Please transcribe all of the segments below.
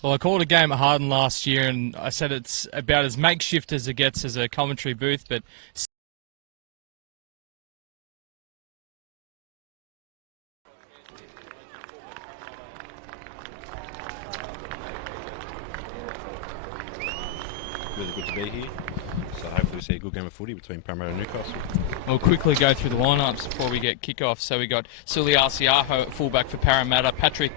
Well, I called a game at Harden last year, and I said it's about as makeshift as it gets as a commentary booth, but really good to be here. So hopefully we see a good game of footy between Parramatta and Newcastle. we'll quickly go through the lineups before we get kickoff. So we got Suli Asiaho at fullback for Parramatta, Patrick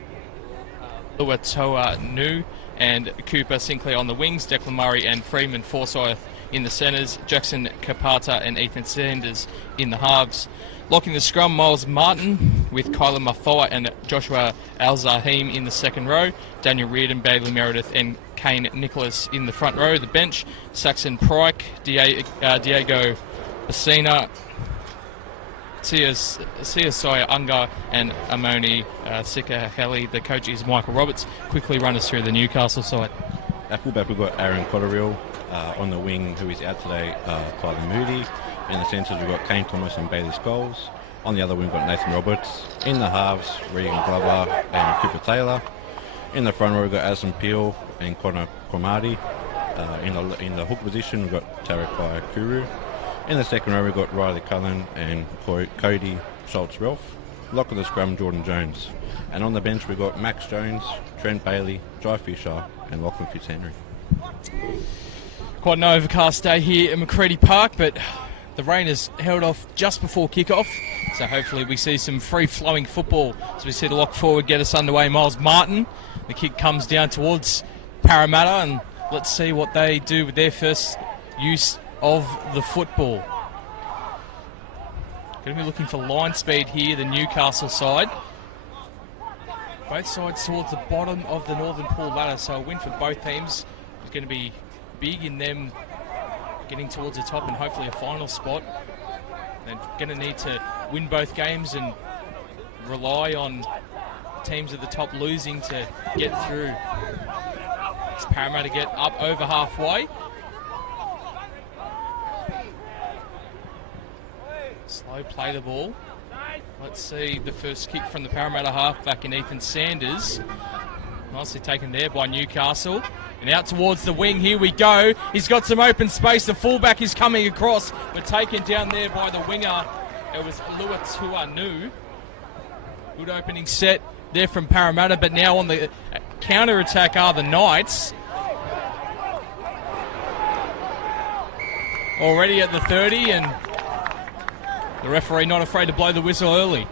Luatoa Nu and Cooper Sinclair on the wings, Declan Murray and Freeman Forsyth in the centres, Jackson Kapata and Ethan Sanders in the halves. Locking the scrum, Miles Martin with Kyler Mafoa and Joshua Al-Zahim in the second row, Daniel Reardon, Bailey Meredith and Kane Nicholas in the front row. The bench, Saxon Pryke, Diego Bassina, Siasaya Unga and Amoni Sikaheli. The coach is Michael Roberts. Quickly run us through the Newcastle side. At fullback we've got Aaron Cotterill, on the wing who is out today, Tyler Moody. In the centres we've got Kane Thomas and Bailey Scholes. On the other wing we've got Nathan Roberts. In the halves, Regan Glover and Cooper Taylor. In the front row we've got Aslan Peel and Connor Cromartie. In the hook position we've got Tarakai Kuru. In the second row we've got Riley Cullen and Cody Schultz-Ralph. Lock of the scrum, Jordan Jones. And on the bench we've got Max Jones, Trent Bailey, Jai Fisher and Lachlan Fitzhenry. Quite an overcast day here at Macready Park, but the rain has held off just before kickoff, so hopefully we see some free-flowing football as we see the lock forward get us underway. Miles Martin, the kick comes down towards Parramatta, and let's see what they do with their first use of the football. Going to be looking for line speed here, the Newcastle side. Both sides towards the bottom of the Northern Pool ladder, so a win for both teams is going to be big in them getting towards the top and hopefully a final spot. They're going to need to win both games and rely on teams at the top losing to get through. As Parramatta get up over halfway. Slow play the ball. Let's see the first kick from the Parramatta halfback in Ethan Sanders. Nicely taken there by Newcastle. And out towards the wing, here we go. He's got some open space. The fullback is coming across, but taken down there by the winger. It was Luatua Nu. Good opening set there from Parramatta, but now on the counter-attack are the Knights. Already at the 30, and the referee not afraid to blow the whistle early.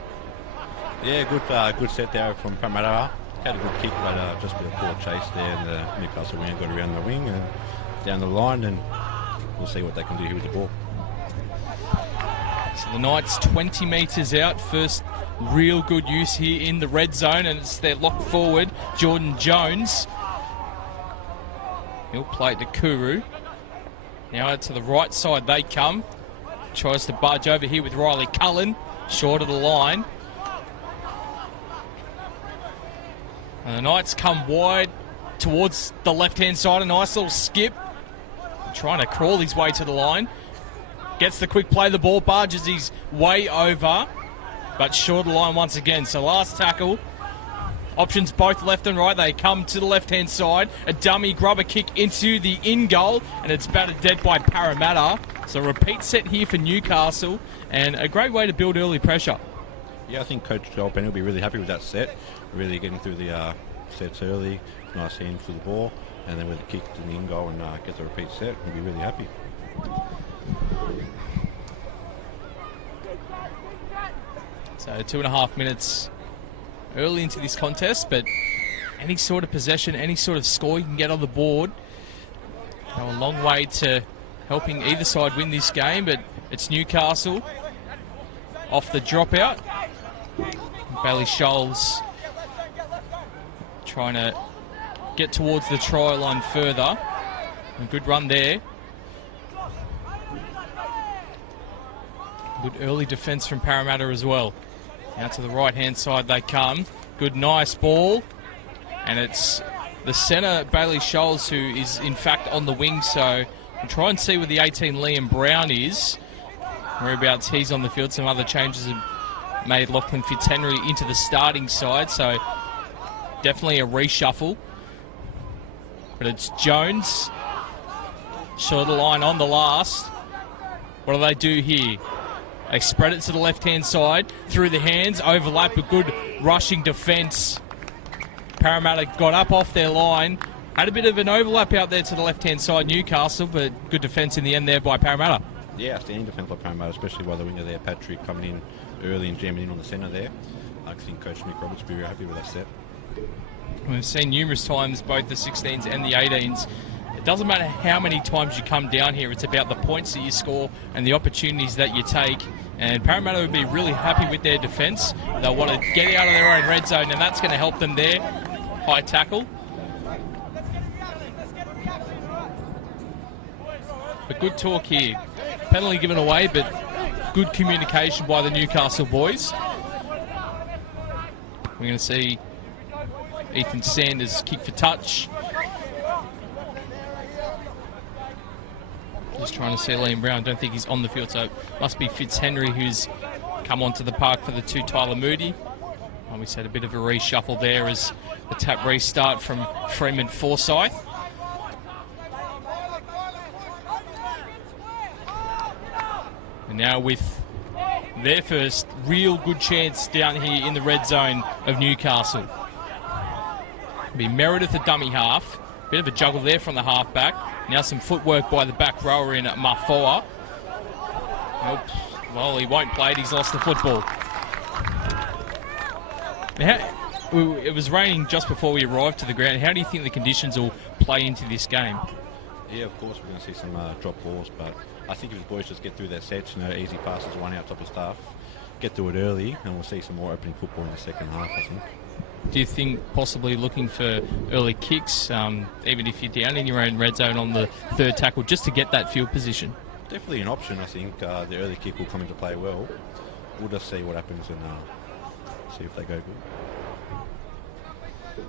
Yeah, good set there from Parramatta. Had a good kick, but just a bit of poor chase there, and the Newcastle winger got around the wing and down the line, and we'll see what they can do here with the ball. So the Knights 20 metres out, first real good use here in the red zone, and it's their lock forward, Jordan Jones. He'll play it to Kuru. Now out to the right side they come. Tries to budge over here with Riley Cullen, short of the line. And the Knights come wide towards the left-hand side. A nice little skip. Trying to crawl his way to the line. Gets the quick play. The ball barges his way over. But short of the line once again. So last tackle. Options both left and right. They come to the left-hand side. A dummy grubber kick into the in-goal. And it's battered dead by Parramatta. So a repeat set here for Newcastle. And a great way to build early pressure. Yeah, I think Coach Joel Bennett will be really happy with that set. Really getting through the sets early, nice hand for the ball, and then with the kick to the in-goal and get the repeat set, he'll be really happy. So 2.5 minutes early into this contest, but any sort of possession, any sort of score you can get on the board, go a long way to helping either side win this game, but it's Newcastle off the dropout. Bailey Scholes trying to get towards the try line further. A good run there. Good early defence from Parramatta as well. Now to the right-hand side they come. Good, nice ball. And it's the centre, Bailey Scholes, who is in fact on the wing. So we'll try and see where the 18, Liam Brown, is. Whereabouts he's on the field. Some other changes have made Lachlan Fitzhenry into the starting side. So definitely a reshuffle. But it's Jones. Short of the line on the last. What do they do here? They spread it to the left-hand side, through the hands, overlap, a good rushing defence. Parramatta got up off their line. Had a bit of an overlap out there to the left-hand side, Newcastle, but good defence in the end there by Parramatta. Yeah, outstanding defence by Parramatta, especially by the winger there, Patrick, coming in early and jamming in on the centre there. I think Coach Mick Roberts will be very happy with that set. We've seen numerous times both the 16s and the 18s. It doesn't matter how many times you come down here, it's about the points that you score and the opportunities that you take. And Parramatta would be really happy with their defence. They'll want to get out of their own red zone, and that's going to help them there. High tackle. But good talk here. Penalty given away, but good communication by the Newcastle boys. We're going to see Ethan Sanders kick for touch. Just trying to see Liam Brown. Don't think he's on the field, so it must be Fitzhenry who's come onto the park for the two Tyler Moody. And we had a bit of a reshuffle there as the tap restart from Freeman Forsyth. And now with their first real good chance down here in the red zone of Newcastle. It'll be Meredith, a dummy half. Bit of a juggle there from the halfback. Now some footwork by the back rower in Mafoa. Oh, well, he won't play it. He's lost the football. Now, it was raining just before we arrived to the ground. How do you think the conditions will play into this game? Yeah, of course, we're going to see some drop balls, but I think if the boys just get through their sets, easy passes, one out, top of staff, get through it early, and we'll see some more opening football in the second half, I think. Do you think possibly looking for early kicks, even if you're down in your own red zone on the third tackle, just to get that field position? Definitely an option, I think. The early kick will come into play well. We'll just see what happens and see if they go good.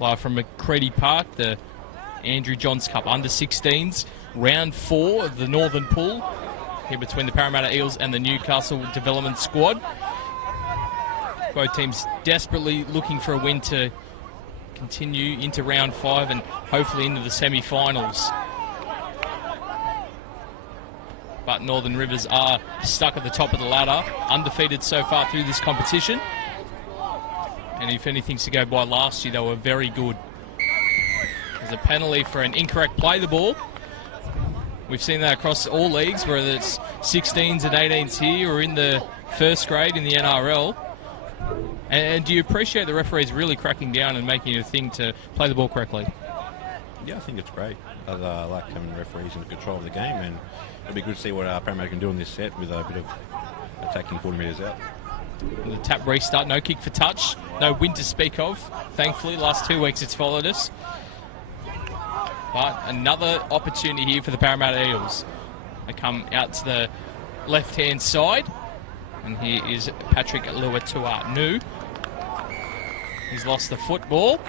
Live from McCready Park, the Andrew Johns Cup under-16s, round 4 of the Northern Pool, here between the Parramatta Eels and the Newcastle Development Squad. Both teams desperately looking for a win to continue into round 5 and hopefully into the semi-finals. But Northern Rivers are stuck at the top of the ladder, undefeated so far through this competition. And if anything's to go by last year, they were very good. There's a penalty for an incorrect play the ball. We've seen that across all leagues, whether it's 16s and 18s here or in the first grade in the NRL. And do you appreciate the referees really cracking down and making it a thing to play the ball correctly? Yeah, I think it's great. I like having referees in control of the game, and it'll be good to see what Parramatta can do in this set with a bit of attacking 40 metres out. And the tap restart, no kick for touch, no win to speak of. Thankfully, last 2 weeks it's followed us. But another opportunity here for the Parramatta Eels. They come out to the left-hand side. And here is Patrick Luatua-Nu. He's lost the football.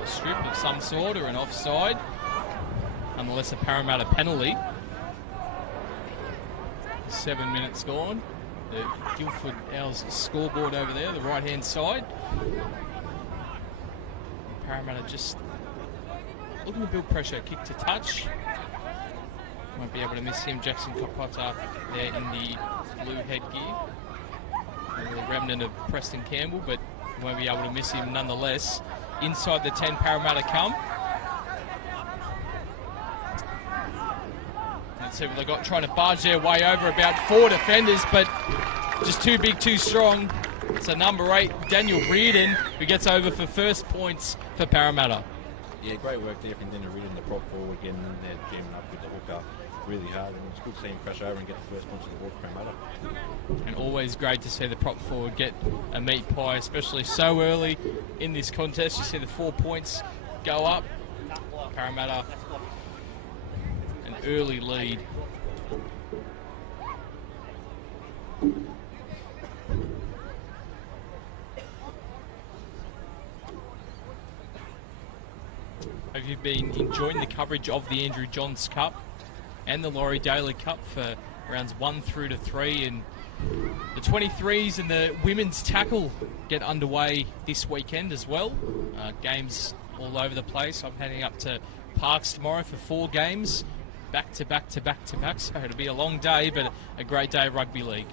A strip of some sort or an offside. Nonetheless, a Parramatta penalty. 7 minutes gone. The Guildford Owls scoreboard over there, the right-hand side. Parramatta just looking to build pressure. Kick to touch. Won't be able to miss him. Jackson Kokota there in the blue headgear. The remnant of Preston Campbell, but won't be able to miss him nonetheless. Inside the 10, Parramatta come. Let's see what they got, trying to barge their way over about 4 defenders, but just too big, too strong. So number 8, Daniel Reardon, who gets over for first points for Parramatta. Yeah, great work there from Daniel Reardon, the prop forward, getting in there, jamming up with the hooker really hard, and it's good to see him crash over and get the first points of the ball for Parramatta. And always great to see the prop forward get a meat pie, especially so early in this contest. You see the 4 points go up. Parramatta, an early lead. Have you been enjoying the coverage of the Andrew Johns Cup and the Laurie Daley Cup for rounds 1 through to 3, and The 23s and the women's tackle get underway this weekend as well. Games all over the place. I'm heading up to Parks tomorrow for 4 games. Back to back to back to back. So it'll be a long day, but a great day of rugby league.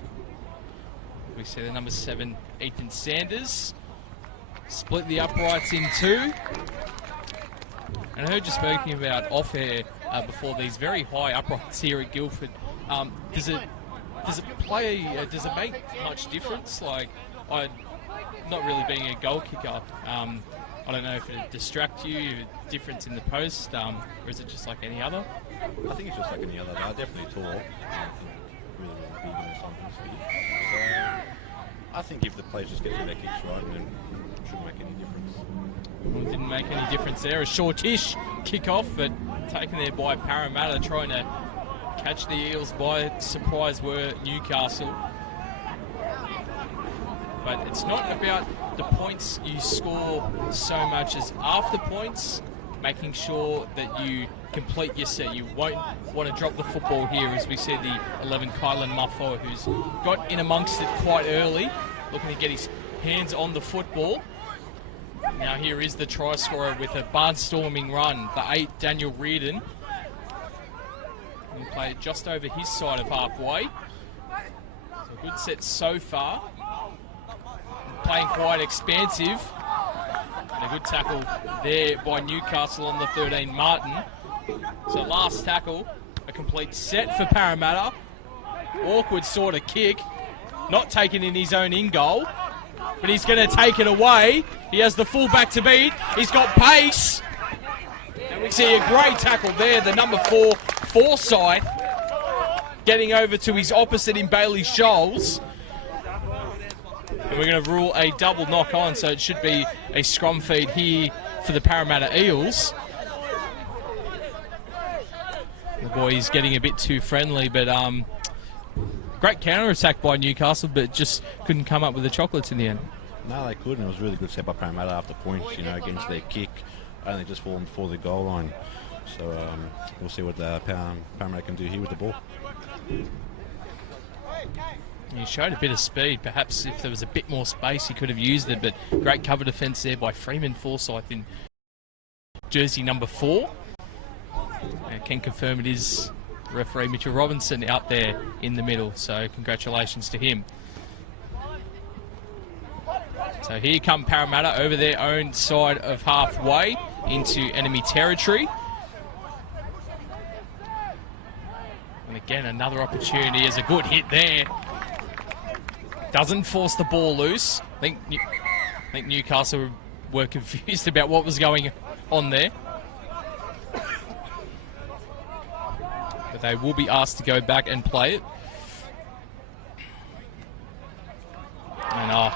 We see the number 7, Ethan Sanders, split the uprights in 2. And I heard you speaking about off-air before these very high uprights here at Guildford. Does it make much difference? Like, not really being a goal kicker, I don't know if it distract you, difference in the post, or is it just like any other? I think it's just like any other. They're definitely tall. Really big in the something speed. So I think if the players just get their kicks right, then it shouldn't make any difference. Well, it didn't make any difference there. A shortish kickoff, but taken there by Parramatta, trying to catch the Eels by surprise were Newcastle. But it's not about the points you score so much as after points, making sure that you complete your set. You won't want to drop the football here, as we see the 11 Kylan Muffo, who's got in amongst it quite early, looking to get his hands on the football. Now here is the try scorer with a barnstorming run, the 8, Daniel Reardon. He played just over his side of halfway. So a good set so far. Playing quite expansive. And a good tackle there by Newcastle on the 13, Martin. So last tackle, a complete set for Parramatta. Awkward sort of kick. Not taken in his own in-goal. But he's going to take it away. He has the full-back to beat. He's got pace. And we see a great tackle there. The number 4, Forsyth, getting over to his opposite in Bailey Scholes. And we're going to rule a double knock on, so it should be a scrum feed here for the Parramatta Eels. The boys getting a bit too friendly, but great counter-attack by Newcastle, but just couldn't come up with the chocolates in the end. No, they couldn't. It was a really good set by Parramatta after points, against their kick. Only just fallen before the goal line. So we'll see what the Parramatta can do here with the ball. He showed a bit of speed. Perhaps if there was a bit more space, he could have used it. But great cover defence there by Freeman Forsyth in jersey number 4. And can confirm it is referee Mitchell Robinson out there in the middle. So congratulations to him. So here come Parramatta over their own side of halfway into enemy territory. And again, another opportunity as a good hit there. Doesn't force the ball loose. I think Newcastle were confused about what was going on there. But they will be asked to go back and play it. And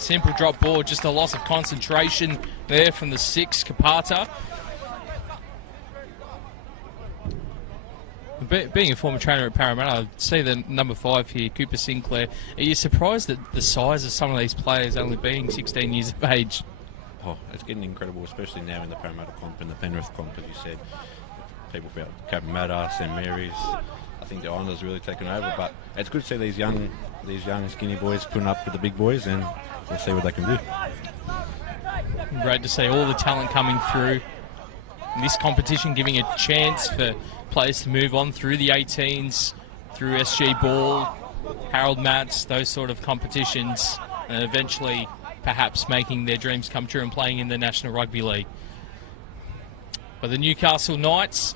simple drop ball, just a loss of concentration there from the 6, Kapata. Being a former trainer at Parramatta, I see the number 5 here, Cooper Sinclair. Are you surprised at the size of some of these players only being 16 years of age? Oh, it's getting incredible, especially now in the Parramatta comp and the Penrith comp, as you said. People felt Parramatta, St Mary's. I think the Islanders really taken over, but it's good to see these young skinny boys putting up with the big boys, and we'll see what they can do. Great to see all the talent coming through in this competition, giving a chance for players to move on through the 18s, through SG Ball, Harold Matts, those sort of competitions, and eventually perhaps making their dreams come true and playing in the National Rugby League. But the Newcastle Knights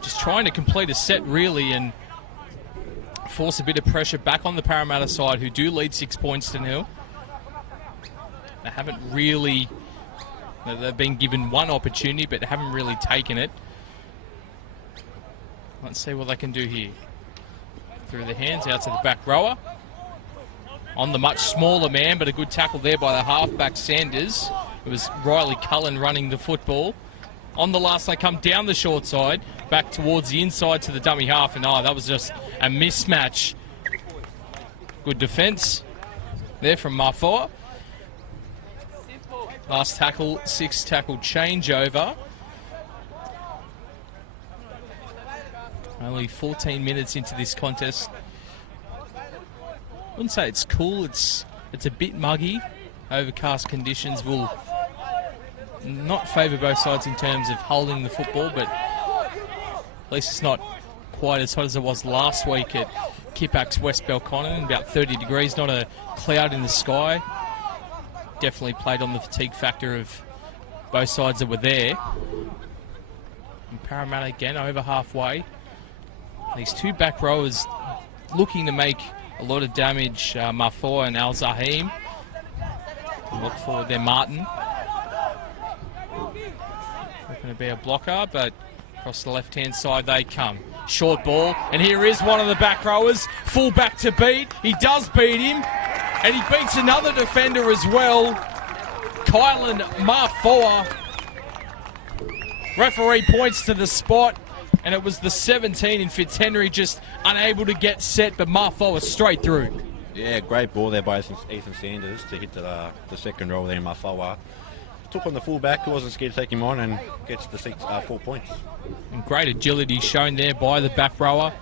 just trying to complete a set really and force a bit of pressure back on the Parramatta side, who do lead 6 points to 0. They haven't really, they've been given one opportunity, but they haven't really taken it. Let's see what they can do here. Through the hands out to the back rower. On the much smaller man, but a good tackle there by the halfback Sanders. It was Riley Cullen running the football. On the last, they come down the short side, back towards the inside to the dummy half, and that was just a mismatch. Good defence there from Marfoa. Last tackle, 6 tackle changeover. Only 14 minutes into this contest. wouldn't say it's cool. It's a bit muggy. Overcast conditions will not favour both sides in terms of holding the football, but at least it's not quite as hot as it was last week at Kippax West Belconnen, about 30 degrees, not a cloud in the sky. Definitely played on the fatigue factor of both sides that were there. And Parramatta again over halfway. These two back rowers looking to make a lot of damage, Mafua and Al Zahim. Look forward there, Martin. Not going to be a blocker, but across the left-hand side they come. Short ball, and here is one of the back rowers. Full back to beat. He does beat him, and he beats another defender as well. Kylan Mafua. Referee points to the spot, and it was the 17 in Fitzhenry just unable to get set, but Mafua was straight through. Yeah, great ball there by Ethan Sanders to hit the second row there, Mafua. Took on the fullback, who wasn't scared to take him on, and gets the 4 points. And great agility shown there by the back rower.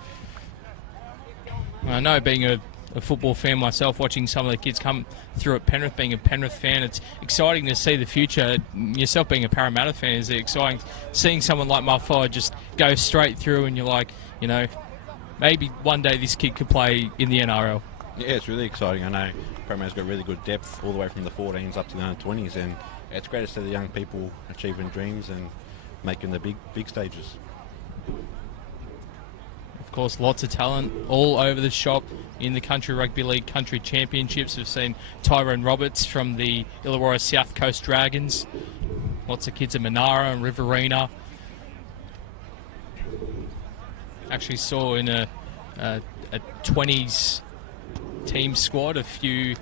I know, being a football fan myself, watching some of the kids come through at Penrith, being a Penrith fan, it's exciting to see the future. Yourself being a Parramatta fan, is it exciting seeing someone like Mafua just go straight through, and you're like, you know, maybe one day this kid could play in the NRL. Yeah, it's really exciting. I know Parramatta's got really good depth all the way from the 14s up to the under 20s, and it's great to see the young people achieving dreams and making the big stages. Of course, lots of talent all over the shop in the Country Rugby League Country Championships. We've seen Tyrone Roberts from the Illawarra South Coast Dragons. Lots of kids at Monara and Riverina. Actually saw in a 20s team squad a few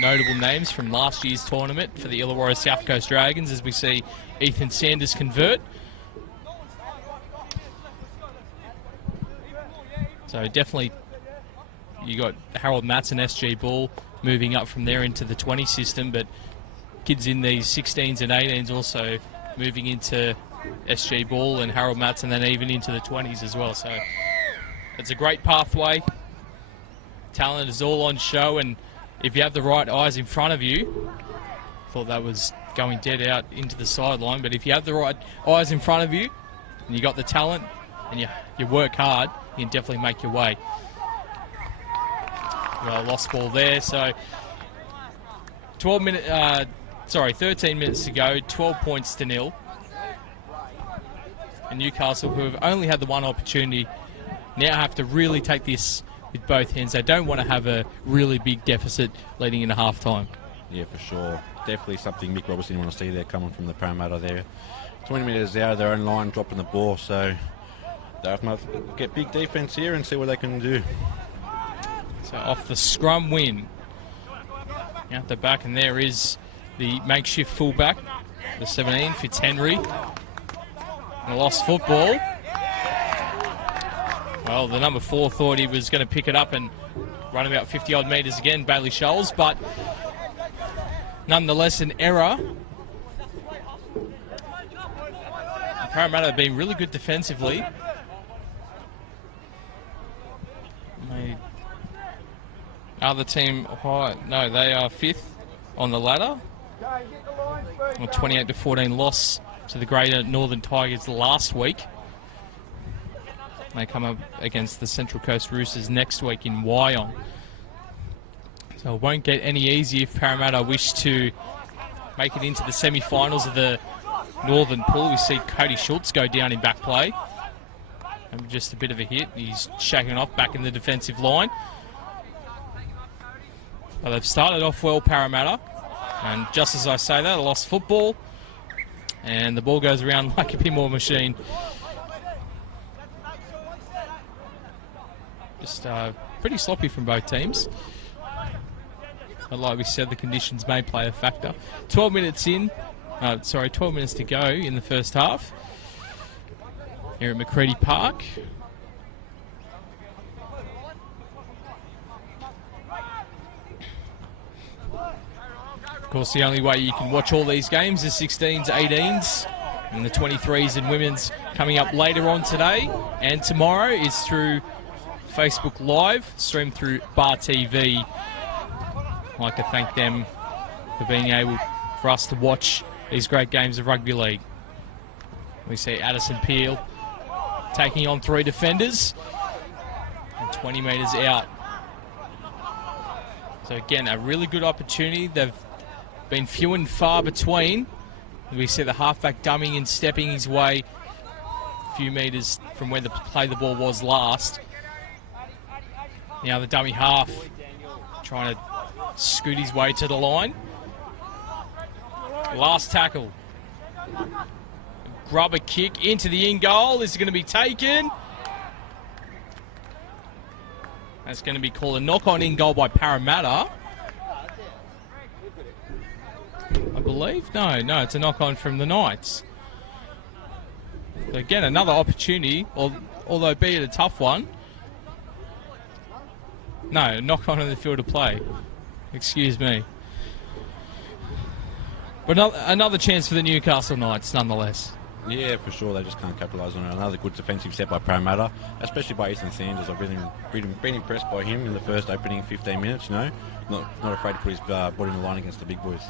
notable names from last year's tournament for the Illawarra South Coast Dragons, as we see Ethan Sanders convert. So definitely you got Harold Matz and SG Bull moving up from there into the 20 system, but kids in these 16s and 18s also moving into SG Bull and Harold Matz, and then even into the 20s as well. So it's a great pathway. Talent is all on show, and if you have the right eyes in front of you, thought that was going dead out into the sideline, but if you have the right eyes in front of you and you got the talent and you work hard, you can definitely make your way. Well, lost ball there, so 13 minutes to go, 12 points to 0. And Newcastle, who have only had the one opportunity, now have to really take this with both hands. They don't want to have a really big deficit leading into half-time. Yeah, for sure. Definitely something Mick Robertson want to see there coming from the Parramatta there. 20 metres out of their own line, dropping the ball, so they have to get big defence here and see what they can do. So off the scrum win. Out the back, and there is the makeshift fullback, the 17, Fitzhenry. And a lost football. Well, the number 4 thought he was going to pick it up and run about 50-odd metres again, Bailey Scholes, but nonetheless an error. Parramatta have been really good defensively. Other team, no, they are 5th on the ladder. A 28-14 loss to the Greater Northern Tigers last week. They come up against the Central Coast Roosters next week in Wyong. So it won't get any easier if Parramatta wish to make it into the semi-finals of the Northern Pool. We see Cody Schultz go down in back play. And just a bit of a hit. He's shaking off back in the defensive line. But they've started off well, Parramatta. And just as I say that, a lost football. And the ball goes around like a pinball machine. Just pretty sloppy from both teams. But like we said, the conditions may play a factor. 12 minutes to go in the first half. Here at Macready Park. Of course, the only way you can watch all these games is 16s, 18s, and the 23s and women's coming up later on today and tomorrow is through Facebook Live, streamed through Bar TV. I'd like to thank them for being able for us to watch these great games of rugby league. We see Addison Peel taking on 3 defenders and 20 metres out. So again, a really good opportunity. They've been few and far between. We see the halfback dumming and stepping his way a few metres from where the play the ball was last. Now the dummy half trying to scoot his way to the line. Last tackle. Grubber kick into the in goal. Is it going to be taken? That's going to be called a knock-on in goal by Parramatta. I believe. No, it's a knock-on from the Knights. So again, another opportunity, although be it a tough one. No, knock-on in the field of play. Excuse me. But another chance for the Newcastle Knights, nonetheless. Yeah, for sure. They just can't capitalise on it. Another good defensive set by Parramatta, especially by Ethan Sanders. I've really been impressed by him in the first opening 15 minutes, you know. Not afraid to put his body in the line against the big boys.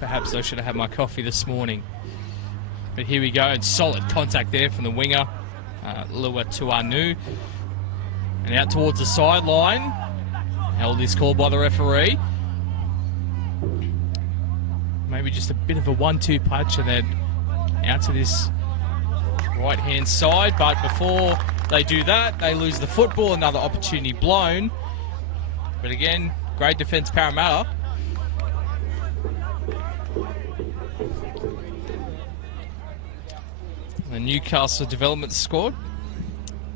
Perhaps I should have had my coffee this morning. But here we go, and solid contact there from the winger, Lua Tuanu. And out towards the sideline. Held is called by the referee. Maybe just a bit of a 1-2 punch and then out to this right-hand side. But before they do that, they lose the football. Another opportunity blown. But again, great defence, Parramatta. The Newcastle development squad.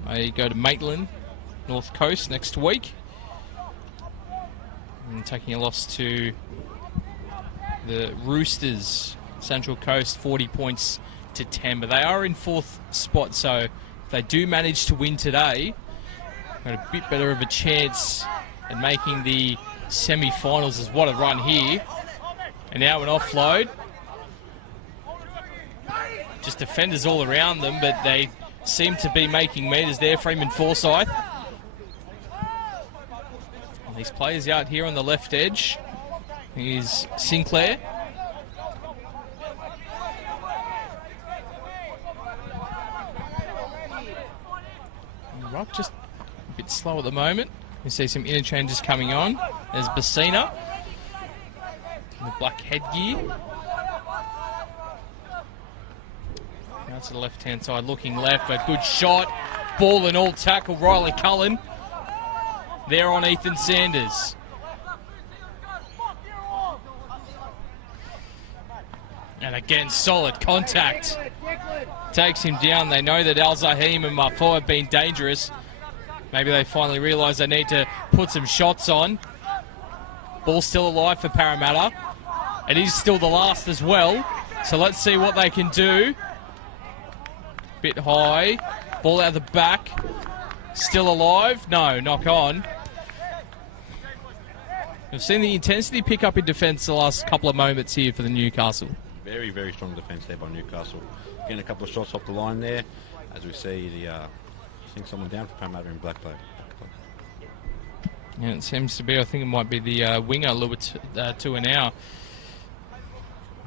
They go to Maitland, North Coast next week. And taking a loss to the Roosters, Central Coast, 40 points to 10. But they are in 4th spot, so if they do manage to win today, got a bit better of a chance at making the semi-finals. As what a run here. And now an offload. Just defenders all around them, but they seem to be making metres there. Freeman Forsyth. And these players out here on the left edge is Sinclair. And Rock just a bit slow at the moment. We see some interchanges coming on. There's Bassina. The black headgear. Now to the left-hand side, looking left, but good shot. Ball and all tackle, Riley Cullen. There on Ethan Sanders. And again, solid contact. Takes him down. They know that Al Zahim and Mafo have been dangerous. Maybe they finally realise they need to put some shots on. Ball still alive for Parramatta. It is still the last as well. So let's see what they can do. Bit high. Ball out of the back. Still alive. No, knock on. We've seen the intensity pick up in defence the last couple of moments here for the Newcastle. Very, very strong defence there by Newcastle. Getting a couple of shots off the line there. As we see, I think someone down for Parramatta in black play. Yeah, it seems to be. I think it might be the winger, Lewis Tuanau.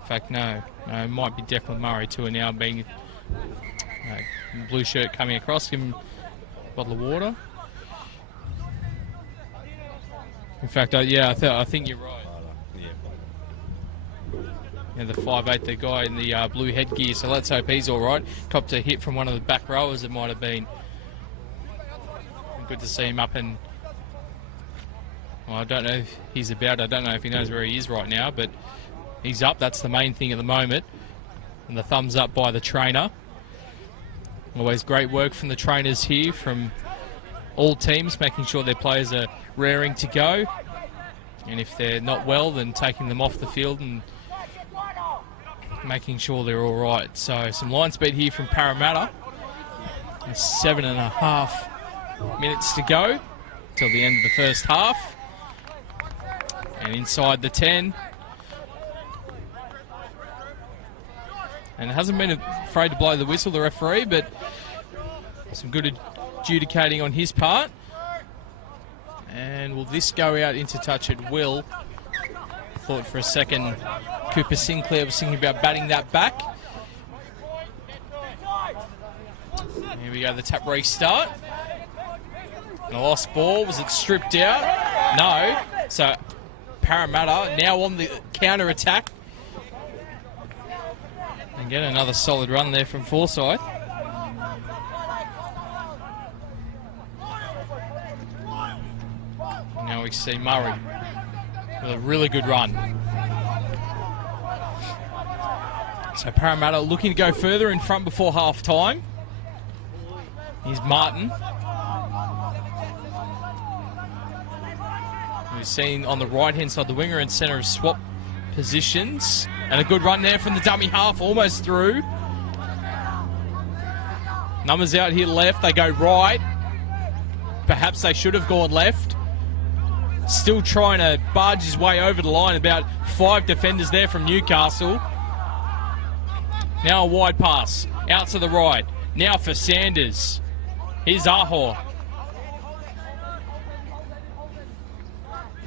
In fact, no. It might be Declan Murray Tuanau being blue shirt coming across him. Bottle of water. In fact, yeah, I think you're right. Yeah, the 5'8", the guy in the blue headgear, so let's hope he's all right. Copped a hit from one of the back rowers, it might have been. Good to see him up and... Well, I don't know if he's about, I don't know if he knows where he is right now, but he's up, that's the main thing at the moment. And the thumbs up by the trainer. Always great work from the trainers here, from all teams, making sure their players are raring to go. And if they're not well, then taking them off the field and making sure they're all right. So some line speed here from Parramatta. 7.5 minutes to go till the end of the first half. And inside the 10. And hasn't been afraid to blow the whistle, the referee, but some good adjudicating on his part. And will this go out into touch? It will. Thought for a second Cooper Sinclair was thinking about batting that back. Here we go, the tap restart. And a lost ball. Was it stripped out? No. So Parramatta now on the counter attack. And get another solid run there from Forsyth. Now we see Murray with a really good run. So Parramatta looking to go further in front before half time. Here's Martin. We've seen on the right-hand side the winger and centre of swap positions. And a good run there from the dummy half, almost through. Numbers out here left, they go right. Perhaps they should have gone left. Still trying to barge his way over the line. About 5 defenders there from Newcastle. Now a wide pass, out to the right. Now for Sanders. Here's Aho.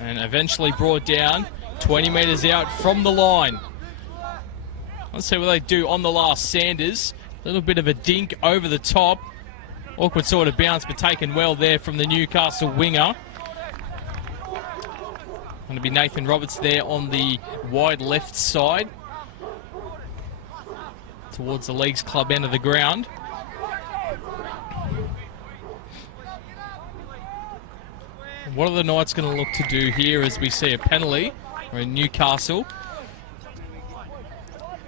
And eventually brought down 20 metres out from the line. Let's see what they do on the last. Sanders, a little bit of a dink over the top. Awkward sort of bounce, but taken well there from the Newcastle winger. Going to be Nathan Roberts there on the wide left side. Towards the Leagues Club end of the ground. What are the Knights going to look to do here as we see a penalty? We're in Newcastle. Do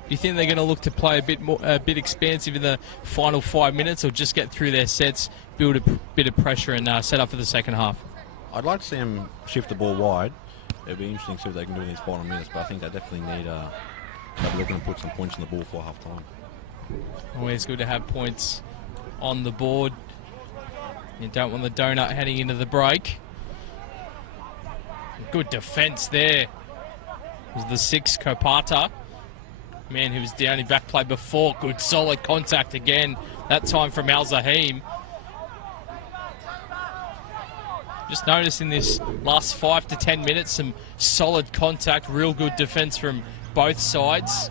you think they're going to look to play a bit expansive in the final 5 minutes, or just get through their sets, build a bit of pressure and set up for the second half? I'd like to see them shift the ball wide. It'd be interesting to see what they can do in these final minutes, but I think they definitely need to have a look and put some points on the board for half time. Always good to have points on the board. You don't want the donut heading into the break. Good defence there. It was the 6, Kopata. Man who was down in back play before. Good solid contact again. That time from Al Zahim. Just noticed in this last 5 to 10 minutes some solid contact. Real good defence from both sides.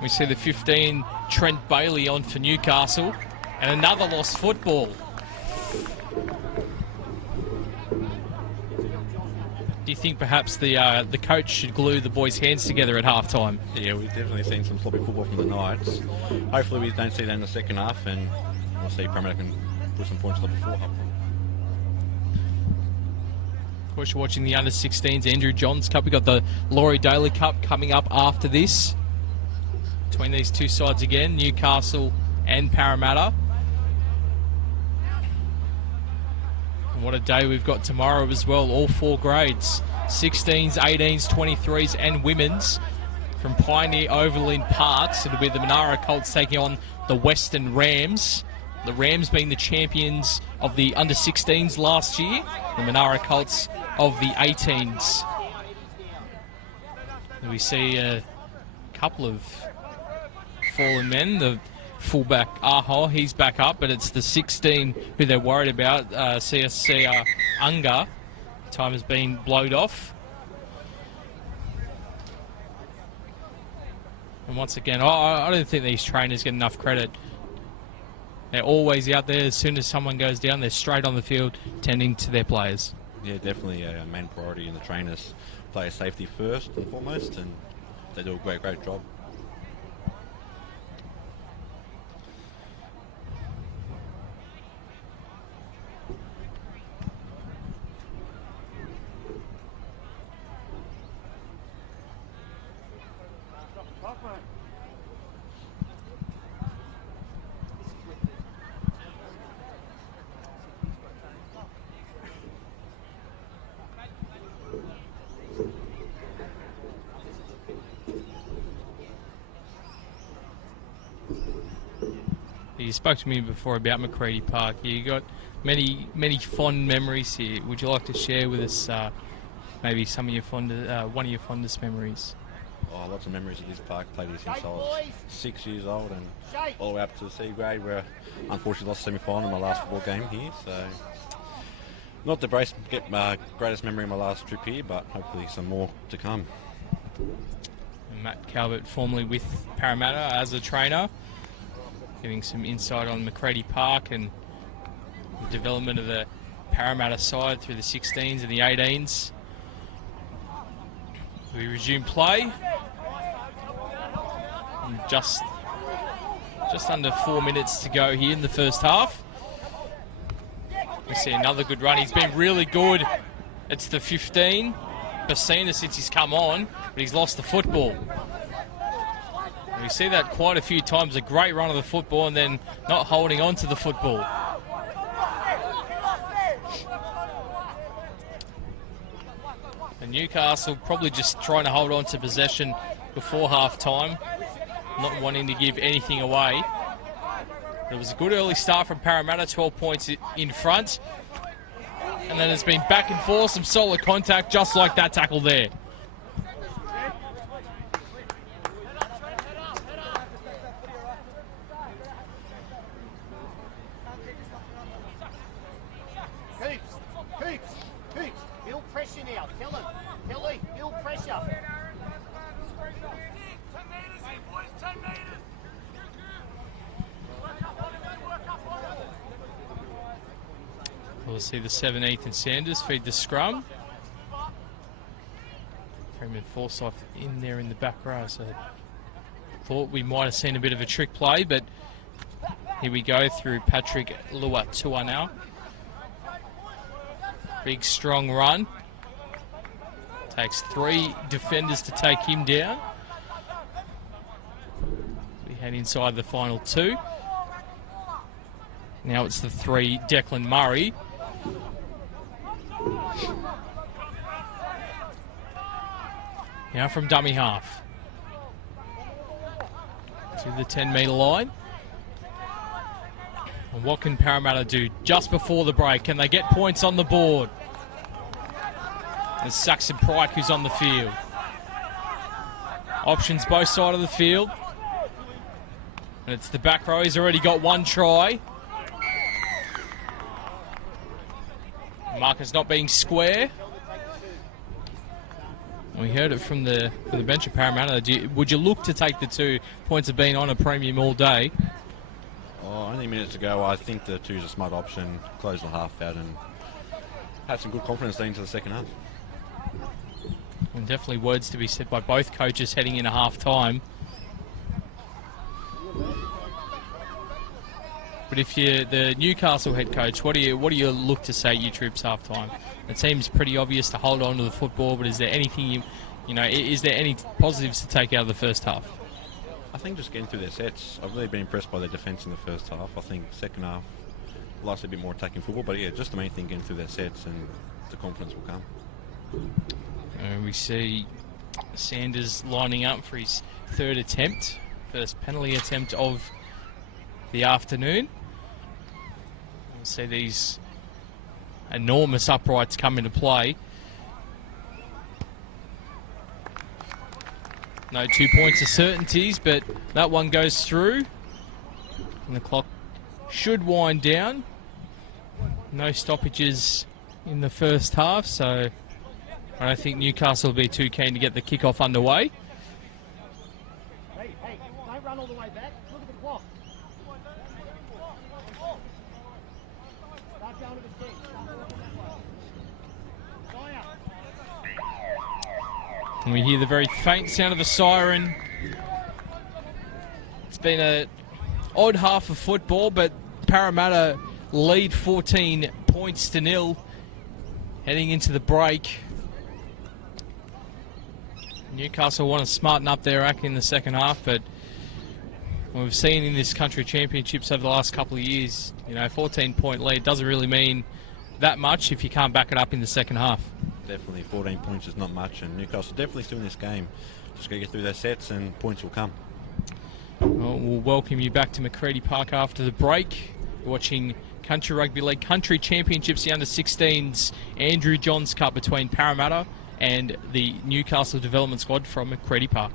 We see the 15, Trent Bailey on for Newcastle. And another lost football. Do you think perhaps the coach should glue the boys' hands together at halftime? Yeah, we've definitely seen some sloppy football from the Knights. Hopefully we don't see that in the second half, and we'll see Parramatta can put some points on the before halftime. Of course, you're watching the Under-16s Andrew Johns Cup. We've got the Laurie Daley Cup coming up after this. Between these two sides again, Newcastle and Parramatta. And what a day we've got tomorrow as well. All 4 grades. 16s, 18s, 23s and women's. From Pioneer Oval in Parks, it'll be the Monaro Colts taking on the Western Rams. The Rams being the champions of the Under-16s last year. The Monaro Colts of the 18s. And we see a couple of fallen men. The fullback Aho, he's back up, but it's the 16 who they're worried about, CSC Unga. Time has been blowed off. And once again, I don't think these trainers get enough credit. They're always out there. As soon as someone goes down, they're straight on the field tending to their players. Yeah, definitely a main priority in the trainers. Player safety first and foremost, and they do a great job. You spoke to me before about Macready Park. You got many fond memories here. Would you like to share with us maybe some of your one of your fondest memories? Oh, lots of memories of this park. Played here since I was 6 years old and all the way up to the C grade, where I unfortunately lost semi-final in my last football game here. So not the greatest memory of my last trip here, but hopefully some more to come. And Matt Calvert, formerly with Parramatta as a trainer, giving some insight on McCready Park and the development of the Parramatta side through the 16s and the 18s. We resume play. And just under 4 minutes to go here in the first half. We see another good run. He's been really good. It's the 15. Bassina since he's come on, but he's lost the football. And we see that quite a few times. A great run of the football and then not holding on to the football. And Newcastle probably just trying to hold on to possession before half-time, not wanting to give anything away. It was a good early start from Parramatta, 12 points in front. And then it's been back and forth, some solid contact, just like that tackle there. Hoops, build pressure now. Tell him. Kelly, build pressure. 10 metres in, boys, 10 metres. We'll see the 17th and Sanders feed the scrum. Freeman Forsyth in there in the back row, so thought we might have seen a bit of a trick play, but here we go through Patrick Luatua now. Big strong run. Takes 3 defenders to take him down. We head inside the final 2. Now it's the 3, Declan Murray. Now from dummy half. To the 10-metre line. And what can Parramatta do just before the break? Can they get points on the board? There's Saxon Pryke who's on the field. Options both sides of the field. And it's the back row. He's already got 1 try. Marcus not being square. We heard it from the bench of Parramatta. Would you look to take the 2 points of being on a premium all day? Oh, only minutes ago, I think the 2's a smart option. Close the half out and have some good confidence into the second half. And definitely words to be said by both coaches heading into half-time. But if you're the Newcastle head coach, what do you look to say at your troops half-time? It seems pretty obvious to hold on to the football, but is there anything is there any positives to take out of the first half? I think just getting through their sets. I've really been impressed by their defence in the first half. I think second half likes a bit more attacking football, but yeah, just the main thing, getting through their sets, and the confidence will come. And we see Sanders lining up for his 3rd attempt, first penalty attempt of the afternoon. We'll see these enormous uprights come into play. No 2 points of certainties, but that one goes through. And the clock should wind down. No stoppages in the first half, so I don't think Newcastle will be too keen to get the kickoff underway. Hey, don't run all the way back. Look at the clock. Start going to the 10. And we hear the very faint sound of the siren. It's been an odd half of football, but Parramatta lead 14 points to 0 heading into the break. Newcastle want to smarten up their act in the second half, but we've seen in this country championships over the last couple of years, 14-point lead doesn't really mean that much if you can't back it up in the second half. Definitely, 14 points is not much, and Newcastle definitely still in this game. Just got to get through their sets, and points will come. Well, we'll welcome you back to McCready Park after the break. You're watching Country Rugby League Country Championships, the under-16s Andrew Johns Cup between Parramatta and the Newcastle development squad from Macready Park.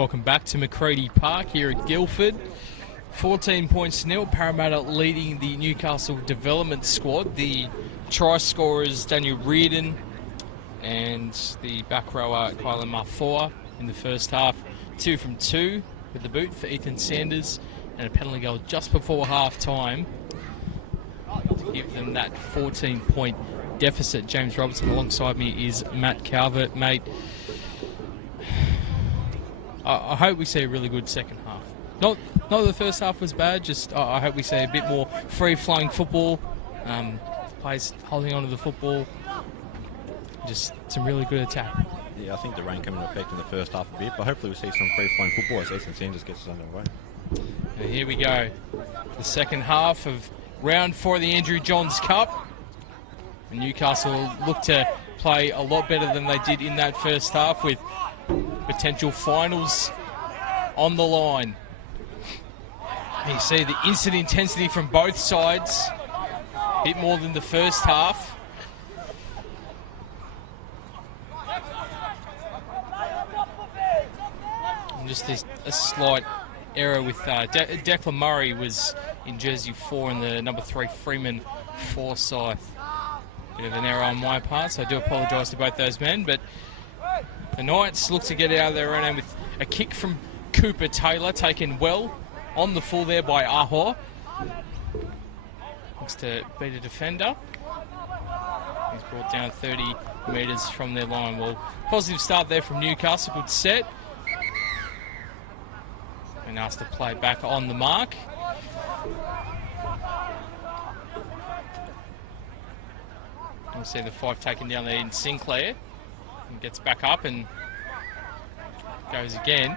Welcome back to McCready Park here at Guildford. 14 points to nil. Parramatta leading the Newcastle development squad. The try scorers Daniel Reardon and the back rower Kylan Mafua in the first half. 2 from 2 with the boot for Ethan Sanders, and a penalty goal just before half time to give them that 14-point deficit. James Robertson alongside me is Matt Calvert. Mate, I hope we see a really good second half. Not that the first half was bad, just I hope we see a bit more free-flowing football, players holding on to the football, just some really good attack. Yeah, I think the rain came into effect in the first half a bit, but hopefully we'll see some free-flowing football as Ethan Sanders gets us underway. And here we go, the second half of round 4 of the Andrew Johns Cup. And Newcastle look to play a lot better than they did in that first half, with potential finals on the line. You see the instant intensity from both sides, a bit more than the first half. And just a slight error with Declan Murray was in jersey 4 and the number 3 Freeman Forsyth. Bit of an error on my part, so I do apologise to both those men, but the Knights look to get out of their own end with a kick from Cooper Taylor, taken well on the full there by Aho. Looks to beat a defender. He's brought down 30 metres from their line. Well, positive start there from Newcastle, good set. And asked to play back on the mark. We'll see the 5 taken down there in Sinclair. And gets back up and goes again.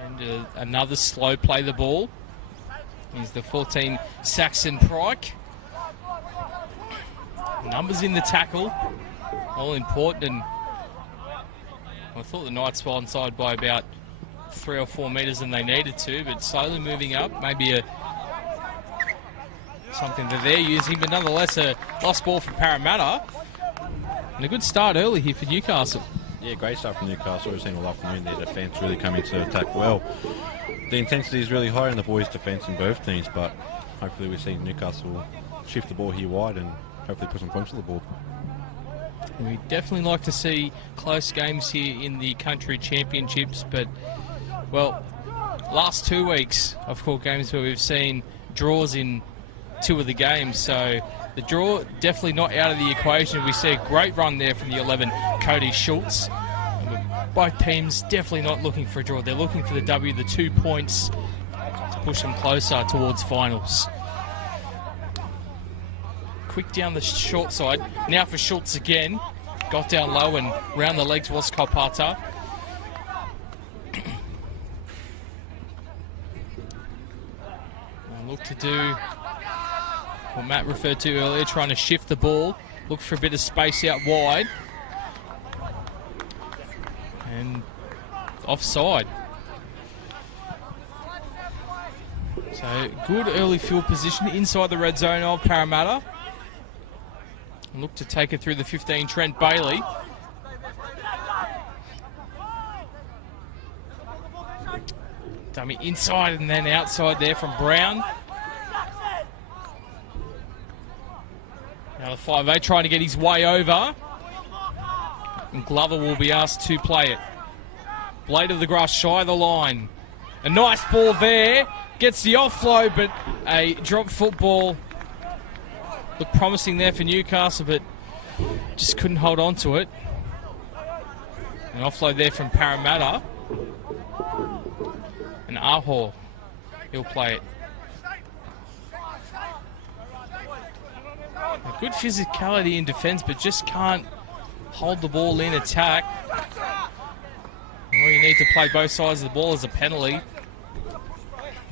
And another slow play the ball. He's the 14 Saxon Pryke. Numbers in the tackle, all important. And I thought the Knights were onside by about 3 or 4 metres than they needed to, but slowly moving up, maybe something that they're using, but nonetheless a lost ball for Parramatta. And a good start early here for Newcastle. Yeah, great start from Newcastle. We've seen a lot from them. Their defence really come into attack well. The intensity is really high in the boys' defence in both teams, but hopefully we see Newcastle shift the ball here wide and hopefully put some points on the board. And we definitely like to see close games here in the country championships, but, well, last 2 weeks I've called games where we've seen draws in 2 of the games, so the draw definitely not out of the equation. We see a great run there from the 11, Cody Schultz. Both teams definitely not looking for a draw. They're looking for the W, the 2 points to push them closer towards finals. Quick down the short side. Now for Schultz again. Got down low and round the legs was Kopata. Look to do what Matt referred to earlier, trying to shift the ball. Look for a bit of space out wide. And offside. So good early field position inside the red zone of Parramatta. Look to take it through the 15, Trent Bailey. Dummy inside and then outside there from Brown. Now the 5'8" trying to get his way over. And Glover will be asked to play it. Blade of the grass shy of the line. A nice ball there. Gets the offload, but a drop football. Looked promising there for Newcastle, but just couldn't hold on to it. An offload there from Parramatta. And Aho, he'll play it. A good physicality in defence, but just can't hold the ball in attack. Well, you need to play both sides of the ball as a penalty.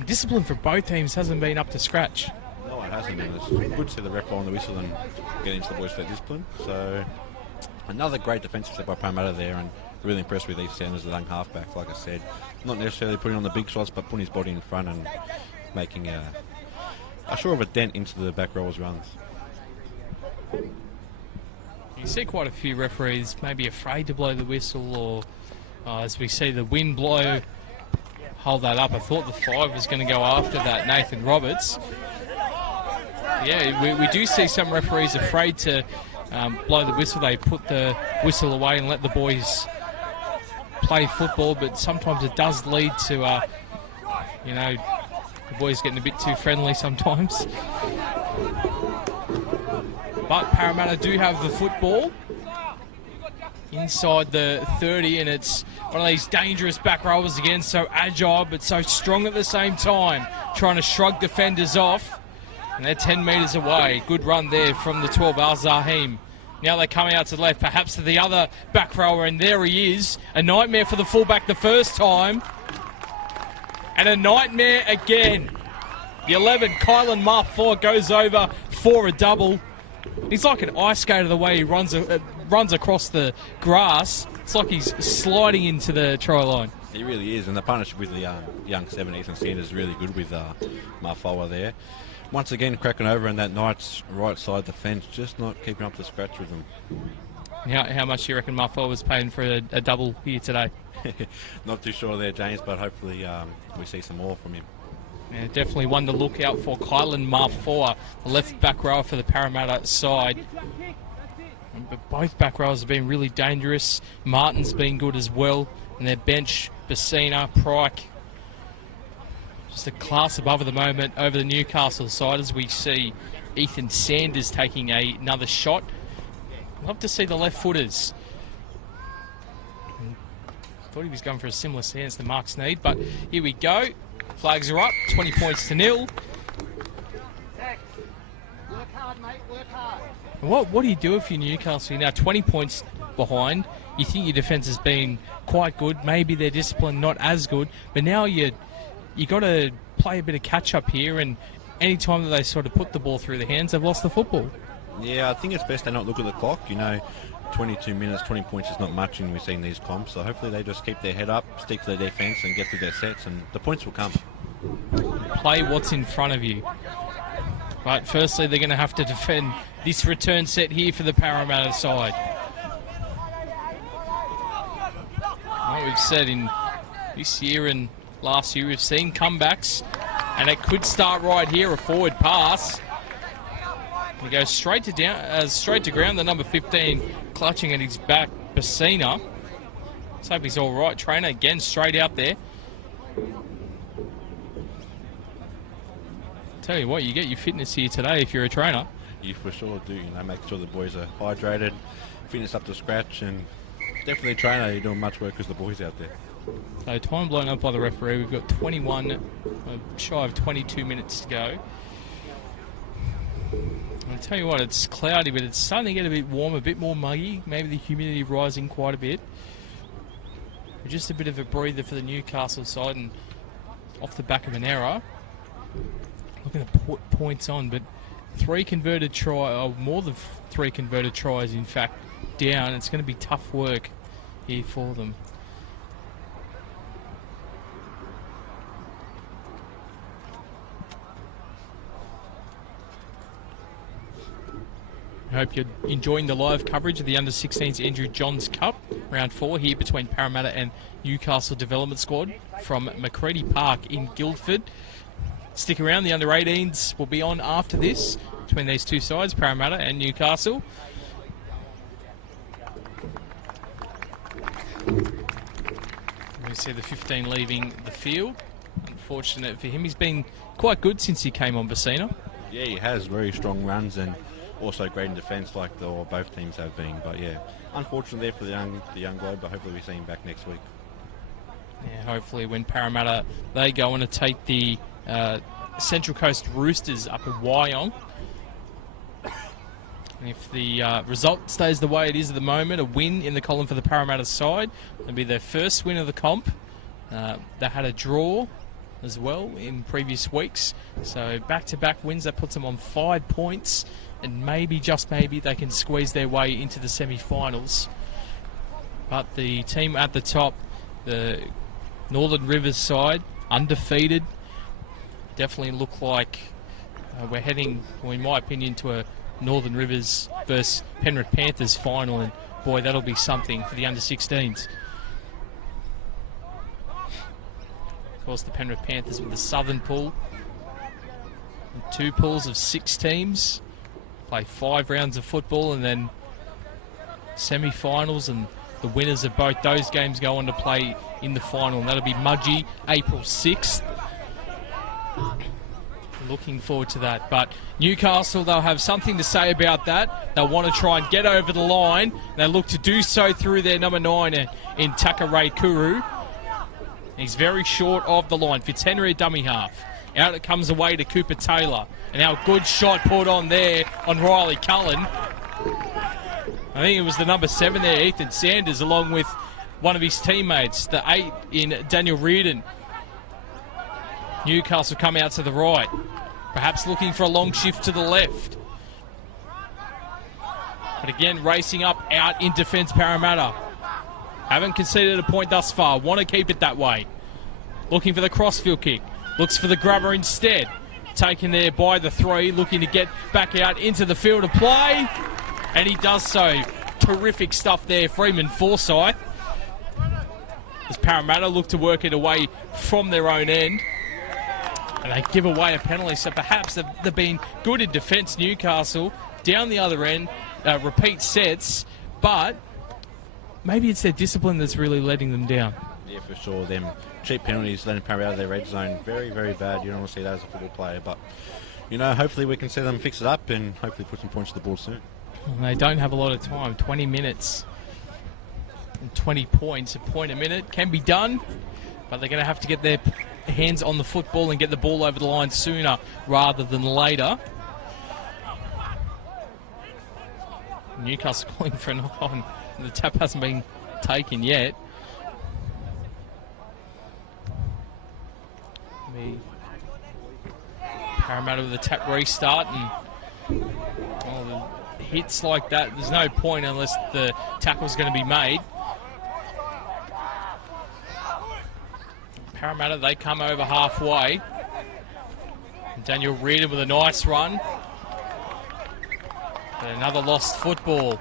Discipline for both teams hasn't been up to scratch. No, it hasn't been. It's good to see the ref blow on the whistle and get into the boys for discipline. So another great defensive step by Parramatta there, and really impressed with these Sanders, the young halfback. Like I said, not necessarily putting on the big shots, but putting his body in front and making a sort of a dent into the back rowers' runs. You see quite a few referees maybe afraid to blow the whistle, or as we see the wind blow, hold that up. I thought the 5 was going to go after that, Nathan Roberts. Yeah, we do see some referees afraid to blow the whistle. They put the whistle away and let the boys play football, but sometimes it does lead to, the boys getting a bit too friendly sometimes. But Parramatta do have the football inside the 30, and it's one of these dangerous back rowers again, so agile but so strong at the same time, trying to shrug defenders off, and they're 10 metres away. Good run there from the 12, Al-Zahim. Now they're coming out to the left, perhaps to the other back rower, and there he is. A nightmare for the fullback the first time, and a nightmare again. The 11, Kylan Marfour, goes over for a double. He's like an ice skater the way he runs across the grass. It's like he's sliding into the try line. He really is, and the partnership with the young 7, Ethan Sanders is really good with Marfoa there. Once again, cracking over in that Knights right side the fence, just not keeping up the scratch with them. How much do you reckon Marfoa was paying for a double here today? Not too sure there, James, but hopefully we see some more from him. Yeah, definitely one to look out for. Kylan Marfoa, the left back rower for the Parramatta side. But both back rowers have been really dangerous. Martin's been good as well. And their bench, Bassina, Pryke. Just a class above at the moment over the Newcastle side, as we see Ethan Sanders taking another shot. Love to see the left footers. Thought he was going for a similar stance to Mark Sneed, but here we go. Flags are up, 20 points to 0. Work hard, mate, work hard. What do you do if you're Newcastle? You're now 20 points behind. You think your defence has been quite good. Maybe their discipline not as good. But now you got to play a bit of catch-up here, and any time that they sort of put the ball through their hands, they've lost the football. Yeah, I think it's best they not look at the clock. 22 minutes, 20 points is not much when we've seen these comps. So hopefully they just keep their head up, stick to their defence and get through their sets, and the points will come. Play what's in front of you. But firstly, they're going to have to defend this return set here for the Parramatta side. What we've said in this year and last year, we've seen comebacks, and it could start right here, a forward pass. He goes straight to ground, the number 15 clutching at his back, Bassina. Let's hope he's all right. Trainer again straight out there. Tell you what, you get your fitness here today if you're a trainer. You for sure do. Make sure the boys are hydrated, fitness up to scratch, and definitely trainer. You're doing much work as the boys out there. So time blown up by the referee. We've got 21, shy of 22 minutes to go. I'll tell you what, it's cloudy, but it's starting to get a bit warm, a bit more muggy. Maybe the humidity rising quite a bit. But just a bit of a breather for the Newcastle side, and off the back of an error. Looking to put points on, but more than 3 converted tries, in fact, down. It's going to be tough work here for them. I hope you're enjoying the live coverage of the Under-16s Andrew Johns Cup, round 4 here between Parramatta and Newcastle Development Squad from Macready Park in Guildford. Stick around, the Under-18s will be on after this between these two sides, Parramatta and Newcastle. We see the 15 leaving the field. Unfortunate for him, he's been quite good since he came on, Bassina. Yeah, he has very strong runs and also great in defence like both teams have been. But yeah, unfortunate there for the young bloke, but hopefully we see him back next week. Yeah, hopefully when Parramatta, they go on to take the Central Coast Roosters up at Wyong. And if the result stays the way it is at the moment, a win in the column for the Parramatta side, it'll be their first win of the comp. They had a draw as well in previous weeks, so back-to-back wins, that puts them on 5 points, and maybe, just maybe, they can squeeze their way into the semi-finals. But the team at the top, the Northern Rivers side, undefeated, definitely look like we're heading, well, in my opinion, to a Northern Rivers versus Penrith Panthers final, and boy, that'll be something for the under-16s. Of course, the Penrith Panthers with the Southern pool. And 2 pools of 6 teams. Play 5 rounds of football and then semi-finals, and the winners of both those games go on to play in the final, and that'll be Mudgee April 6th. Looking forward to that. But Newcastle, they'll have something to say about that. They'll want to try and get over the line. They look to do so through their number 9 in Takaray Kuru. He's very short of the line. Fitzhenry, a dummy half. Out it comes away to Cooper Taylor. And now a good shot put on there on Riley Cullen. I think it was the number 7 there, Ethan Sanders, along with one of his teammates, the 8 in Daniel Reardon. Newcastle come out to the right, perhaps looking for a long shift to the left. But again, racing up out in defence, Parramatta. Haven't conceded a point thus far, want to keep it that way. Looking for the crossfield kick, looks for the grubber instead. Taken there by the 3, looking to get back out into the field of play. And he does so. Terrific stuff there, Freeman Forsyth. As Parramatta look to work it away from their own end. And they give away a penalty, so perhaps they've been good in defence, Newcastle. Down the other end, repeat sets, but maybe it's their discipline that's really letting them down. Yeah, for sure. Them cheap penalties letting Parramatta out of their red zone, very, very bad. You don't want to see that as a football player, but, you know, hopefully we can see them fix it up and hopefully put some points to the board soon. And they don't have a lot of time, 20 minutes and 20 points. A point a minute can be done, but they're going to have to get their hands on the football and get the ball over the line sooner rather than later. Newcastle calling for a knock-on. The tap hasn't been taken yet. Parramatta with a tap restart, and the hits like that, there's no point unless the tackle's going to be made. Parramatta, they come over halfway. Daniel Reardon with a nice run. But another lost football.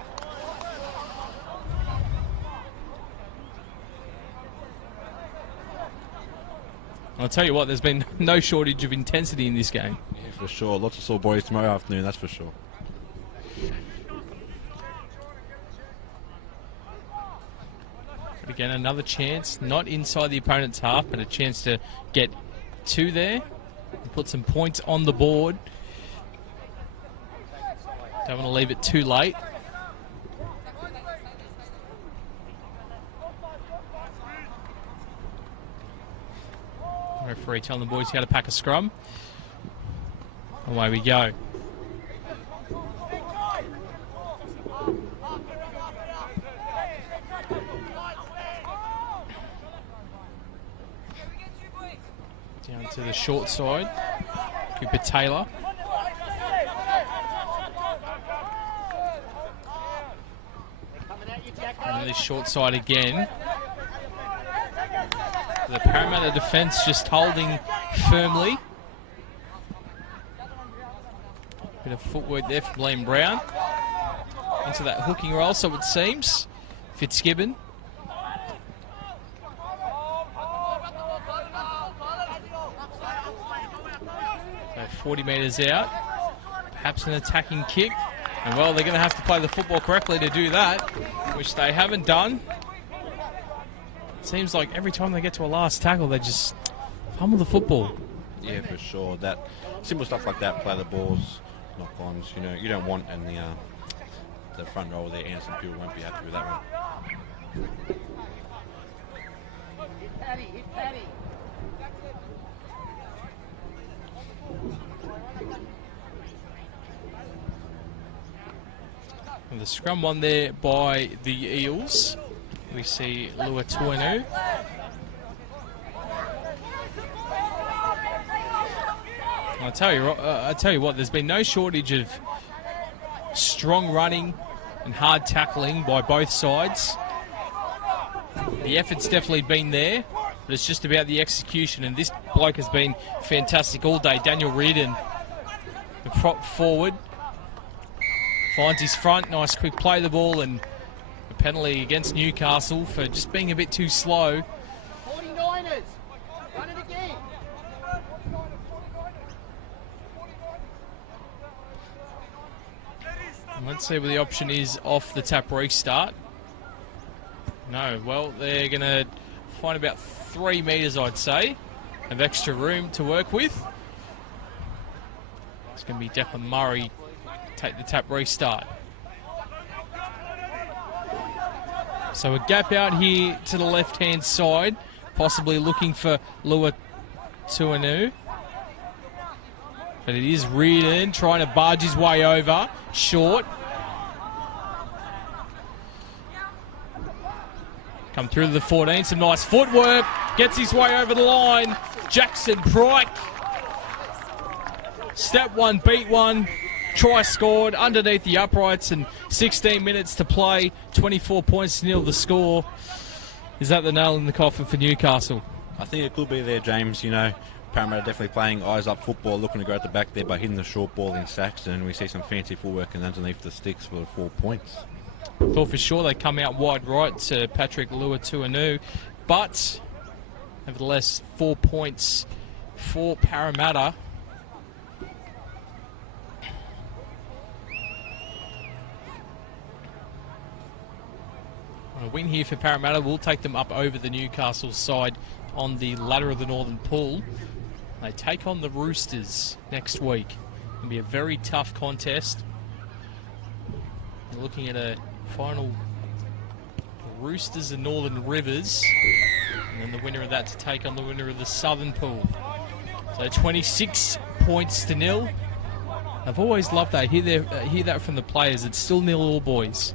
I'll tell you what, there's been no shortage of intensity in this game. Yeah, for sure. Lots of sore boys tomorrow afternoon, that's for sure. But again, another chance, not inside the opponent's half, but a chance to get 2 there and put some points on the board. Don't want to leave it too late. Referee telling the boys how to pack a scrum. Away we go. Down to the short side. Cooper Taylor. And this short side again. The Parramatta defence just holding firmly. Bit of footwork there from Liam Brown. Into that hooking roll, so it seems. Fitzgibbon. So 40 metres out. Perhaps an attacking kick. And well, they're going to have to play the football correctly to do that, which they haven't done. Seems like every time they get to a last tackle, they just fumble the football. Yeah, for sure. That simple stuff like that, play the balls, knock-ons, you know, you don't want, and the front row there, Anderson Peel won't be happy with that one. Hit Paddy, hit Paddy. And the scrum won there by the Eels. We see Lua Tuanu. I tell you what, there's been no shortage of strong running and hard tackling by both sides. The effort's definitely been there, but it's just about the execution, and this bloke has been fantastic all day. Daniel Reardon, the prop forward finds his front. Nice quick play the ball, and a penalty against Newcastle for just being a bit too slow. 49ers, run it again. And let's see what the option is off the tap restart. No, well, they're going to find about 3 metres, I'd say, of extra room to work with. It's going to be Declan Murray take the tap restart. So a gap out here to the left-hand side, possibly looking for Lua Tuanu. But it is Reardon trying to barge his way over. Short. Come through to the 14, some nice footwork. Gets his way over the line. Jackson Pryke. Step one, beat one. Try scored underneath the uprights, and 16 minutes to play. 24 points to nil the score. Is that the nail in the coffin for Newcastle? I think it could be there, James. You know, Parramatta definitely playing eyes up football, looking to go at the back there by hitting the short ball in Saxton. We see some fancy footwork and underneath the sticks for the 4 points. Thought for sure they come out wide right to Patrick Lua Tuanu, but nevertheless 4 points for Parramatta. A win here for Parramatta will take them up over the Newcastle side on the ladder of the Northern Pool. They take on the Roosters next week. It'll be a very tough contest. We're looking at a final Roosters and Northern Rivers, and then the winner of that to take on the winner of the Southern Pool. So 26 points to nil. I've always loved that. Hear that from the players. It's still 0-all, boys.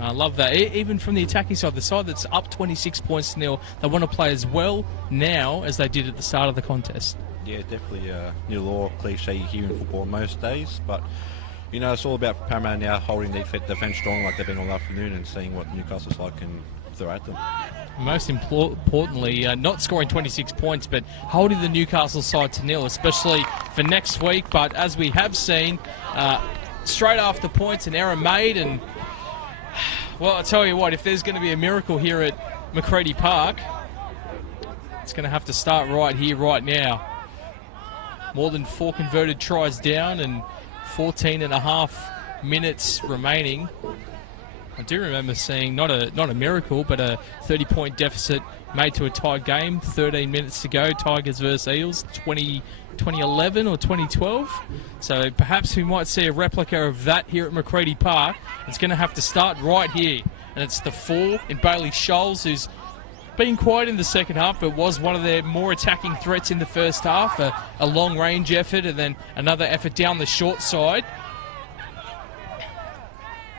I love that. Even from the attacking side, the side that's up 26 points to nil, they want to play as well now as they did at the start of the contest. Yeah, definitely a 0-all cliche you hear in football most days, but you know, it's all about Parramatta now holding their defence strong like they've been all afternoon and seeing what Newcastle side can throw at them. Most importantly, not scoring 26 points, but holding the Newcastle side to nil, especially for next week. But as we have seen, straight after points, an error made, and well, I tell you what, if there's going to be a miracle here at Macready Park, it's going to have to start right here, right now. More than 4 converted tries down and 14 and a half minutes remaining. I do remember seeing not a miracle, but a 30-point deficit made to a tied game. 13 minutes to go. Tigers versus Eels, 2011 or 2012. So perhaps we might see a replica of that here at Macready Park. It's going to have to start right here, and it's the 4 in Bailey Scholes, who's been quiet in the second half, but was one of their more attacking threats in the first half. A long-range effort, and then another effort down the short side.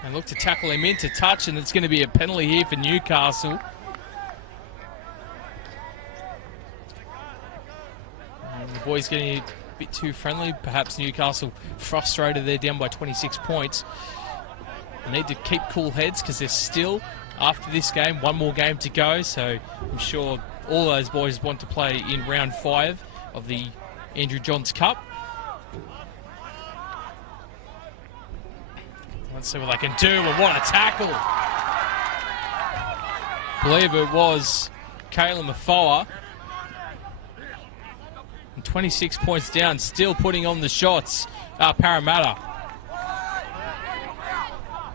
And look to tackle him into touch, and it's going to be a penalty here for Newcastle. And the boys getting a bit too friendly. Perhaps Newcastle frustrated. They're down by 26 points. They need to keep cool heads because they're still, after this game, 1 more game to go. So I'm sure all those boys want to play in round 5 of the Andrew Johns Cup. Let's see what they can do, and what a tackle. I believe it was Kayla Mafoa. And 26 points down, still putting on the shots, Parramatta.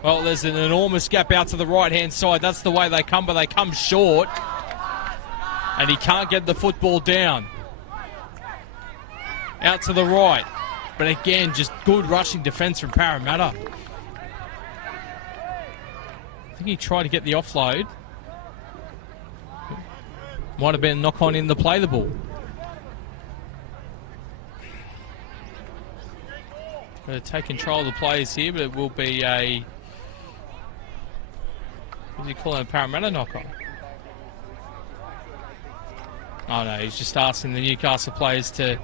Well, there's an enormous gap out to the right-hand side. That's the way they come, but they come short. And he can't get the football down. Out to the right. But again, just good rushing defence from Parramatta. I think he tried to get the offload. Might have been a knock-on in the play the ball. Going to take control of the players here, but it will be a... What do you call it? A Parramatta knock-on? Oh no, he's just asking the Newcastle players to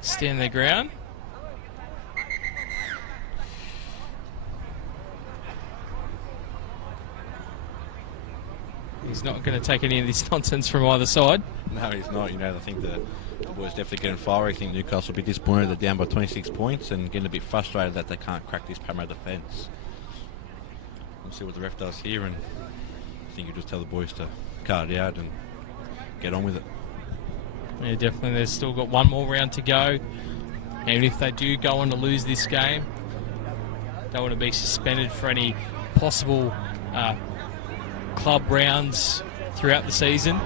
stand their ground. He's not going to take any of this nonsense from either side. No, he's not. You know, I think the boys definitely getting fiery. I think Newcastle will be disappointed they're down by 26 points and getting a bit frustrated that they can't crack this Parramatta defence. We'll see what the ref does here, and I think you just tell the boys to cut it out and get on with it. Yeah, definitely. They've still got one more round to go. Even if they do go on to lose this game, don't want to be suspended for any possible club rounds throughout the season.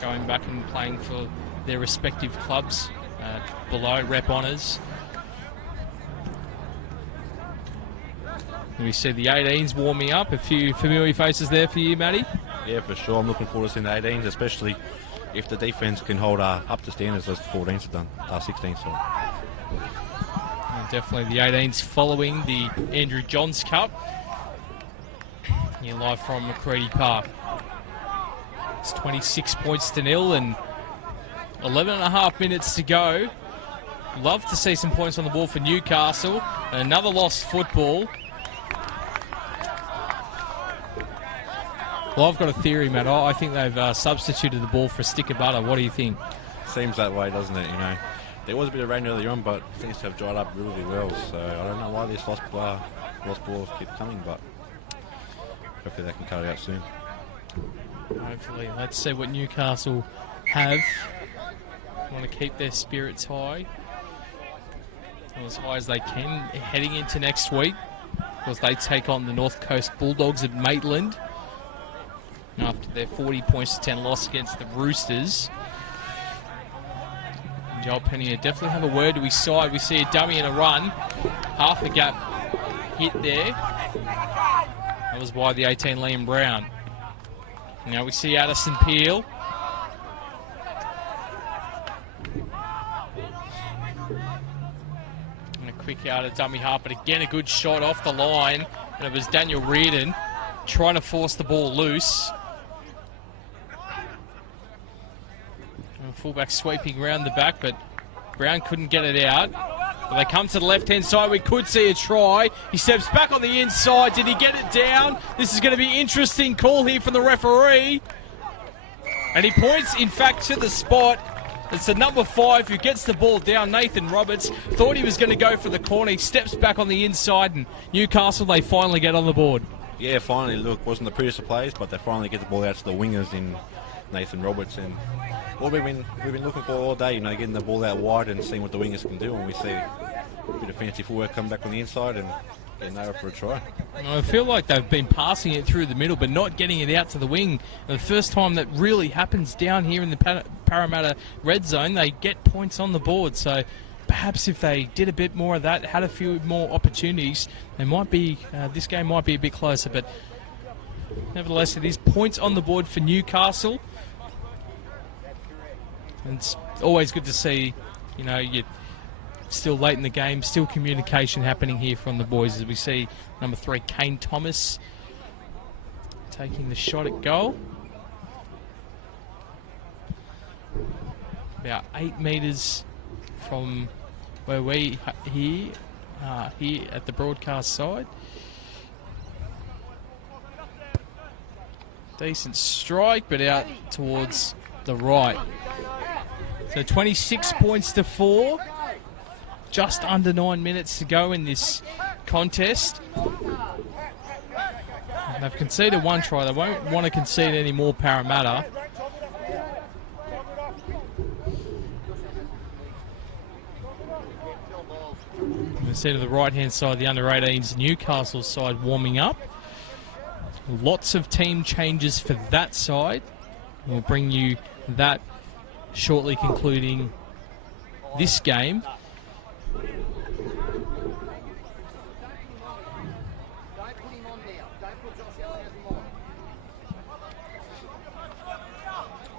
Going back and playing for their respective clubs below rep honours. We see the 18s warming up. A few familiar faces there for you, Matty. Yeah, for sure. I'm looking forward to seeing the 18s, especially if the defence can hold up to standards as the 14s have done, 16s. So. And definitely the 18s following the Andrew Johns Cup. Here live from Macready Park. It's 26 points to 0 and 11.5 minutes to go. Love to see some points on the board for Newcastle. And another lost football. Well, I've got a theory, Matt. I think they've substituted the ball for a stick of butter. What do you think? Seems that way, doesn't it? You know, there was a bit of rain earlier on, but things have dried up really well. So I don't know why these lost balls keep coming, but hopefully they can cut it out soon. Hopefully. Let's see what Newcastle have. Want to keep their spirits high, as high as they can, heading into next week, because they take on the North Coast Bulldogs at Maitland after their 40 points to 10 loss against the Roosters. Joel Penny definitely have a word to his side. We see a dummy and a run. Half the gap hit there. That was by the 18, Liam Brown. Now we see Addison Peel. And a quick out of dummy half, but again a good shot off the line. And it was Daniel Reardon trying to force the ball loose. Fullback sweeping round the back, but Brown couldn't get it out. But they come to the left-hand side. We could see a try. He steps back on the inside. Did he get it down? This is going to be interesting call here from the referee. And he points, in fact, to the spot. It's the number 5 who gets the ball down. Nathan Roberts thought he was going to go for the corner. He steps back on the inside, and Newcastle, they finally get on the board. Yeah, finally, look, wasn't the prettiest of plays, but they finally get the ball out to the wingers in Nathan Roberts. And what we've been looking for all day, you know, getting the ball out wide and seeing what the wingers can do. And we see a bit of fancy footwork come back on the inside and getting over for a try. I feel like they've been passing it through the middle, but not getting it out to the wing. And the first time that really happens down here in the Parramatta red zone, they get points on the board. So perhaps if they did a bit more of that, had a few more opportunities, they might be this game might be a bit closer. But nevertheless, it is points on the board for Newcastle. And it's always good to see, you know, you're still late in the game, still communication happening here from the boys as we see number 3, Kane Thomas, taking the shot at goal. About 8 metres from where we here at the broadcast side. Decent strike, but out towards the right. So 26 points to 4. Just under 9 minutes to go in this contest. They've conceded 1 try. They won't want to concede any more, Parramatta. We see to the right-hand side, the under-18s Newcastle side warming up. Lots of team changes for that side. We'll bring you that shortly, concluding this game.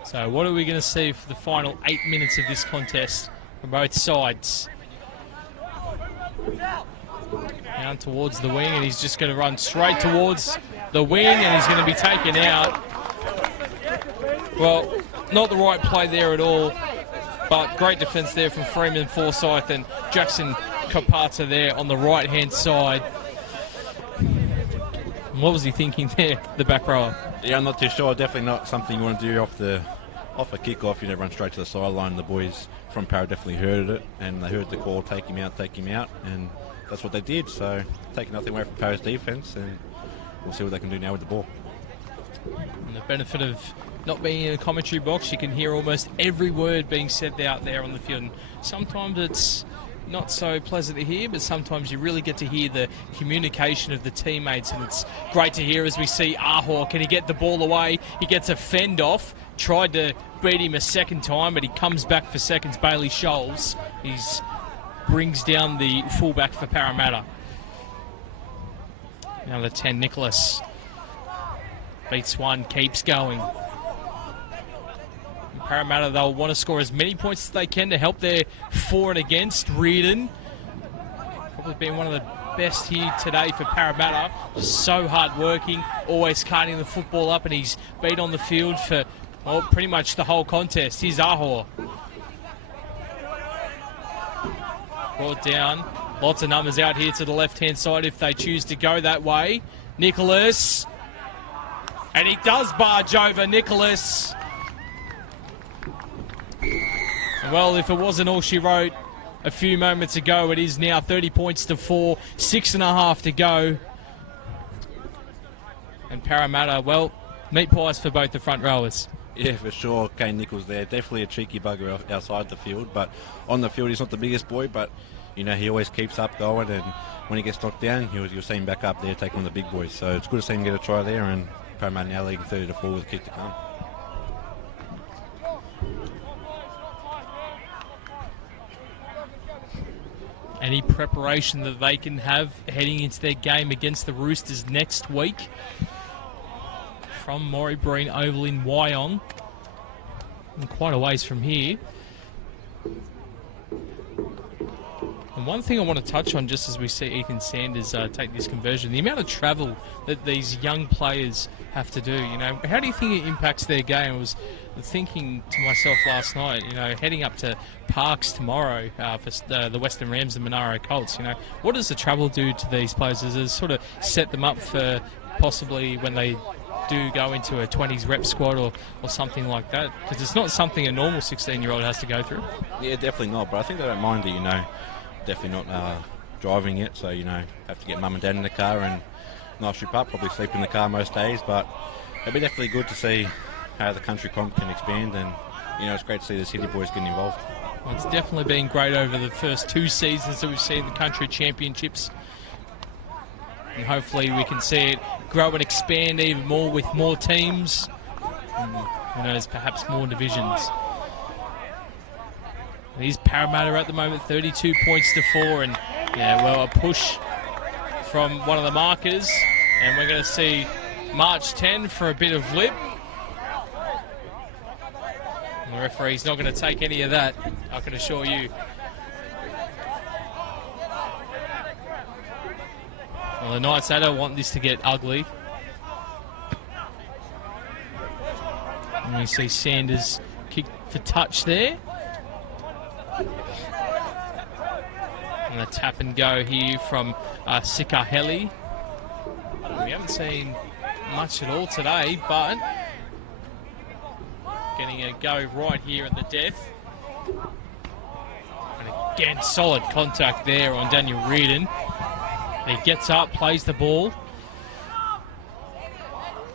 So what are we going to see for the final 8 minutes of this contest from both sides? Down towards the wing, and he's just going to run straight towards the wing, and he's going to be taken out. Well, not the right play there at all, but great defence there from Freeman Forsyth and Jackson Kapata there on the right-hand side. And what was he thinking there, the back rower? Yeah, I'm not too sure. Definitely not something you want to do off a kickoff. You know, run straight to the sideline. The boys from Parra definitely heard it, and they heard the call, take him out, and that's what they did. So take nothing away from Parra's defence, and we'll see what they can do now with the ball. And the benefit of not being in a commentary box, you can hear almost every word being said out there on the field. And sometimes it's not so pleasant to hear, but sometimes you really get to hear the communication of the teammates, and it's great to hear as we see Aho. Can he get the ball away? He gets a fend off, tried to beat him a second time, but he comes back for seconds. Bailey Scholes, he brings down the fullback for Parramatta. Now the 10, Nicholas. Beats one, keeps going. Parramatta, they'll want to score as many points as they can to help their for and against. Reardon, probably been one of the best here today for Parramatta. Just so hard working, always carting the football up, and he's been on the field for pretty much the whole contest. Here's Ahor. Brought down. Lots of numbers out here to the left-hand side if they choose to go that way. Nicholas. And he does barge over Nicholas. Well, if it wasn't all she wrote a few moments ago, it is now 30 points to 4, 6.5 to go. And Parramatta, well, meat pies for both the front rowers. Yeah, for sure. Kane Nichols there. Definitely a cheeky bugger outside the field, but on the field he's not the biggest boy, but you know, he always keeps up going, and when he gets knocked down, you'll see him back up there taking on the big boys. So it's good to see him get a try there, and Parramatta now leading 30 to 4 with a kick to come. Any preparation that they can have heading into their game against the Roosters next week from Maury Breen Oval in Wyong, and quite a ways from here. And one thing I want to touch on, just as we see Ethan Sanders take this conversion, the amount of travel that these young players have to do. You know, how do you think it impacts their game? I was thinking to myself last night, you know, heading up to Parks tomorrow for the Western Rams and Monaro Colts, you know, what does the travel do to these players? Does it sort of set them up for possibly when they do go into a 20s rep squad or something like that? Because it's not something a normal 16-year-old has to go through. Yeah, definitely not, but I think they don't mind it, you know. Definitely not driving it, so, you know, have to get mum and dad in the car and nice trip up, probably sleep in the car most days, but it'll be definitely good to see how the country comp can expand, and, you know, it's great to see the city boys getting involved. Well, it's definitely been great over the first 2 seasons that we've seen the country championships, and hopefully we can see it grow and expand even more with more teams, and who knows, perhaps more divisions. Here's Parramatta at the moment, 32 points to 4, and yeah, well, a push from one of the markers, and we're going to see March 10 for a bit of lip. And the referee's not going to take any of that, I can assure you. Well, the Knights, they don't want this to get ugly. And we see Sanders kick for touch there. And a tap and go here from Sikaheli. We haven't seen much at all today, but getting a go right here at the death. And again, solid contact there on Daniel Reardon. And he gets up, plays the ball.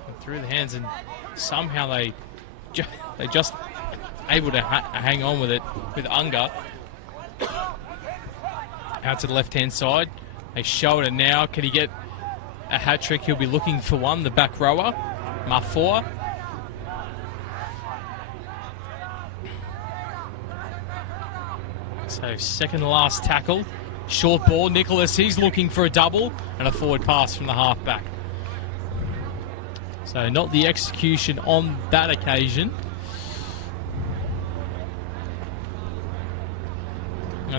And through the hands, and somehow they just able to hang on with it with Unger. Out to the left-hand side. They show it now. Can he get a hat-trick? He'll be looking for one, the back rower, Mafua. So second to last tackle. Short ball, Nicholas, he's looking for a double, and a forward pass from the halfback. So not the execution on that occasion.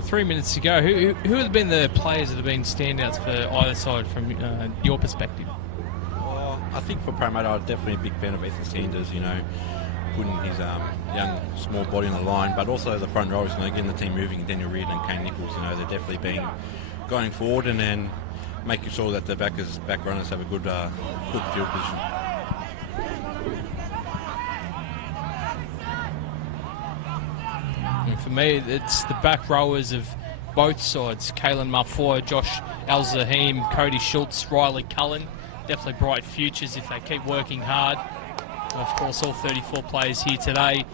3 minutes to go. Who have been the players that have been standouts for either side from your perspective? I think for Parramatta, I'm definitely a big fan of Ethan Sanders, you know, putting his young, small body on the line, but also the front rowers, you know, getting the team moving, Daniel Reardon and Kane Nichols, you know, they're definitely been going forward and then making sure that the back runners have a good field position. And for me, it's the back rowers have both sides. Kalen Mafoy, Josh Al-Zahim, Cody Schultz, Riley Cullen. Definitely bright futures if they keep working hard. And of course, all 34 players here today,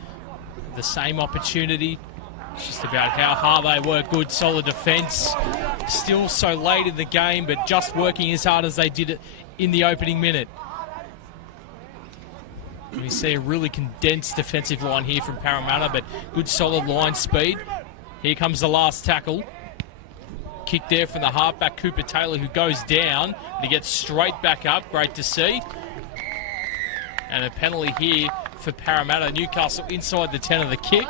the same opportunity. It's just about how hard they work. Good, solid defence. Still so late in the game, but just working as hard as they did it in the opening minute. We see a really condensed defensive line here from Parramatta, but good solid line speed. Here comes the last tackle. Kick there from the halfback, Cooper Taylor, who goes down. And he gets straight back up. Great to see. And a penalty here for Parramatta. Newcastle inside the 10 of the kick.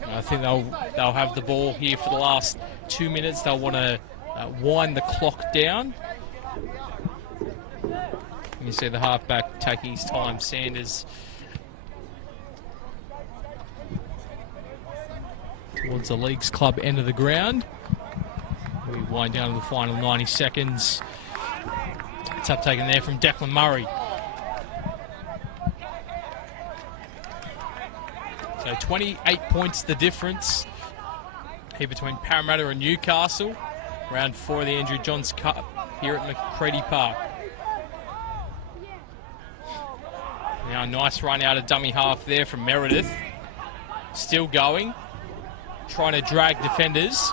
And I think they'll have the ball here for the last 2 minutes. They'll want to wind the clock down. You see the halfback taking his time, Sanders. Towards the Leagues Club end of the ground. We wind down to the final 90 seconds. It's up taken there from Declan Murray. So 28 points the difference here between Parramatta and Newcastle. Round 4 of the Andrew Johns Cup here at McCready Park. Now a nice run out of dummy half there from Meredith. Still going. Trying to drag defenders.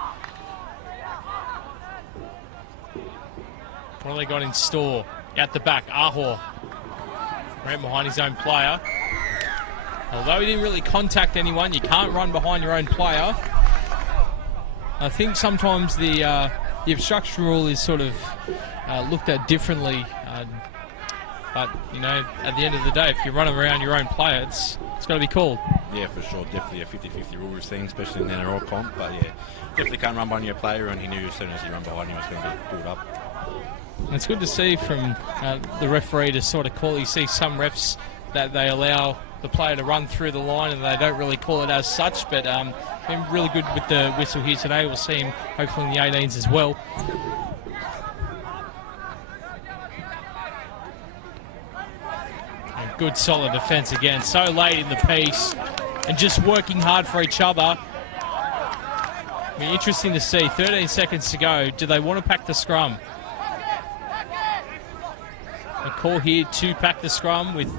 What have they got in store? Out the back, Ahor. Ran behind his own player. Although he didn't really contact anyone, you can't run behind your own player. I think sometimes the obstruction rule is sort of looked at differently. But, you know, at the end of the day, if you're running around your own player, it's got to be called. Yeah, for sure. Definitely a 50-50 rule we've seen, especially in the NRL comp. But, yeah, definitely can't run behind your player, and he knew as soon as he ran behind him, it was going to be pulled up. And it's good to see from the referee to sort of call. You see some refs that they allow the player to run through the line and they don't really call it as such. But been really good with the whistle here today. We'll see him hopefully in the 18s as well. Good solid defence again, so late in the piece and just working hard for each other. It'll be interesting to see, 13 seconds to go, do they want to pack the scrum? A call here to pack the scrum with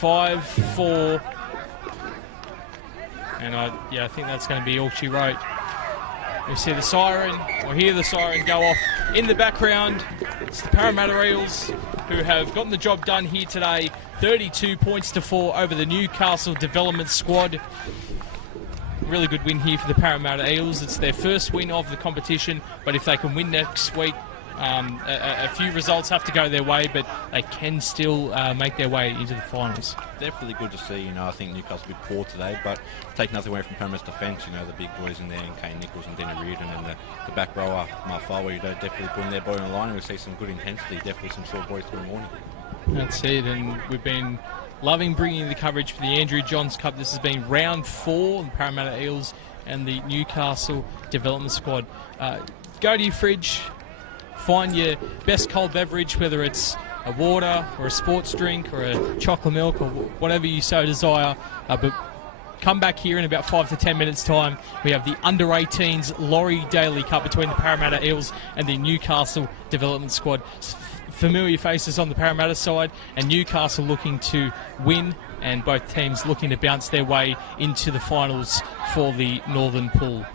5-4, and I think that's going to be all she wrote. We see the siren, or hear the siren go off in the background. It's the Parramatta Eels who have gotten the job done here today. 32 points to 4 over the Newcastle development squad. Really good win here for the Parramatta Eels. It's their first win of the competition, but if they can win next week, a few results have to go their way, but they can still make their way into the finals. Definitely good to see. You know, I think Newcastle a bit poor today, but take nothing away from Parramatta's defence. You know, the big boys in there, and Kane Nichols and Denny Reardon, and the back rower, Mafawa, you know, definitely putting their body on the line, and we see some good intensity, definitely some sore boys through the morning. That's it, and we've been loving bringing the coverage for the Andrew Johns Cup. This has been round 4, the Parramatta Eels and the Newcastle development squad. Go to your fridge, find your best cold beverage, whether it's a water or a sports drink or a chocolate milk or whatever you so desire, but come back here in about 5 to 10 minutes time. We have the under-18s Laurie Daley Cup between the Parramatta Eels and the Newcastle development squad. Familiar faces on the Parramatta side, and Newcastle looking to win, and both teams looking to bounce their way into the finals for the Northern Pool.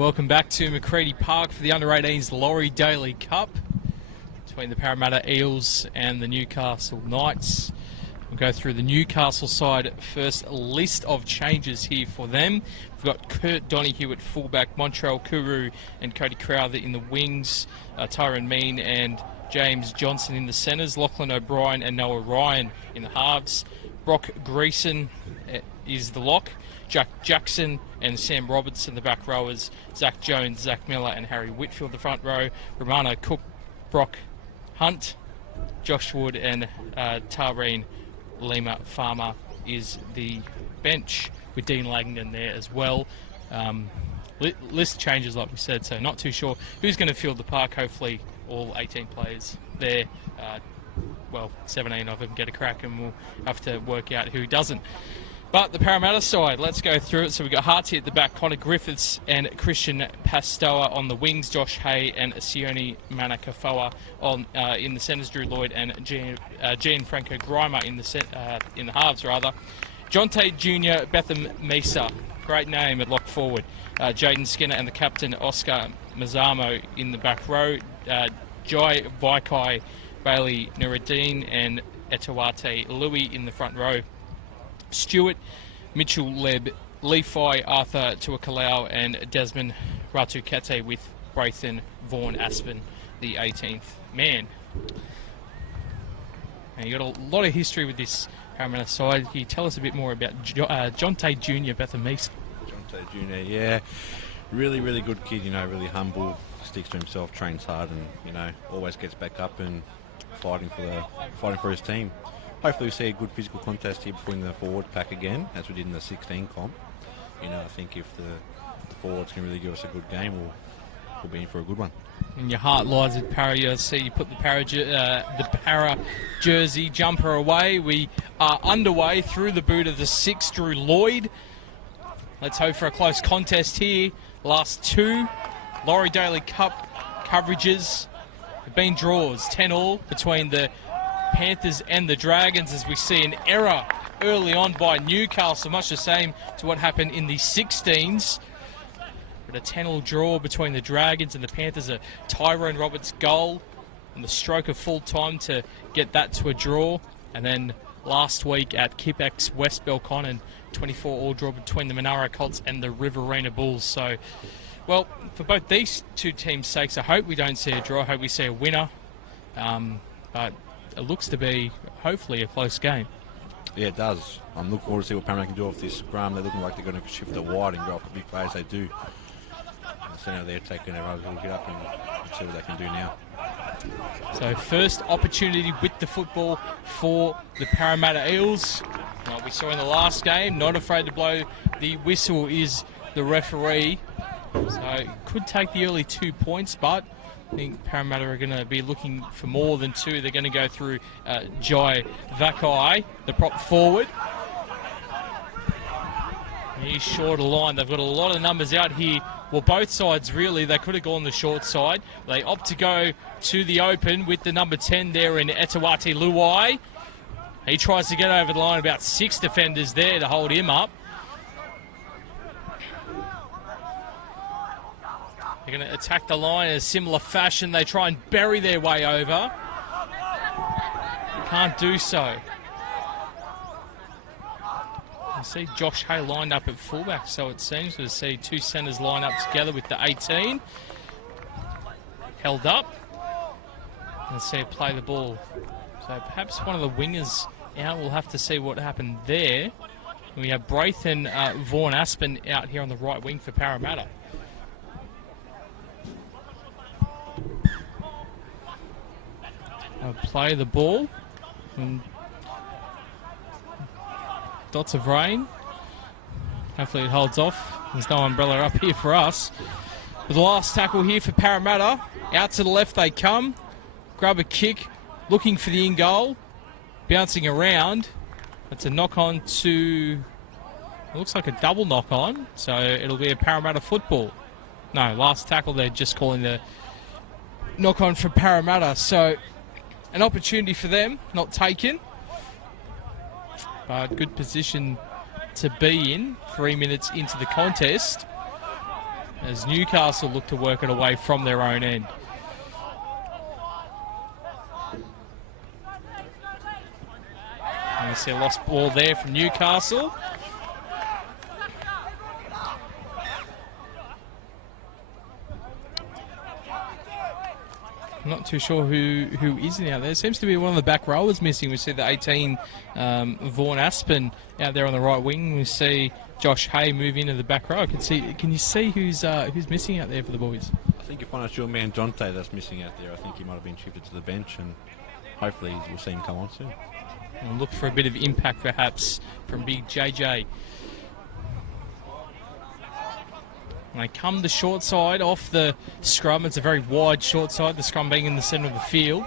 Welcome back to Macready Park for the Under-18s Laurie Daley Cup between the Parramatta Eels and the Newcastle Knights. We'll go through the Newcastle side first. List of changes here for them. We've got Kurt Donahue at fullback, Montreal Kuru and Cody Crowther in the wings, Tyrone Mean and James Johnson in the centres, Lachlan O'Brien and Noah Ryan in the halves. Brock Greason is the lock, Jack Jackson and Sam Robertson the back rowers, Zach Jones, Zach Miller and Harry Whitfield the front row, Romano Cook, Brock Hunt, Josh Wood and Tareen Lima Farmer is the bench, with Dean Langdon there as well. List changes, like we said, so not too sure who's going to field the park. Hopefully all 18 players there, 17 of them get a crack, and we'll have to work out who doesn't. But the Parramatta side, let's go through it. So we've got Harty at the back, Connor Griffiths and Christian Pastoa on the wings, Josh Hay and Sione Manakafoa on in the centres, Drew Lloyd and Gianfranco Grimer in the halves rather. Jonte Jr., Betham Mesa, great name at lock forward. Jaden Skinner and the captain Oscar Mazzamo in the back row. Jai Vaikai, Bailey Nuruddin and Etawate Louis in the front row. Stewart, Mitchell Leb, Lefi, Arthur Tuakalau and Desmond Ratukete with Braithen Vaughan Aspen, the 18th man. Now you got a lot of history with this Parramatta side. Can you tell us a bit more about Jonte Jr. Betham Mesa? Jonte Jr., yeah. Really, really good kid, really humble, sticks to himself, trains hard and, always gets back up and fighting for his team. Hopefully we see a good physical contest here between the forward pack again, as we did in the 16 comp. I think if the forwards can really give us a good game, we'll be in for a good one. And your heart lies with Para. You see, you put the Para jersey jumper away. We are underway through the boot of the 6th, Drew Lloyd. Let's hope for a close contest here. Last two Laurie Daley Cup coverages have been draws, 10-all between the Panthers and the Dragons, as we see an error early on by Newcastle, much the same to what happened in the 16s. But a 10-all draw between the Dragons and the Panthers, a Tyrone Roberts goal and the stroke of full time to get that to a draw. And then last week at Kipex West Belconnen, 24-all draw between the Monaro Colts and the Riverina Bulls. So, well, for both these two teams' sakes, I hope we don't see a draw. I hope we see a winner. But it looks to be, hopefully, a close game. Yeah, it does. I'm looking forward to see what Parramatta can do off this scrum. They're looking like they're going to shift it wide and go off the big players they do. So now they're taking their own little get up and see what they can do now. So first opportunity with the football for the Parramatta Eels. Like we saw in the last game, not afraid to blow the whistle is the referee. So could take the early 2 points, but I think Parramatta are going to be looking for more than two. They're going to go through Jai Vakai, the prop forward. He's short of line. They've got a lot of numbers out here. Well, both sides, really. They could have gone the short side. They opt to go to the open with the number 10 there in Etawati Luai. He tries to get over the line. About 6 defenders there to hold him up. They're going to attack the line in a similar fashion. They try and bury their way over. Can't do so. I see Josh Hay lined up at fullback, so it seems to see two centres line up together with the 18. Held up. And see it play the ball. So perhaps one of the wingers out. We'll have to see what happened there. And we have Braithen Vaughan Aspen out here on the right wing for Parramatta. I'll play the ball. And dots of rain. Hopefully it holds off. There's no umbrella up here for us. With the last tackle here for Parramatta. Out to the left they come. Grab a kick. Looking for the in-goal. Bouncing around. It's a knock-on to... It looks like a double knock-on. So it'll be a Parramatta football. No, last tackle they're just calling the knock-on for Parramatta. So an opportunity for them. Not taken. But good position to be in 3 minutes into the contest. as Newcastle look to work it away from their own end. And we see a lost ball there from Newcastle. I'm not too sure who is out there. Seems to be one of the back rowers missing. We see the 18, Vaughan Aspen, out there on the right wing. We see Josh Hay move into the back row. Can you see who's missing out there for the boys? I think you find out your man Jonte that's missing out there. I think he might have been shifted to the bench, and hopefully we'll see him come on soon. And look for a bit of impact perhaps from big JJ. And they come the short side off the scrum. It's a very wide short side, the scrum being in the centre of the field.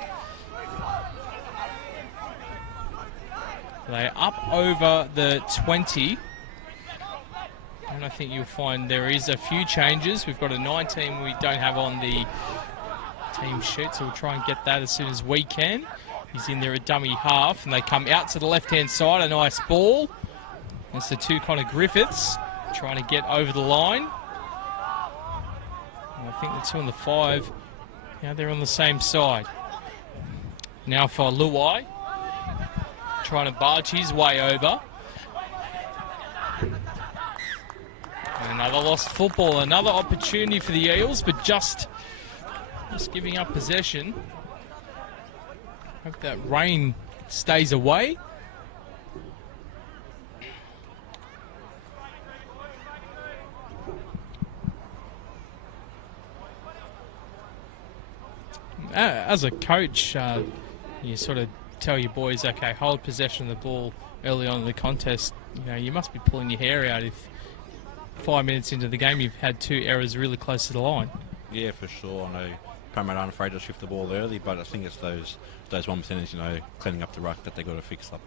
They're up over the 20. And I think you'll find there is a few changes. We've got a 19 we don't have on the team sheet, so we'll try and get that as soon as we can. He's in there at dummy half, and they come out to the left-hand side. A nice ball. That's the two Connor Griffiths trying to get over the line. I think the 2 and the 5, now they're on the same side. Now for Luai, trying to barge his way over. And another lost football, another opportunity for the Eels, but just giving up possession. Hope that rain stays away. As a coach, you sort of tell your boys, okay, hold possession of the ball early on in the contest. You know, you must be pulling your hair out if 5 minutes into the game you've had 2 errors really close to the line. Yeah, for sure. I know Parramatta aren't afraid to shift the ball early, but I think it's those 1%, you know, cleaning up the ruck that they've got to fix up.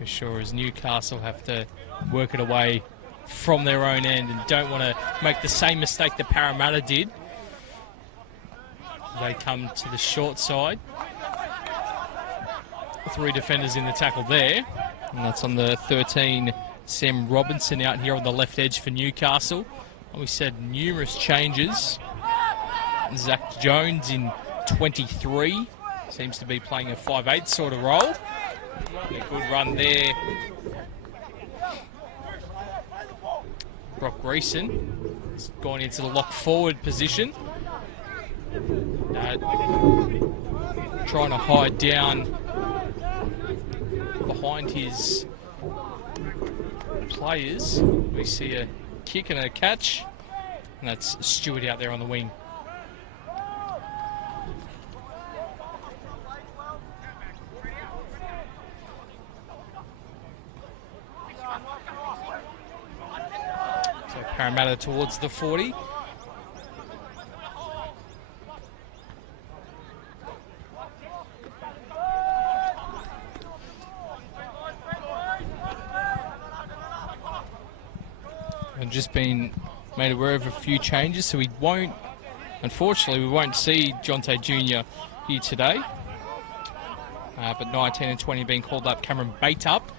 For sure, as Newcastle have to work it away from their own end and don't want to make the same mistake that Parramatta did. They come to the short side. 3 defenders in the tackle there. And that's on the 13, Sam Robinson out here on the left edge for Newcastle. And we said numerous changes. Zach Jones in 23. Seems to be playing a 5'8" sort of role. A good run there. Brock Greason has gone into the lock forward position. Trying to hide down behind his players. We see a kick and a catch, and that's Stewart out there on the wing. So Parramatta towards the 40. I've just been made aware of a few changes, so unfortunately we won't see Jonte Jr. here today. But 19 and 20 being called up. Cameron Bateup,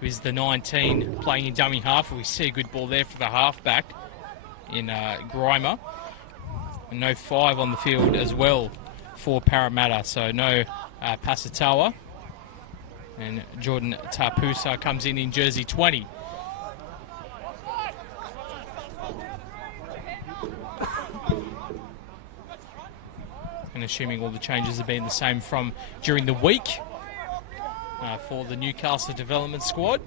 who is the 19, playing in dummy half. We see a good ball there for the halfback in Grimer. And no 5 on the field as well for Parramatta, so no Pasatawa. And Jordan Tapusa comes in jersey 20. And assuming all the changes have been the same from during the week for the Newcastle development squad.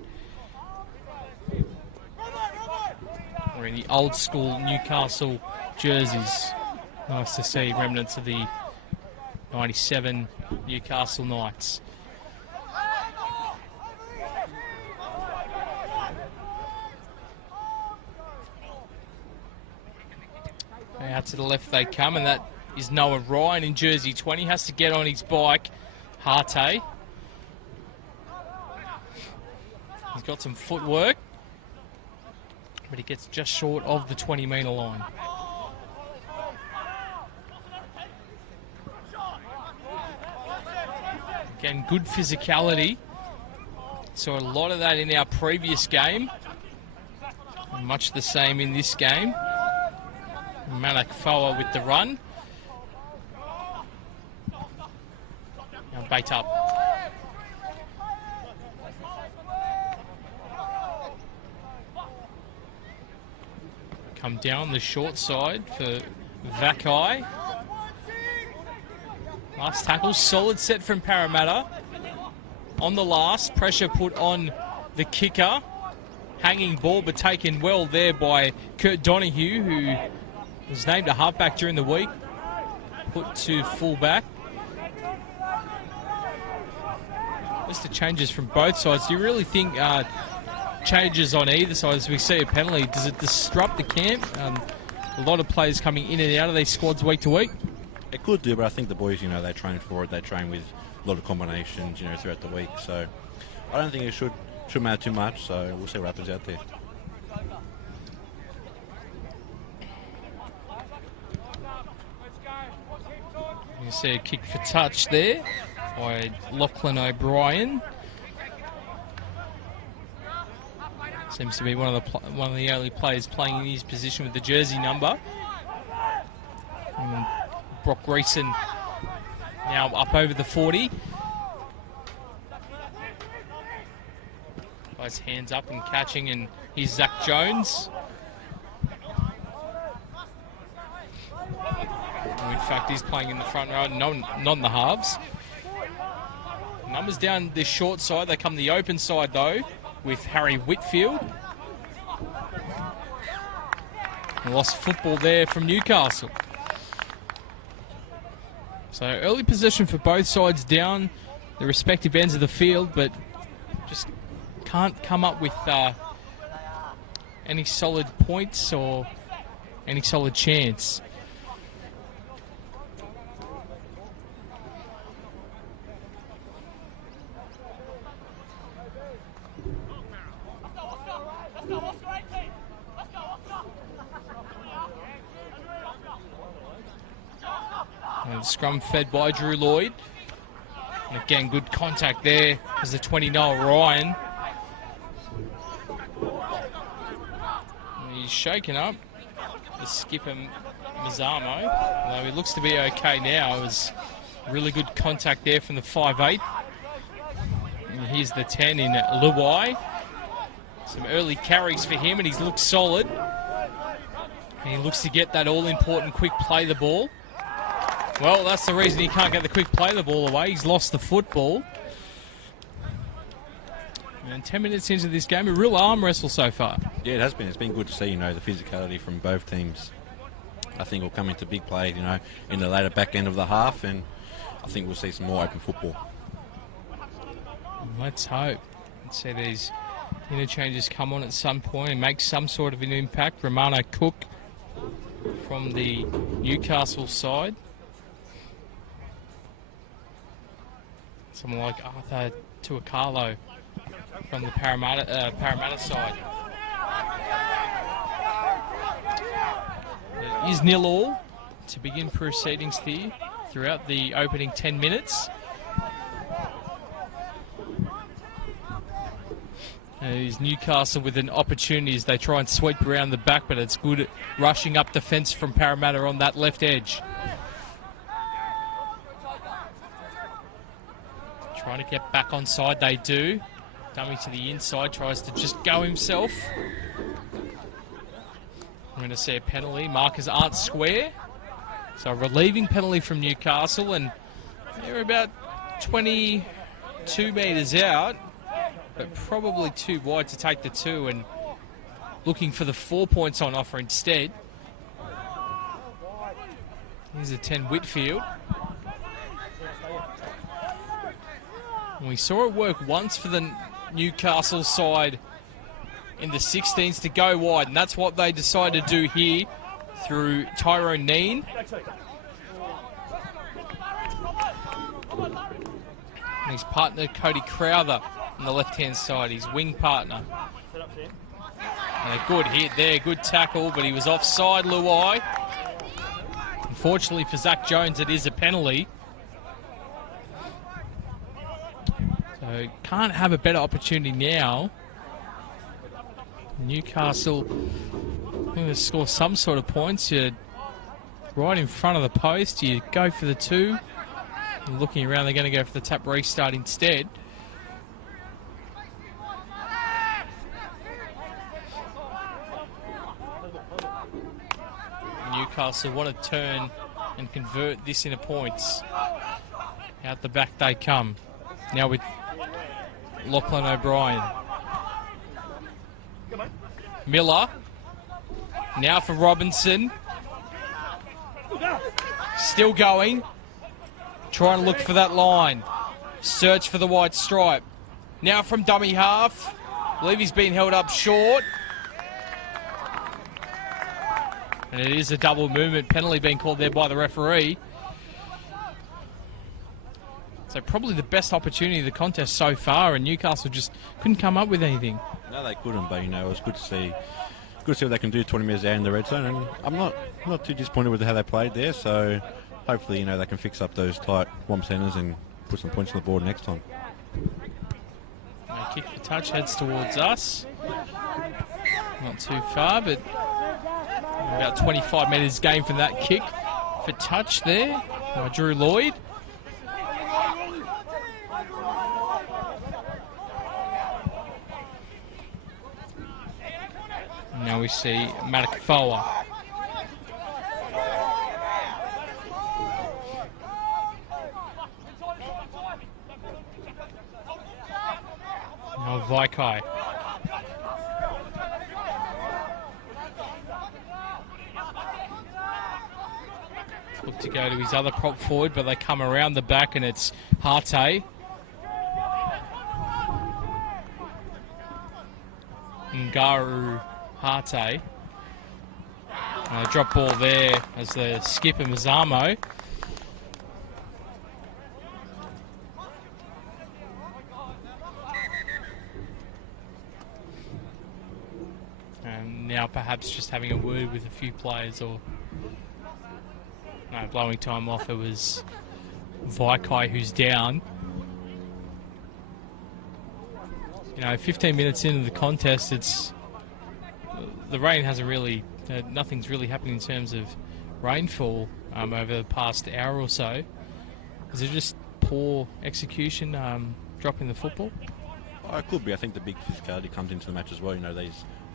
We're in the old school Newcastle jerseys. Nice to see remnants of the 97 Newcastle Knights. Out to the left they come, and that is Noah Ryan in jersey 20. Has to get on his bike. Harte. He's got some footwork, but he gets just short of the 20-metre line. Again, good physicality. Saw a lot of that in our previous game. Much the same in this game. Malak-Foa with the run. Now bait up. Come down the short side for Vakai. Last tackle, solid set from Parramatta. On the last, pressure put on the kicker. Hanging ball, but taken well there by Kurt Donahue, who was named a halfback during the week. Put to fullback. Just the changes from both sides. Do you really think changes on either side as we see a penalty, does it disrupt the camp? A lot of players coming in and out of these squads week to week. It could do, but I think the boys, they train for it. They train with a lot of combinations, throughout the week. So I don't think it should matter too much. So we'll see what happens out there. You see a kick for touch there by Lachlan O'Brien. Seems to be one of the early players playing in his position with the jersey number. And Brock Greason now up over the 40. Guys hands up and catching, and here's Zach Jones. In fact, he's playing in the front row, not in the halves. Numbers down the short side. They come the open side, though, with Harry Whitfield. Lost football there from Newcastle. So early possession for both sides down the respective ends of the field, but just can't come up with any solid points or any solid chance. And scrum fed by Drew Lloyd. And again, good contact there as the 20 Noel Ryan. And he's shaken up, the skipper Mazzamo, although he looks to be okay now. It was really good contact there from the 5'8". And here's the 10 in Luai. Some early carries for him, and he's looked solid. And he looks to get that all-important quick play the ball. Well, that's the reason he can't get the quick play the ball away. He's lost the football. And 10 minutes into this game, a real arm wrestle so far. Yeah, it has been. It's been good to see, the physicality from both teams. I think will come into big play, in the later back end of the half, and I think we'll see some more open football. Let's hope. Let's see these interchanges come on at some point and make some sort of an impact. Romano Cook from the Newcastle side. Someone like Arthur Tuakalo from the Parramatta side. It is 0-0 to begin proceedings here throughout the opening 10 minutes. Is Newcastle with an opportunity as they try and sweep around the back, but it's good rushing up defence from Parramatta on that left edge. Trying to get back onside, they do. Dummy to the inside, tries to just go himself. I'm going to see a penalty. Markers aren't square. So a relieving penalty from Newcastle, and they're about 22 metres out, but probably too wide to take the 2 and looking for the 4 points on offer instead. Here's a 10 Whitfield. And we saw it work once for the Newcastle side in the 16s to go wide, and that's what they decided to do here through Tyrone Neen. And his partner Cody Crowther on the left-hand side, his wing partner. And a good hit there, good tackle, but he was offside, Luai. Unfortunately for Zach Jones, it is a penalty. So can't have a better opportunity now. Newcastle going to score some sort of points. You're right in front of the post. You go for the 2. And looking around, they're going to go for the tap restart instead. Newcastle want to turn and convert this into points. Out the back they come. Now with Lachlan O'Brien. Miller. Now for Robinson. Still going. Trying to look for that line. Search for the white stripe. Now from dummy half. I believe he's been held up short. And it is a double movement penalty being called there by the referee. So probably the best opportunity of the contest so far, and Newcastle just couldn't come up with anything. No, they couldn't, but it was good to see. Good to see what they can do 20 metres out in the red zone, and I'm not too disappointed with how they played there. So hopefully, they can fix up those tight 1%ers and put some points on the board next time. They kick the touch, heads towards us. Not too far, but about 25 metres gain from that kick for touch there by Drew Lloyd. Now we see Matakafoa. Now Vaikai. Look to go to his other prop forward, but they come around the back and it's Harte. Ngaru Harte. Drop ball there as the skipper Mazzamo. And now perhaps just having a word with a few players, or no, blowing time off. It was Vaikai who's down. 15 minutes into the contest, the rain hasn't really, nothing's really happening in terms of rainfall over the past hour or so. Is it just poor execution, dropping the football? Oh, it could be. I think the big physicality comes into the match as well.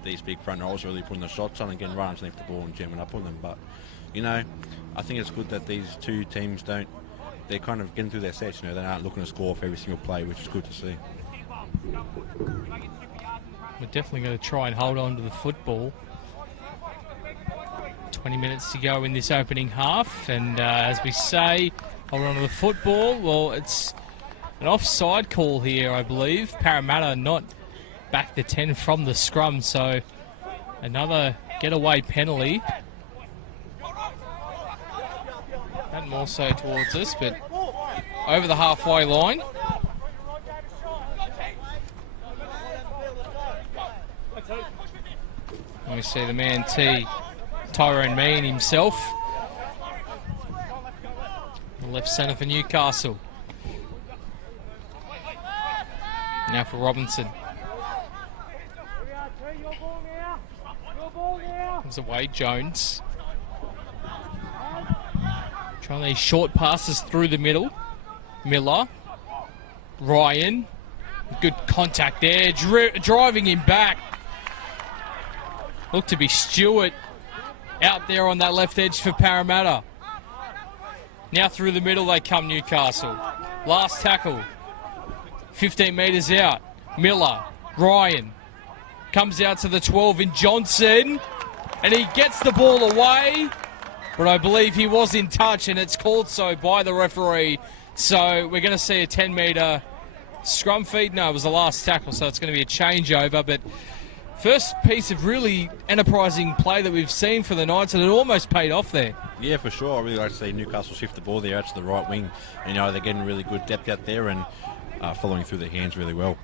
These big front rows really putting the shots on and getting right underneath the ball and jamming up on them. But, I think it's good that these two teams they're kind of getting through their sets. They aren't looking to score off every single play, which is good to see. We're definitely going to try and hold on to the football. 20 minutes to go in this opening half, and as we say, hold on to the football. Well, it's an offside call here, I believe. Parramatta not back the 10 from the scrum, so another getaway penalty. And more so towards us, but over the halfway line. And we see the man Tyrone Mean himself. The left centre for Newcastle. Now for Robinson. Comes away, Jones. Trying these short passes through the middle. Miller. Ryan. Good contact there. Driving him back. Looked to be Stewart out there on that left edge for Parramatta. Now through the middle they come, Newcastle. Last tackle. 15 metres out. Miller. Ryan. Comes out to the 12 in Johnson. And he gets the ball away. But I believe he was in touch, and it's called so by the referee. So we're going to see a 10-metre scrum feed. No, it was the last tackle, so it's going to be a changeover. But first piece of really enterprising play that we've seen for the Knights, and it almost paid off there. Yeah, for sure. I really like to see Newcastle shift the ball there out to the right wing. And, they're getting really good depth out there and following through their hands really well.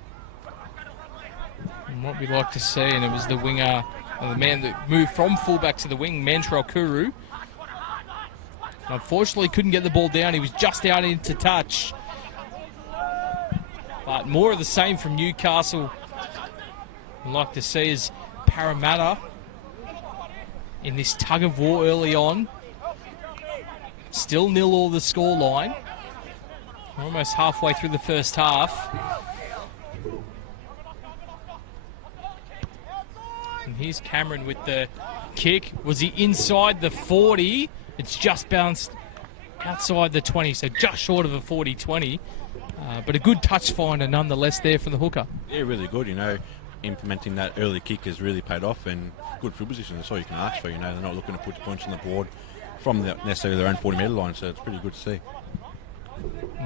And what we'd like to see, and it was the winger, the man that moved from fullback to the wing, Mantrell Kuru. Unfortunately, couldn't get the ball down. He was just out into touch. But more of the same from Newcastle. I'd like to see is Parramatta in this tug of war early on. Still 0-all the scoreline. Almost halfway through the first half. And here's Cameron with the kick. Was he inside the 40? It's just bounced outside the 20, so just short of a 40-20. But a good touch finder nonetheless there for the hooker. Yeah, really good, you know. Implementing that early kick has really paid off, and good field position. That's all you can ask for, you know. They're not looking to put the points on the board from necessarily their own 40-metre line, so it's pretty good to see.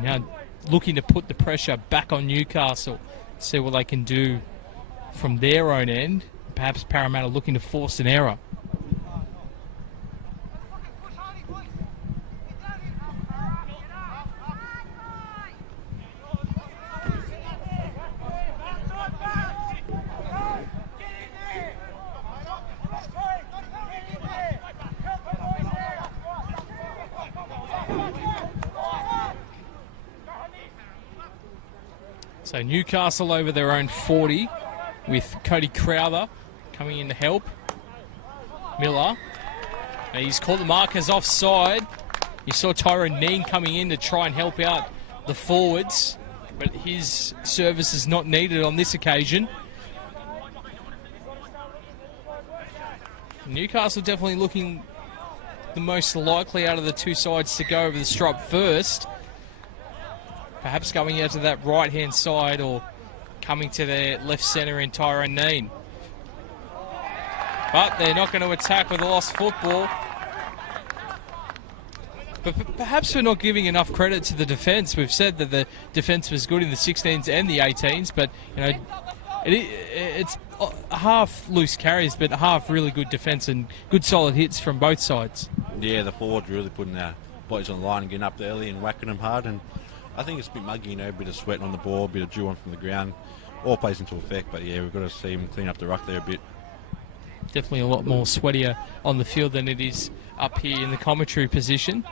Now looking to put the pressure back on Newcastle, see what they can do from their own end. Perhaps Parramatta looking to force an error. So Newcastle over their own 40 with Cody Crowther coming in to help. Miller. And he's called the markers offside. You saw Tyrone Neen coming in to try and help out the forwards, but his service is not needed on this occasion. Newcastle definitely looking the most likely out of the two sides to go over the strop first. Perhaps going out to that right-hand side or coming to their left centre in Tyrone Neen. But they're not going to attack with a lost football. But perhaps we're not giving enough credit to the defence. We've said that the defence was good in the 16s and the 18s, but you know, it's half loose carries, but half really good defence and good solid hits from both sides. Yeah, the forwards really putting their bodies on the line and getting up there early and whacking them hard. And I think it's a bit muggy, you know, a bit of sweat on the ball, a bit of dew on from the ground. All plays into effect, but yeah, we've got to see him clean up the ruck there a bit. Definitely a lot more sweatier on the field than it is up here in the commentary position.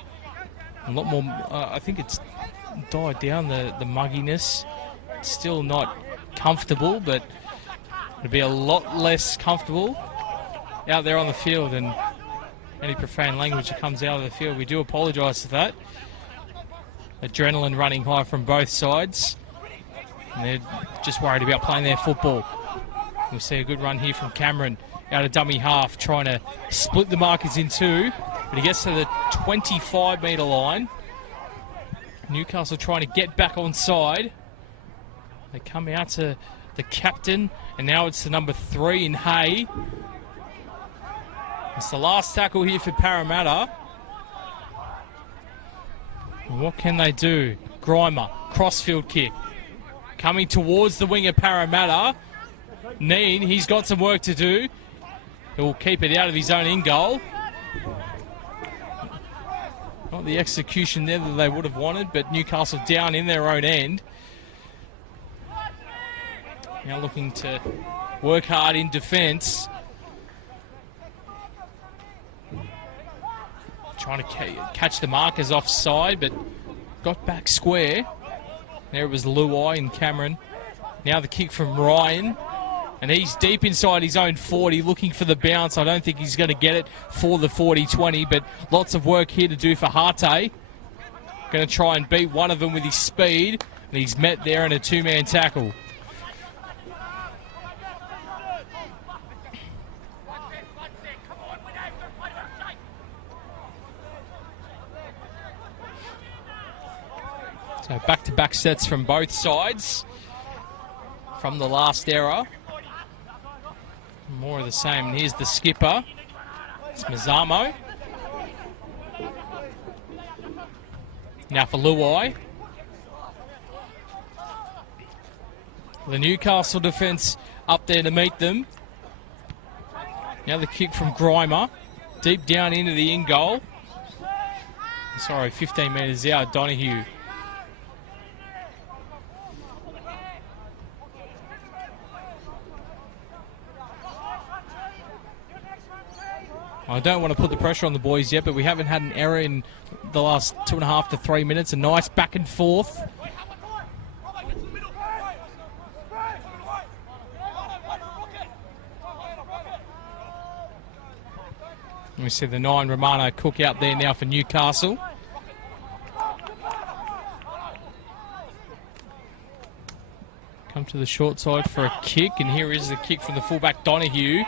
A lot more, I think it's died down, the mugginess. It's still not comfortable, but it'll be a lot less comfortable out there on the field, and any profane language that comes out of the field, we do apologise for that. Adrenaline running high from both sides, and they're just worried about playing their football. We'll see a good run here from Cameron out of dummy half, trying to split the markers in two, but he gets to the 25-metre line. Newcastle trying to get back on side. They come out to the captain, and now it's the number 3 in Hay. It's the last tackle here for Parramatta. And what can they do? Grimer, crossfield kick. Coming towards the wing of Parramatta. Neen, he's got some work to do. He'll keep it out of his own in-goal. Not the execution there that they would have wanted, but Newcastle down in their own end. Now looking to work hard in defence. Trying to catch the markers offside, but got back square. There it was Luai and Cameron. Now the kick from Ryan. And he's deep inside his own 40 looking for the bounce. I don't think he's going to get it for the 40-20, but lots of work here to do for Harte. Going to try and beat one of them with his speed, and he's met there in a two-man tackle. So back-to-back sets from both sides from the last era. More of the same. And here's the skipper. It's Mazzamo. Now for Luai. The Newcastle defence up there to meet them. Now the kick from Grimer. Deep down into the in-goal. Sorry, 15 metres out, Donahue. I don't want to put the pressure on the boys yet, but we haven't had an error in the last 2.5 to 3 minutes. A nice back and forth. We see the 9 Romano Cook out there now for Newcastle. Come to the short side for a kick, and here is the kick from the fullback Donahue.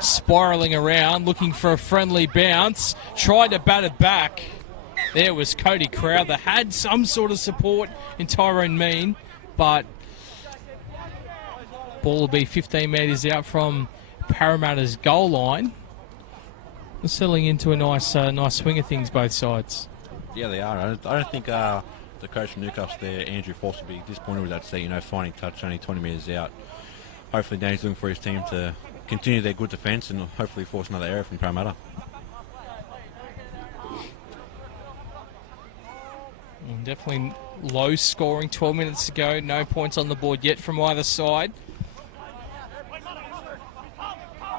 Spiralling around, looking for a friendly bounce. Tried to bat it back. There was Cody Crowther. Had some sort of support in Tyrone Mean, but ball will be 15 metres out from Parramatta's goal line. They're settling into a nice swing of things, both sides. Yeah, they are. I don't think the coach from Newcastle there, Andrew Force, will be disappointed with that. Finding touch only 20 metres out. Hopefully Danny's looking for his team to continue their good defence and hopefully force another error from Parramatta. Definitely low scoring, 12 minutes to go. No points on the board yet from either side.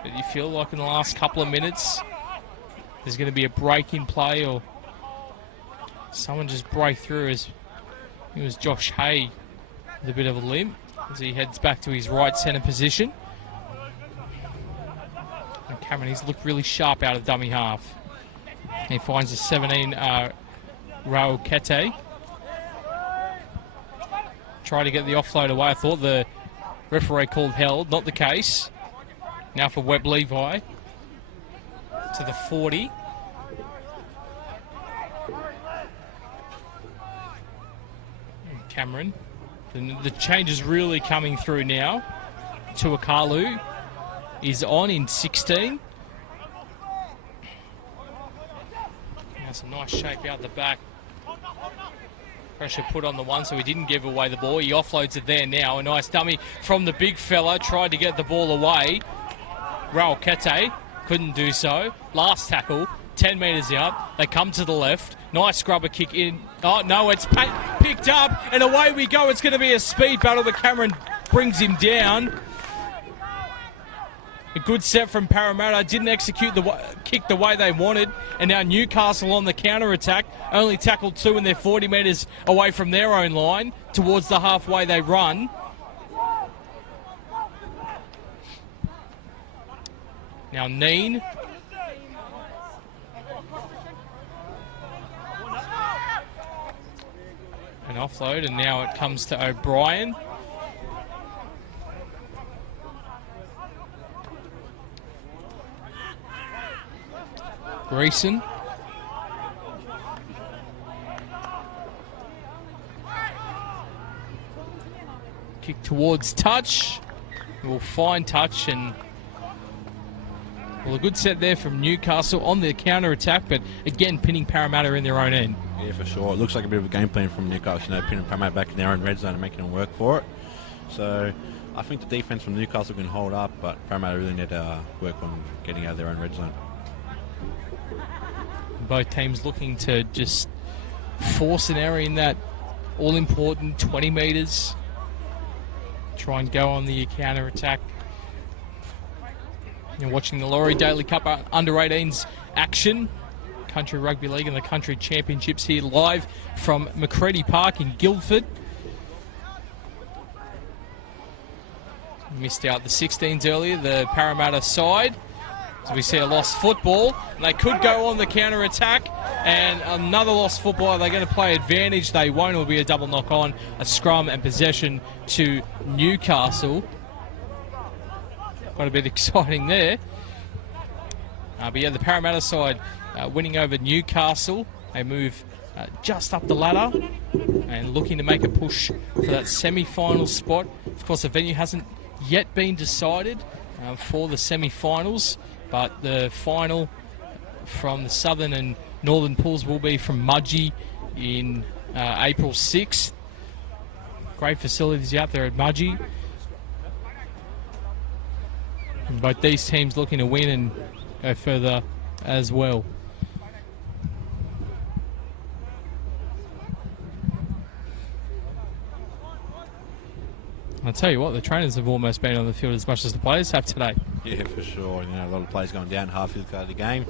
But you feel like in the last couple of minutes there's going to be a break in play or someone just break through, as it was Josh Hay with a bit of a limp as he heads back to his right centre position. And Cameron, he's looked really sharp out of dummy half. He finds a 17 Raul Kete. Try to get the offload away. I thought the referee called held, not the case. Now for Webb Levi to the 40. And Cameron. The change is really coming through now. Tuakalu is on in 16. Now some nice shape out the back. Pressure put on the one, so he didn't give away the ball. He offloads it there now. A nice dummy from the big fella. Tried to get the ball away. Raul Kete couldn't do so. Last tackle, 10 metres out. They come to the left. Nice scrubber kick in. Oh, no, it's picked up, and away we go. It's going to be a speed battle, but Cameron brings him down. A good set from Parramatta. Didn't execute the kick the way they wanted. And now Newcastle on the counter-attack. Only tackled 2 and they're 40 metres away from their own line. Towards the halfway they run. Now Neen. An offload, and now it comes to O'Brien. Greason. Kick towards touch. We'll find touch, and well, a good set there from Newcastle on the counter-attack, but again pinning Parramatta in their own end. Yeah, for sure. It looks like a bit of a game plan from Newcastle, pinning Parramatta back in their own red zone and making them work for it. So I think the defence from Newcastle can hold up, but Parramatta really need to work on getting out of their own red zone. Both teams looking to just force an error in that all-important 20 metres. Try and go on the counter-attack. You're watching the Laurie Daley Cup Under-18s action. Country Rugby League and the Country Championships here live from Macready Park in Guildford. Missed out the 16s earlier, the Parramatta side. So we see a lost football. They could go on the counter-attack, and another lost football. Are they going to play advantage? They won't. It will be a double knock-on, a scrum and possession to Newcastle. Quite a bit exciting there. But yeah, the Parramatta side winning over Newcastle. They move just up the ladder and looking to make a push for that semi-final spot. Of course, the venue hasn't yet been decided for the semi-finals, but the final from the southern and northern pools will be from Mudgee in April 6th. Great facilities out there at Mudgee. And both these teams looking to win and go further as well. I'll tell you what, the trainers have almost been on the field as much as the players have today. Yeah, for sure. A lot of players going down half field of the game.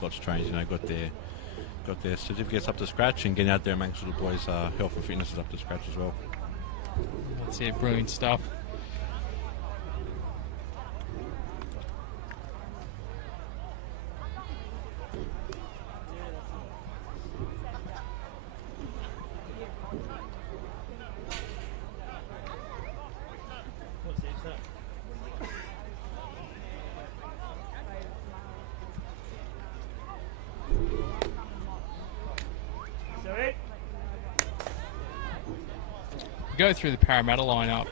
Lots of trainers, got their certificates up to scratch and getting out there and making sure the boys' health and fitness is up to scratch as well. That's it, brilliant stuff. Go through the Parramatta lineup.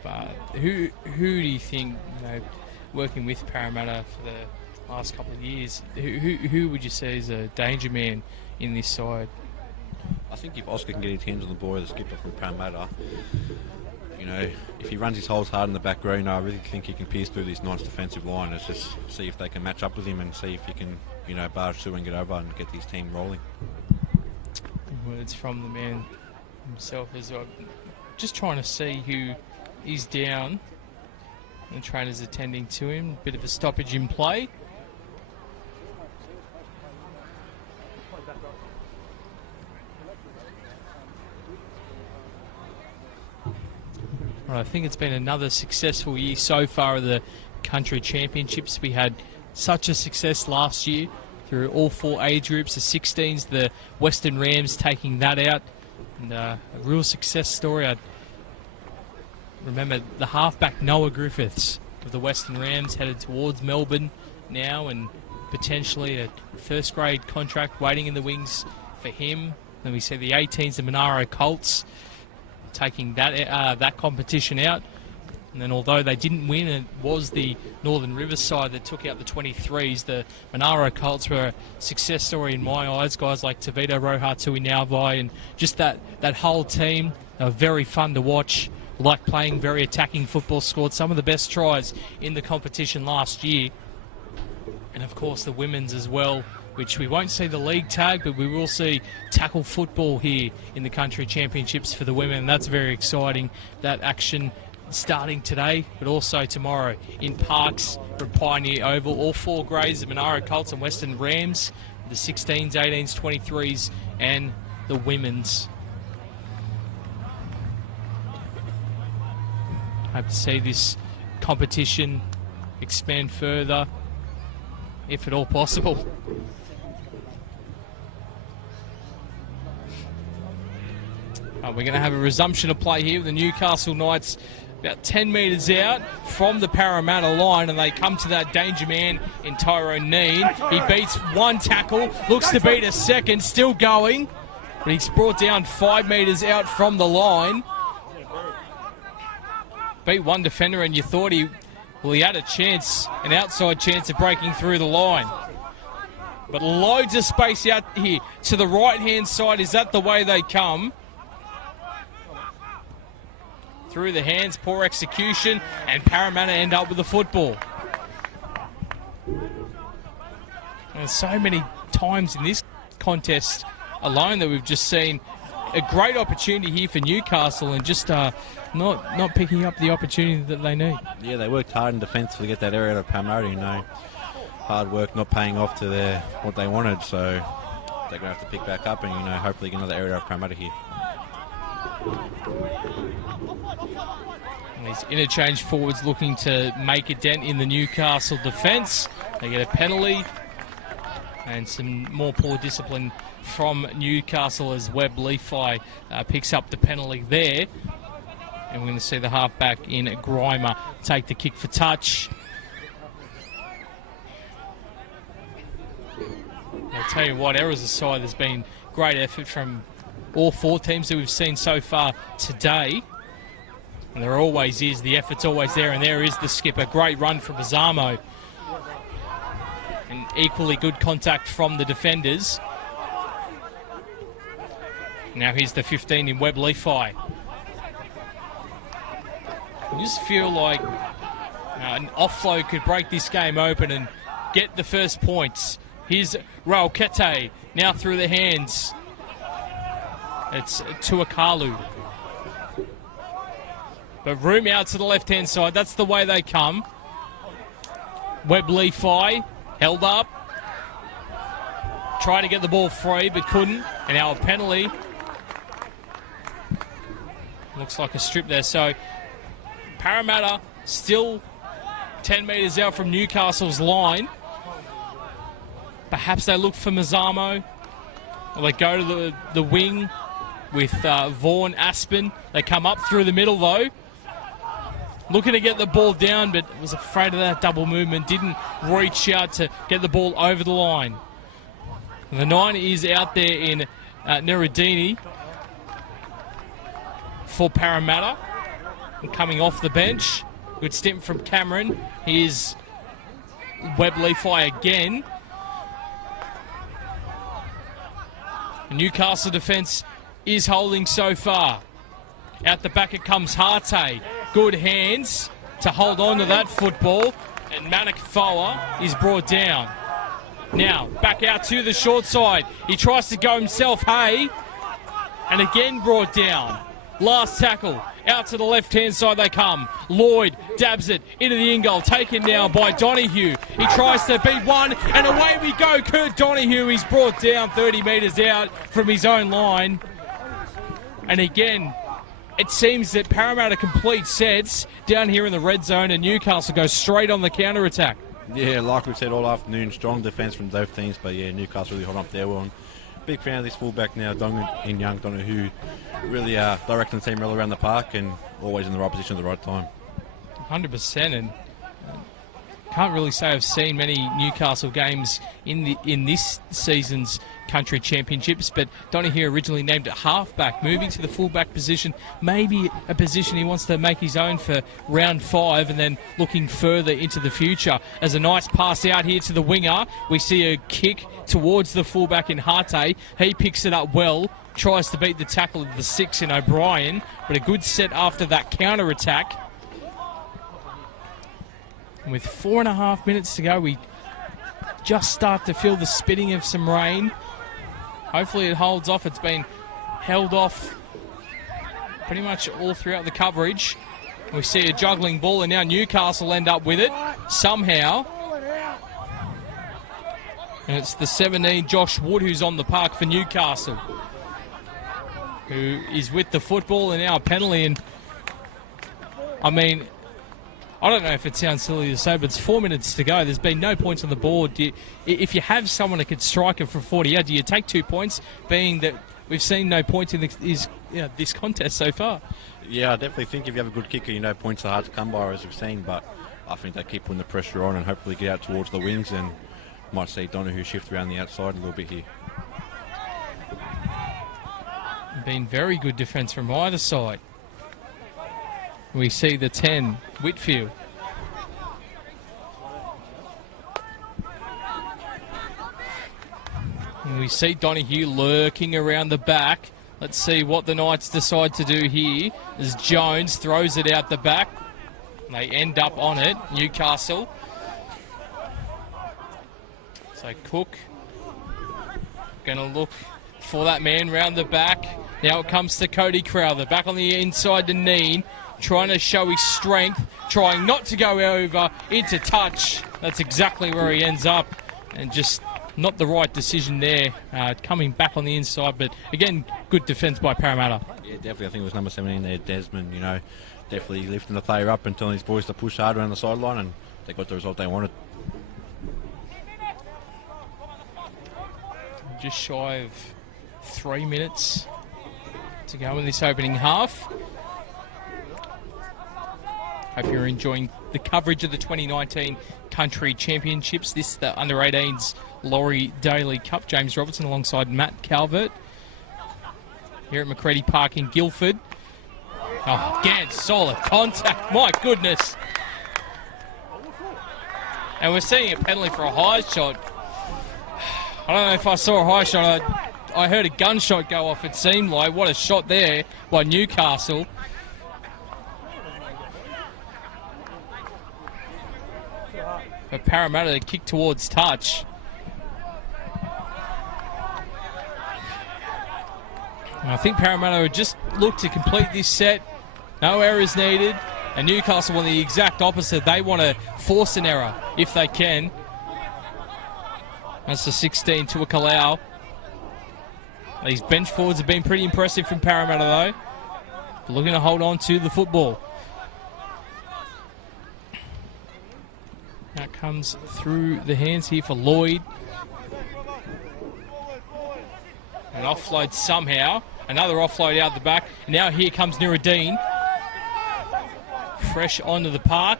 Who do you think, working with Parramatta for the last couple of years, who would you say is a danger man in this side? I think if Oscar can get his hands on the ball as a skipper for Parramatta, if he runs his holes hard in the back row, I really think he can pierce through this Knights defensive line. Let's just see if they can match up with him and see if he can, barge through and get over and get his team rolling. Words from the man himself as well. Just trying to see who is down. The trainer's attending to him. Bit of a stoppage in play. I think it's been another successful year so far of the country championships. We had such a success last year through all 4 age groups, the 16s, the Western Rams taking that out, and a real success story. I remember the halfback Noah Griffiths of the Western Rams headed towards Melbourne now, and potentially a first grade contract waiting in the wings for him. Then we see the 18s, the Monaro Colts, taking that competition out. And then although they didn't win, it was the Northern Riverside that took out the 23s. The Monaro Colts were a success story in my eyes. Guys like Tavito Roja, Tui Nauvai, and just that whole team are very fun to watch. Like playing very attacking football, scored some of the best tries in the competition last year. And of course the women's as well, which we won't see the league tag, but we will see tackle football here in the country championships for the women, and that's very exciting. That action starting today, but also tomorrow in Parks for Pioneer Oval. All 4 grades, the Monaro Colts and Western Rams, the 16s, 18s, 23s, and the women's. Hope to see this competition expand further, if at all possible. We're going to have a resumption of play here with the Newcastle Knights about 10 metres out from the Parramatta line, and they come to that danger man in Tyrone Neen. He beats 1 tackle, looks to beat a second, still going, but he's brought down 5 metres out from the line. Beat 1 defender, and you thought he had a chance, an outside chance of breaking through the line. But loads of space out here to the right-hand side. Is that the way they come? Through the hands, poor execution, and Parramatta end up with the football. And so many times in this contest alone that we've just seen a great opportunity here for Newcastle, and just not picking up the opportunity that they need. Yeah, they worked hard in defence to get that area out of Parramatta. Hard work not paying off to what they wanted, so they're going to have to pick back up and hopefully get another area of Parramatta here. And these interchange forwards looking to make a dent in the Newcastle defence. They get a penalty and some more poor discipline from Newcastle as Webb Leafy picks up the penalty there. And we're going to see the halfback in Grimer take the kick for touch. I'll tell you what, errors aside, there's been great effort from all 4 teams that we've seen so far today. And there always is. The effort's always there, and there is the skipper. Great run from Bazamo. And equally good contact from the defenders. Now here's the 15 in Webb Leafy. I just feel like an offload could break this game open and get the first points. Here's Raul Kete, now through the hands. It's Tuakalu. But room out to the left-hand side. That's the way they come. Webb Leafy held up. Tried to get the ball free, but couldn't. And now a penalty. Looks like a strip there. So Parramatta still 10 metres out from Newcastle's line. Perhaps they look for Mazzamo. Or they go to the wing with Vaughan, Aspen. They come up through the middle, though. Looking to get the ball down, but was afraid of that double movement. Didn't reach out to get the ball over the line. And the 9 is out there in Nerudini for Parramatta. And coming off the bench, good stint from Cameron. Here's Webb Leafy again. The Newcastle defence is holding so far. Out the back it comes Harte. Good hands to hold on to that football. And Manik Foa is brought down. Now, back out to the short side. He tries to go himself, Hay. And again brought down. Last tackle. Out to the left-hand side they come. Lloyd dabs it into the in-goal. Taken now by Donahue. He tries to beat one, and away we go. Kurt Donahue, he's brought down 30 metres out from his own line. And again, it seems that Parramatta complete sets down here in the red zone, and Newcastle goes straight on the counter-attack. Yeah, like we've said all afternoon, strong defence from both teams, but yeah, Newcastle really hold up their one. Big fan of this fullback now, in Young Donahue, really directing the team all around the park and always in the right position at the right time. 100%, and can't really say I've seen many Newcastle games in this season's country championships, but Donahue originally named it halfback, moving to the fullback position, maybe a position he wants to make his own for round 5 and then looking further into the future. As a nice pass out here to the winger, we see a kick towards the fullback in Harte. He picks it up well, tries to beat the tackle of the 6 in O'Brien, but a good set after that counter-attack. And with 4.5 minutes to go, we just start to feel the spitting of some rain. Hopefully it holds off. It's been held off pretty much all throughout the coverage. We see a juggling ball, and now Newcastle end up with it somehow. And it's the 17, Josh Wood, who's on the park for Newcastle, who is with the football, and now a penalty. And I mean, I don't know if it sounds silly to say, but it's 4 minutes to go. There's been no points on the board. If you have someone that could strike it for 40, do you take 2 points, being that we've seen no points in this contest so far? Yeah, I definitely think if you have a good kicker, points are hard to come by, as we've seen, but I think they keep putting the pressure on and hopefully get out towards the wings, and might see Donahue shift around the outside a little bit here. Been very good defence from either side. We see the 10, Whitfield. And we see Donahue lurking around the back. Let's see what the Knights decide to do here as Jones throws it out the back. They end up on it, Newcastle. So Cook going to look for that man round the back. Now it comes to Cody Crowther, back on the inside to Neen, trying to show his strength, trying not to go over into touch. That's exactly where he ends up, and just not the right decision there, coming back on the inside. But again, good defence by Parramatta. Yeah, definitely. I think it was number 17 there, Desmond, definitely lifting the player up and telling his boys to push hard around the sideline, and they got the result they wanted. Just shy of 3 minutes to go in this opening half. Hope you're enjoying the coverage of the 2019 Country Championships. This the Under-18s Laurie Daley Cup. James Robertson alongside Matt Calvert here at Macready Park in Guildford. Oh, again, solid contact. My goodness. And we're seeing a penalty for a high shot. I don't know if I saw a high shot. I heard a gunshot go off, it seemed like. What a shot there by Newcastle. But Parramatta kick towards touch. And I think Parramatta would just look to complete this set. No errors needed. And Newcastle want the exact opposite. They want to force an error if they can. That's the 16 to a Kalau. These bench forwards have been pretty impressive from Parramatta though. Looking to hold on to the football. That comes through the hands here for Lloyd. An offload somehow. Another offload out the back. And now here comes Nuruddin. Fresh onto the park.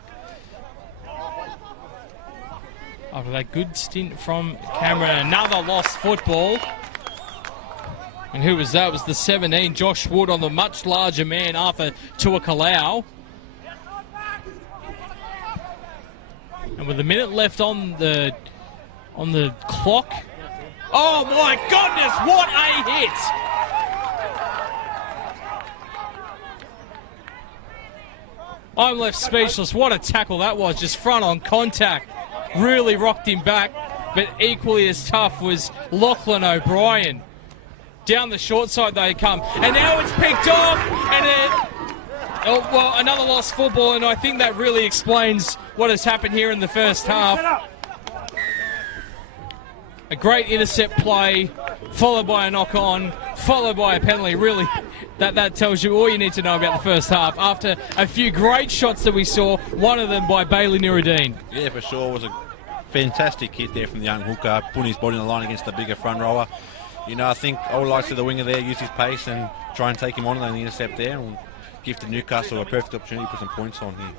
After that good stint from Cameron. Another lost football. And who was that? It was the 17, Josh Wood, on the much larger man, Arthur Tuakalau. And with a minute left on the clock. Oh my goodness, what a hit! I'm left speechless. What a tackle that was, just front on contact. Really rocked him back, but equally as tough was Lachlan O'Brien. Down the short side they come, and now it's picked off, and another lost football, and I think that really explains what has happened here in the first half. A great intercept play, followed by a knock-on, followed by a penalty. Really, that tells you all you need to know about the first half. After a few great shots that we saw, one of them by Bailey Nuruddin. Yeah, for sure. It was a fantastic hit there from the young hooker, putting his body on the line against the bigger front rower. You know, I think I would like to see the winger there use his pace and try and take him on the intercept there and give to Newcastle a perfect opportunity to put some points on here.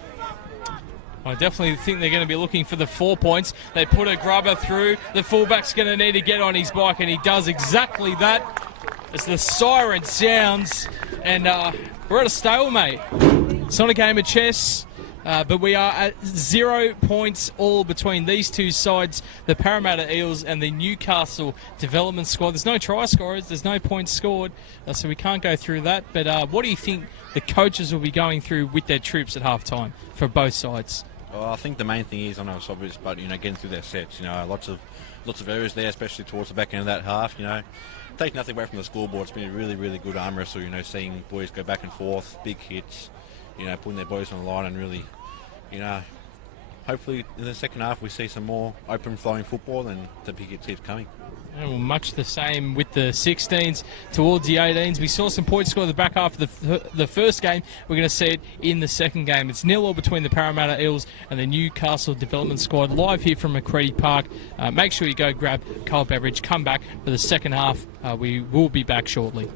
I definitely think they're going to be looking for the 4 points. They put a grubber through. The fullback's going to need to get on his bike, and he does exactly that as the siren sounds. And we're at a stalemate. It's not a game of chess, but we are at 0 points all between these two sides, the Parramatta Eels and the Newcastle development squad. There's no try scorers, there's no points scored, so we can't go through that. But what do you think the coaches will be going through with their troops at halftime for both sides? Well, I think the main thing is, I know it's obvious, but getting through their sets. Lots of errors there, especially towards the back end of that half. Take nothing away from the scoreboard. It's been a really, really good arm wrestle. Seeing boys go back and forth, big hits. Putting their bodies on the line and really, hopefully in the second half we see some more open flowing football and the big hits keep coming. And well, much the same with the 16s towards the 18s. We saw some points scored in the back half of the first game. We're going to see it in the second game. It's 0-0 between the Parramatta Eels and the Newcastle development squad. Live here from Macready Park. Make sure you go grab a cold beverage. Come back for the second half. We will be back shortly.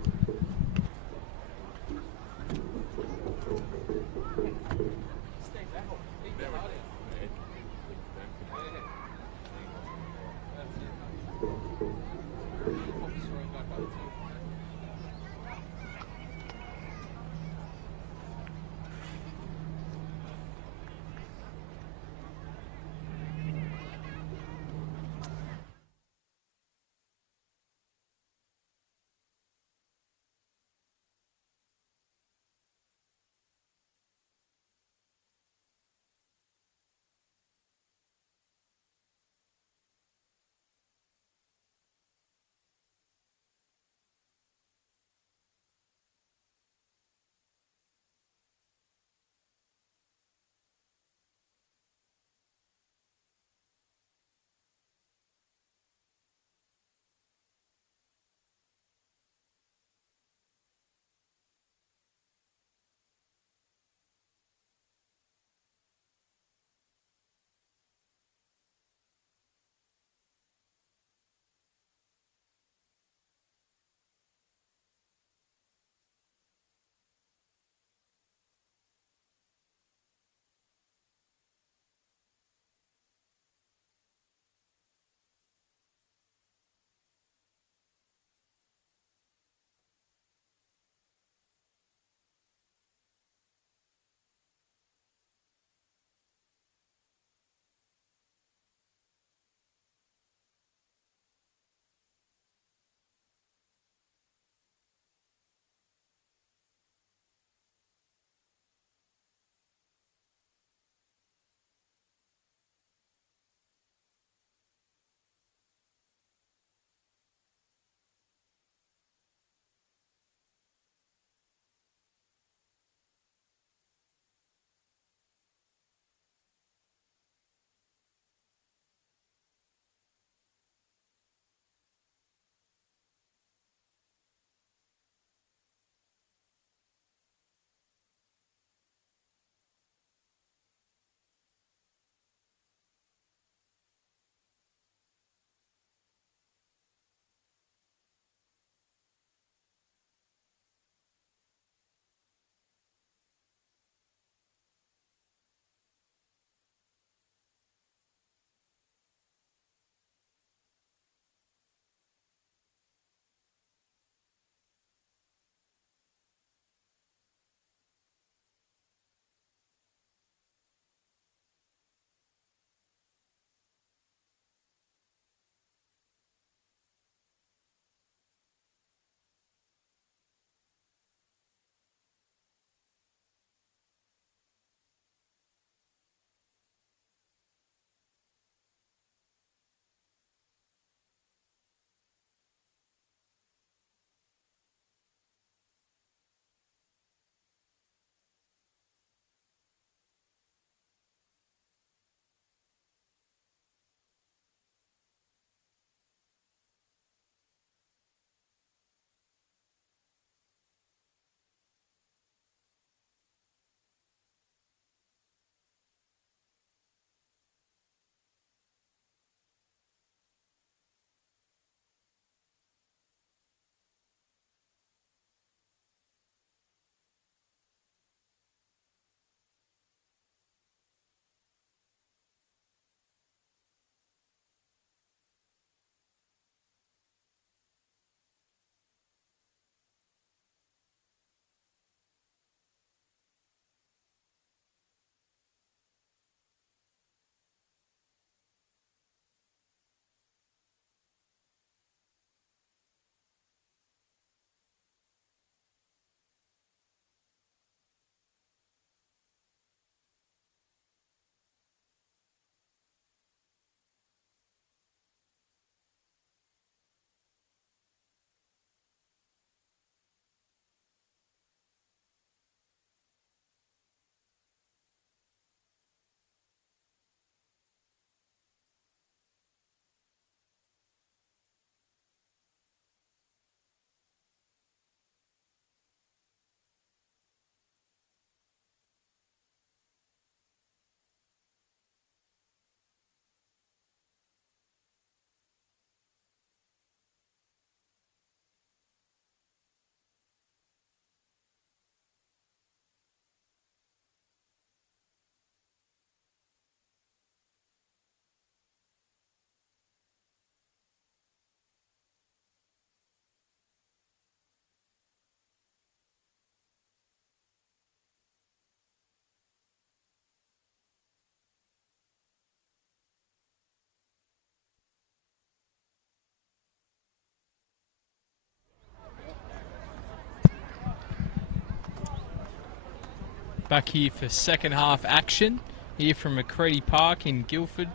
Back here for second half action here from McCready Park in Guildford.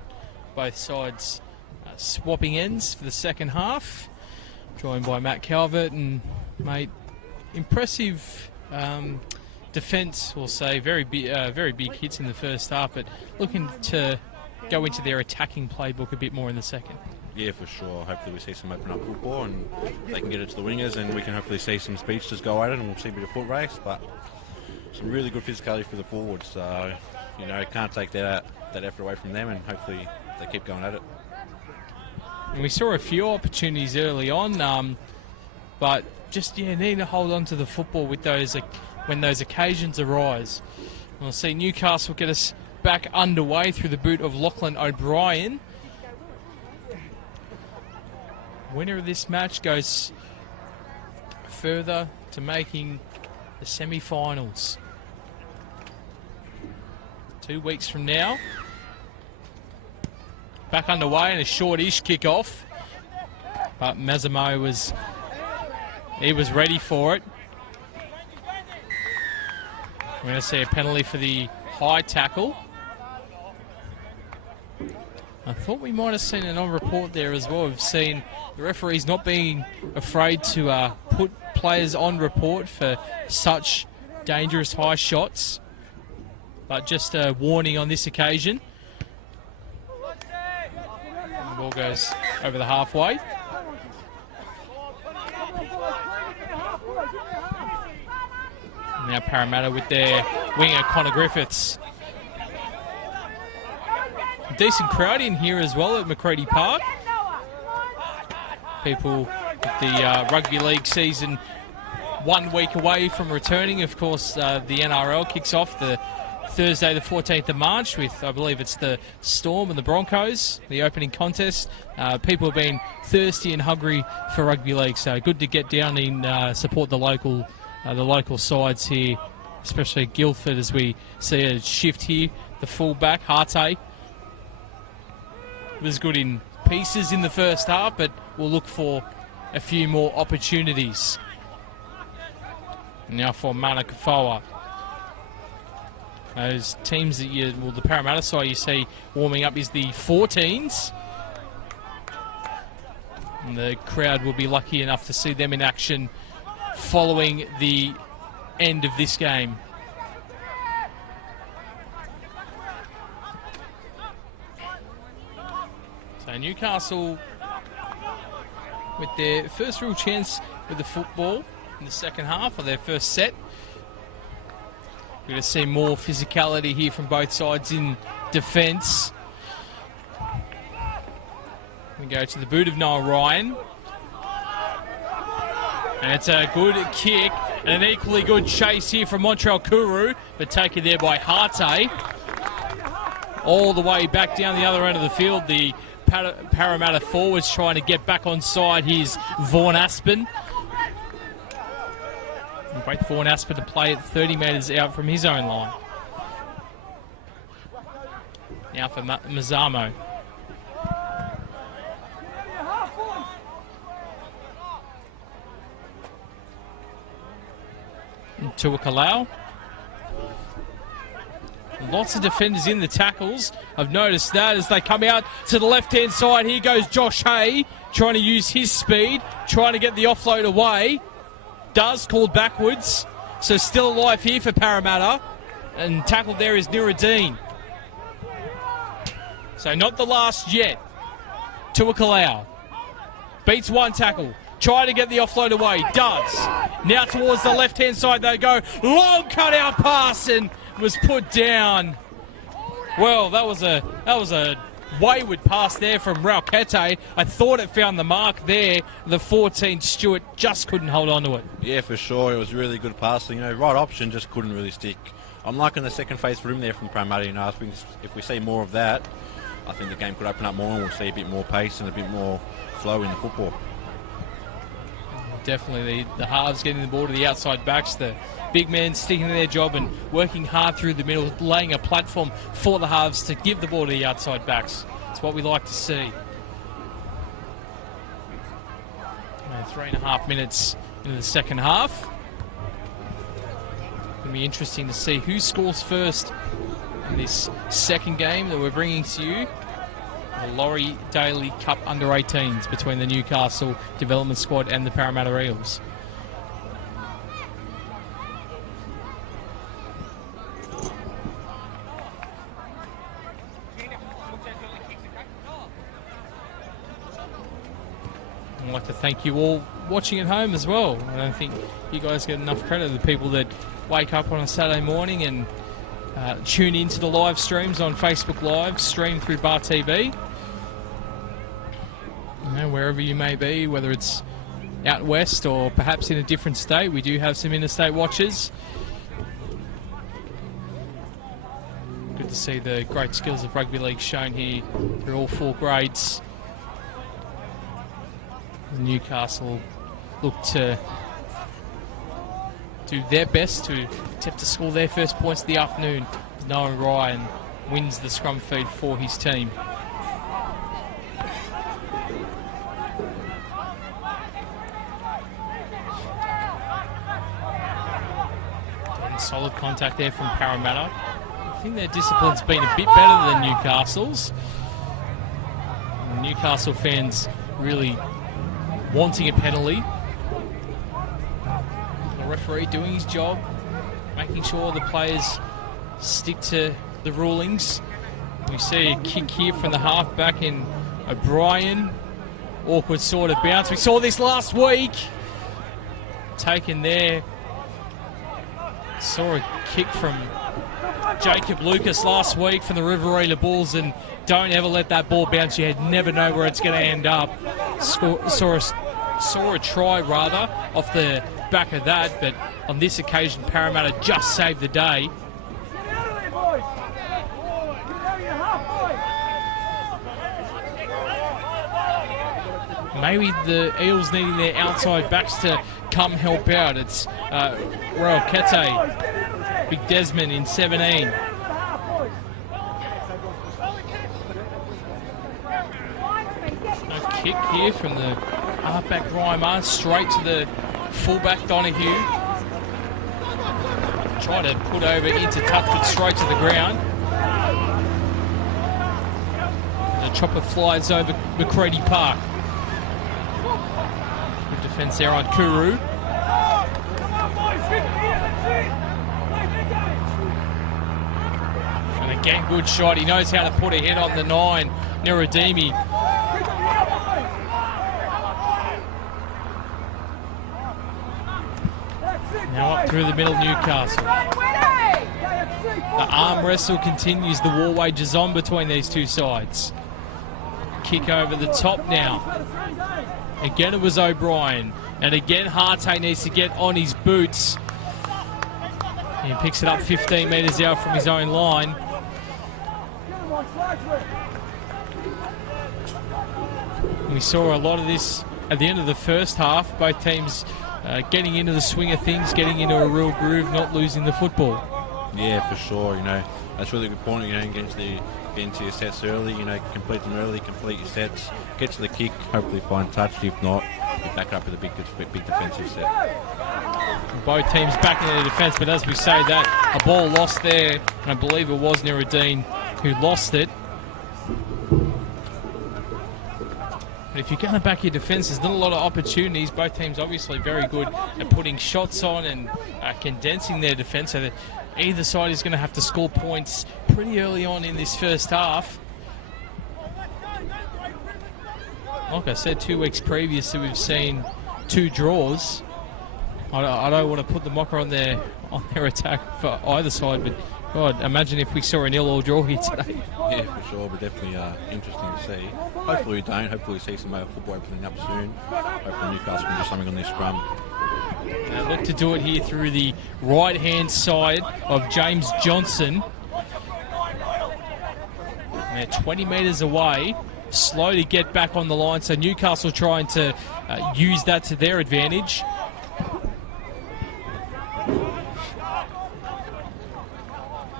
Both sides swapping ends for the second half. Joined by Matt Calvert, and mate, impressive defence, we'll say. Very big hits in the first half, but looking to go into their attacking playbook a bit more in the second. Yeah, for sure. Hopefully we see some open up football and they can get it to the wingers, and we can hopefully see some speedsters go at it, and we'll see a bit of foot race, but some really good physicality for the forwards. So, you know, can't take that effort away from them, and hopefully they keep going at it. And we saw a few opportunities early on, but just need to hold on to the football with those when those occasions arise. We'll see Newcastle get us back underway through the boot of Lachlan O'Brien. Winner of this match goes further to making the semi-finals. 2 weeks from now. Back underway and a short-ish kick-off. But Mazzimo was ready for it. We're going to see a penalty for the high tackle. I thought we might have seen an on-report there as well. We've seen the referees not being afraid to put players on report for such dangerous high shots. But just a warning on this occasion. And the ball goes over the halfway. Now Parramatta with their winger Connor Griffiths. Decent crowd in here as well at McCready Park. People with the rugby league season 1 week away from returning. Of course, the NRL kicks off the Thursday the 14th of March with, I believe it's the Storm and the Broncos, the opening contest. People have been thirsty and hungry for rugby league, so good to get down and support the local sides here, especially Guildford, as we see a shift here. The fullback, Harte, was good in pieces in the first half, but we'll look for a few more opportunities. Now for Mana Kafoa. Those teams that the Parramatta side you see warming up is the 14s. And the crowd will be lucky enough to see them in action following the end of this game. So Newcastle with their first real chance with the football in the second half of their first set. We're going to see more physicality here from both sides in defence. We go to the boot of Noel Ryan. And it's a good kick and an equally good chase here from Montreal Kuru, but taken there by Harte. All the way back down the other end of the field, the Parramatta forwards trying to get back on side. Here's Vaughan Aspen. Wait for Vaughan Aspen to play it 30 metres out from his own line. Now for Mazzamo. Tuakalau. Lots of defenders in the tackles. I've noticed that as they come out to the left-hand side. Here goes Josh Hay, trying to use his speed, trying to get the offload away. Does, called backwards. So still alive here for Parramatta. And tackled there is Nuruddin. So not the last yet. Tuakalau. Beats one tackle. Trying to get the offload away. Does. Now towards the left-hand side they go. Long cut-out pass and was put down. Well, that was a wayward pass there from Raukete. I thought it found the mark there. The 14, Stewart, just couldn't hold on to it. Yeah, for sure. It was really good passing. You know, right option, just couldn't really stick. I'm liking the second phase for him there from Parramatta. You know, if we see more of that, I think the game could open up more and we'll see a bit more pace and a bit more flow in the football. Definitely the halves getting the ball to the outside backs, the big men sticking to their job and working hard through the middle, laying a platform for the halves to give the ball to the outside backs. It's what we like to see. 3.5 minutes into the second half. It'll be interesting to see who scores first in this second game that we're bringing to you. The Laurie Daley Cup Under-18s between the Newcastle Development Squad and the Parramatta Eels. I'd like to thank you all watching at home as well. I don't think you guys get enough credit. The people that wake up on a Saturday morning and tune into the live streams on Facebook Live, stream through Bar TV. You know, wherever you may be, whether it's out west or perhaps in a different state, we do have some interstate watchers. Good to see the great skills of rugby league shown here through all 4 grades. Newcastle look to do their best to attempt to score their first points of the afternoon. Noah Ryan wins the scrum feed for his team. And solid contact there from Parramatta. I think their discipline's been a bit better than Newcastle's. Newcastle fans really wanting a penalty. The referee doing his job, making sure the players stick to the rulings. We see a kick here from the halfback in O'Brien. Awkward sort of bounce. We saw this last week. Taken there. Saw a kick from Jacob Lucas last week from the Riverina Bulls, and don't ever let that ball bounce. You never know where it's going to end up. Saw a try rather off the back of that, but on this occasion Parramatta just saved the day. Maybe the Eels needing their outside backs to come help out. It's Royal Kete, Big Desmond in 17. A kick here from the halfback Reimer, straight to the fullback Donahue. Try to put over into touch, but straight to the ground. The chopper flies over McCready Park. Good defence there on Kuru. And again, good shot. He knows how to put a hit on the 9, Neradimi. Now up through the middle, Newcastle. The arm wrestle continues. The war wages on between these two sides. Kick over the top now. Again, it was O'Brien. And again, Harte needs to get on his boots. He picks it up 15 metres out from his own line. We saw a lot of this at the end of the first half. Both teams getting into the swing of things, getting into a real groove, not losing the football. Yeah, for sure. You know, that's really good point. You know, get into your sets early. You know, complete them early, complete your sets, get to the kick, hopefully find touch. If not, you back it up with a big defensive set. Both teams backing their defence, but as we say that, a ball lost there, and I believe it was Nuruddin who lost it. But if you're going to back your defence, there's not a lot of opportunities. Both teams obviously very good at putting shots on and condensing their defence, so that either side is going to have to score points pretty early on in this first half. Like I said, 2 weeks previously we've seen 2 draws. I don't want to put the mocker on their attack for either side, but God, imagine if we saw a 0-0 draw here today. Yeah, for sure, but definitely interesting to see. Hopefully we don't. Hopefully we see some football opening up soon. Hopefully Newcastle can do something on this scrum. They look to do it here through the right-hand side of James Johnson. They're 20 metres away, slow to get back on the line, so Newcastle trying to use that to their advantage.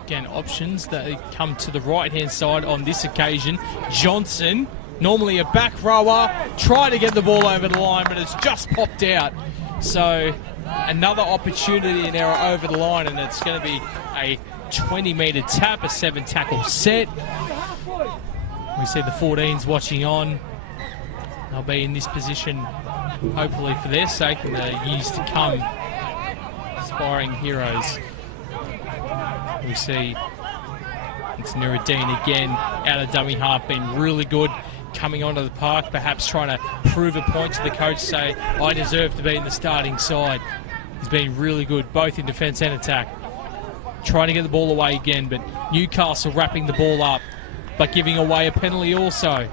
Again, options that come to the right-hand side on this occasion. Johnson, normally a back rower, try to get the ball over the line, but it's just popped out. So another opportunity, an error over the line, and it's going to be a 20-metre tap, a 7-tackle set. We see the 14s watching on. They'll be in this position, hopefully for their sake, in the years to come. Aspiring heroes. We see it's Nuruddin again, out of dummy half, been really good. Coming onto the park, perhaps trying to prove a point to the coach, say, I deserve to be in the starting side. He's been really good, both in defence and attack. Trying to get the ball away again, but Newcastle wrapping the ball up, but giving away a penalty also.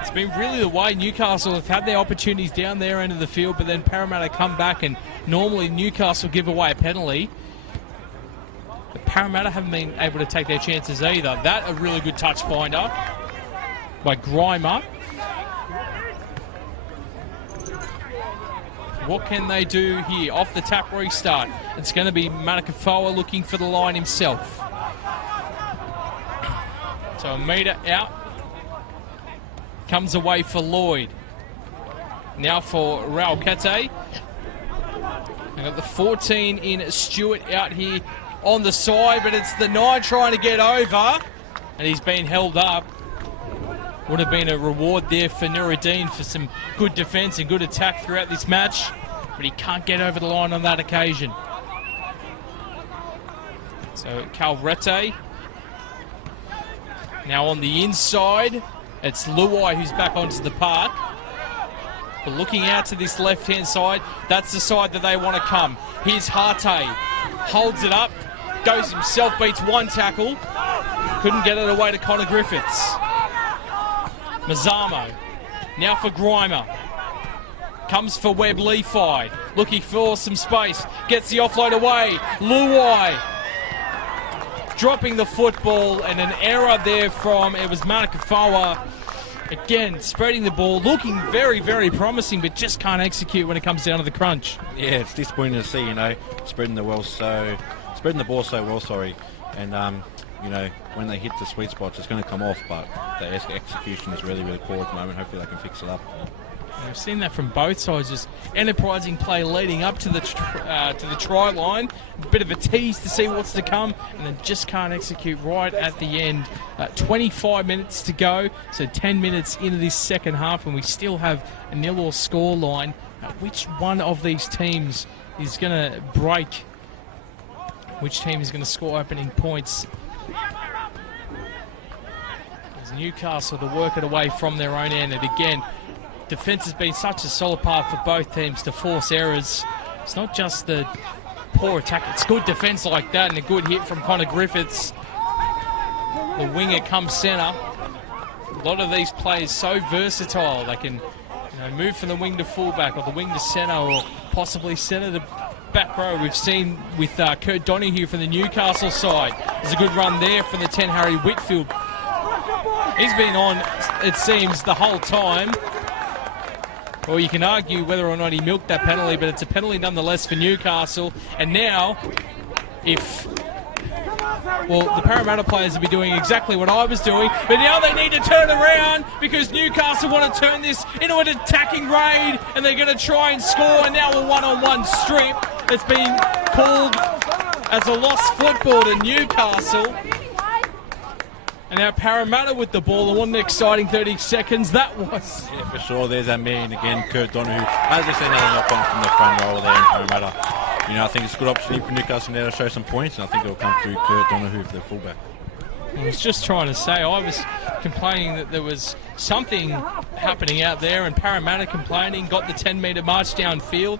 It's been really the way Newcastle have had their opportunities down their end of the field, but then Parramatta come back, and normally Newcastle give away a penalty. But Parramatta haven't been able to take their chances either. That a really good touch finder by Grimer. What can they do here? Off the tap restart. It's going to be Manakafoa looking for the line himself. So a metre out. Comes away for Lloyd. Now for Raukete. They've got the 14 in Stewart out here on the side, but it's the 9 trying to get over, and he's been held up. Would have been a reward there for Nuruddin for some good defence and good attack throughout this match, but he can't get over the line on that occasion. So Calrete now on the inside. It's Luai who's back onto the park. But looking out to this left-hand side, that's the side that they want to come. Here's Harte. Holds it up. Goes himself, beats one tackle. Couldn't get it away to Connor Griffiths. Mazzamo. Now for Grimer. Comes for Webb Leafy. Looking for some space. Gets the offload away. Luai. Dropping the football, and an error there from, it was Manakafoa. Again, spreading the ball, looking very, very promising, but just can't execute when it comes down to the crunch. Yeah, it's disappointing to see, spreading the ball so well, and when they hit the sweet spots, it's going to come off, but the execution is really, really poor at the moment. Hopefully they can fix it up. We've seen that from both sides, just enterprising play leading up to the try line. A bit of a tease to see what's to come, and then just can't execute right at the end. 25 minutes to go, so 10 minutes into this second half, and we still have a 0-0 score line. Which one of these teams is going to break? Which team is going to score opening points? As Newcastle to work it away from their own end, and again, defence has been such a solid part for both teams to force errors. It's not just the poor attack, it's good defence like that, and a good hit from Connor Griffiths. The winger comes centre. A lot of these players so versatile. They can move from the wing to fullback, or the wing to centre, or possibly centre to back row. We've seen with Kurt Donahue from the Newcastle side. There's a good run there from the 10, Harry Whitfield. He's been on, it seems, the whole time. Well, you can argue whether or not he milked that penalty, but it's a penalty nonetheless for Newcastle. And now, the Parramatta players will be doing exactly what I was doing, but now they need to turn around because Newcastle want to turn this into an attacking raid, and they're going to try and score. And now a one-on-one strip that's been called as a lost football to Newcastle. And now Parramatta with the ball. What an exciting 30 seconds that was. Yeah, for sure. There's that man again, Kurt Donahue. As I said, another knock on from the front row there in Parramatta. I think it's a good opportunity for Newcastle now to show some points, and I think it'll come through Kurt Donahue for the fullback. I was just trying to say, I was complaining that there was something happening out there, and Parramatta complaining, got the 10-metre march downfield.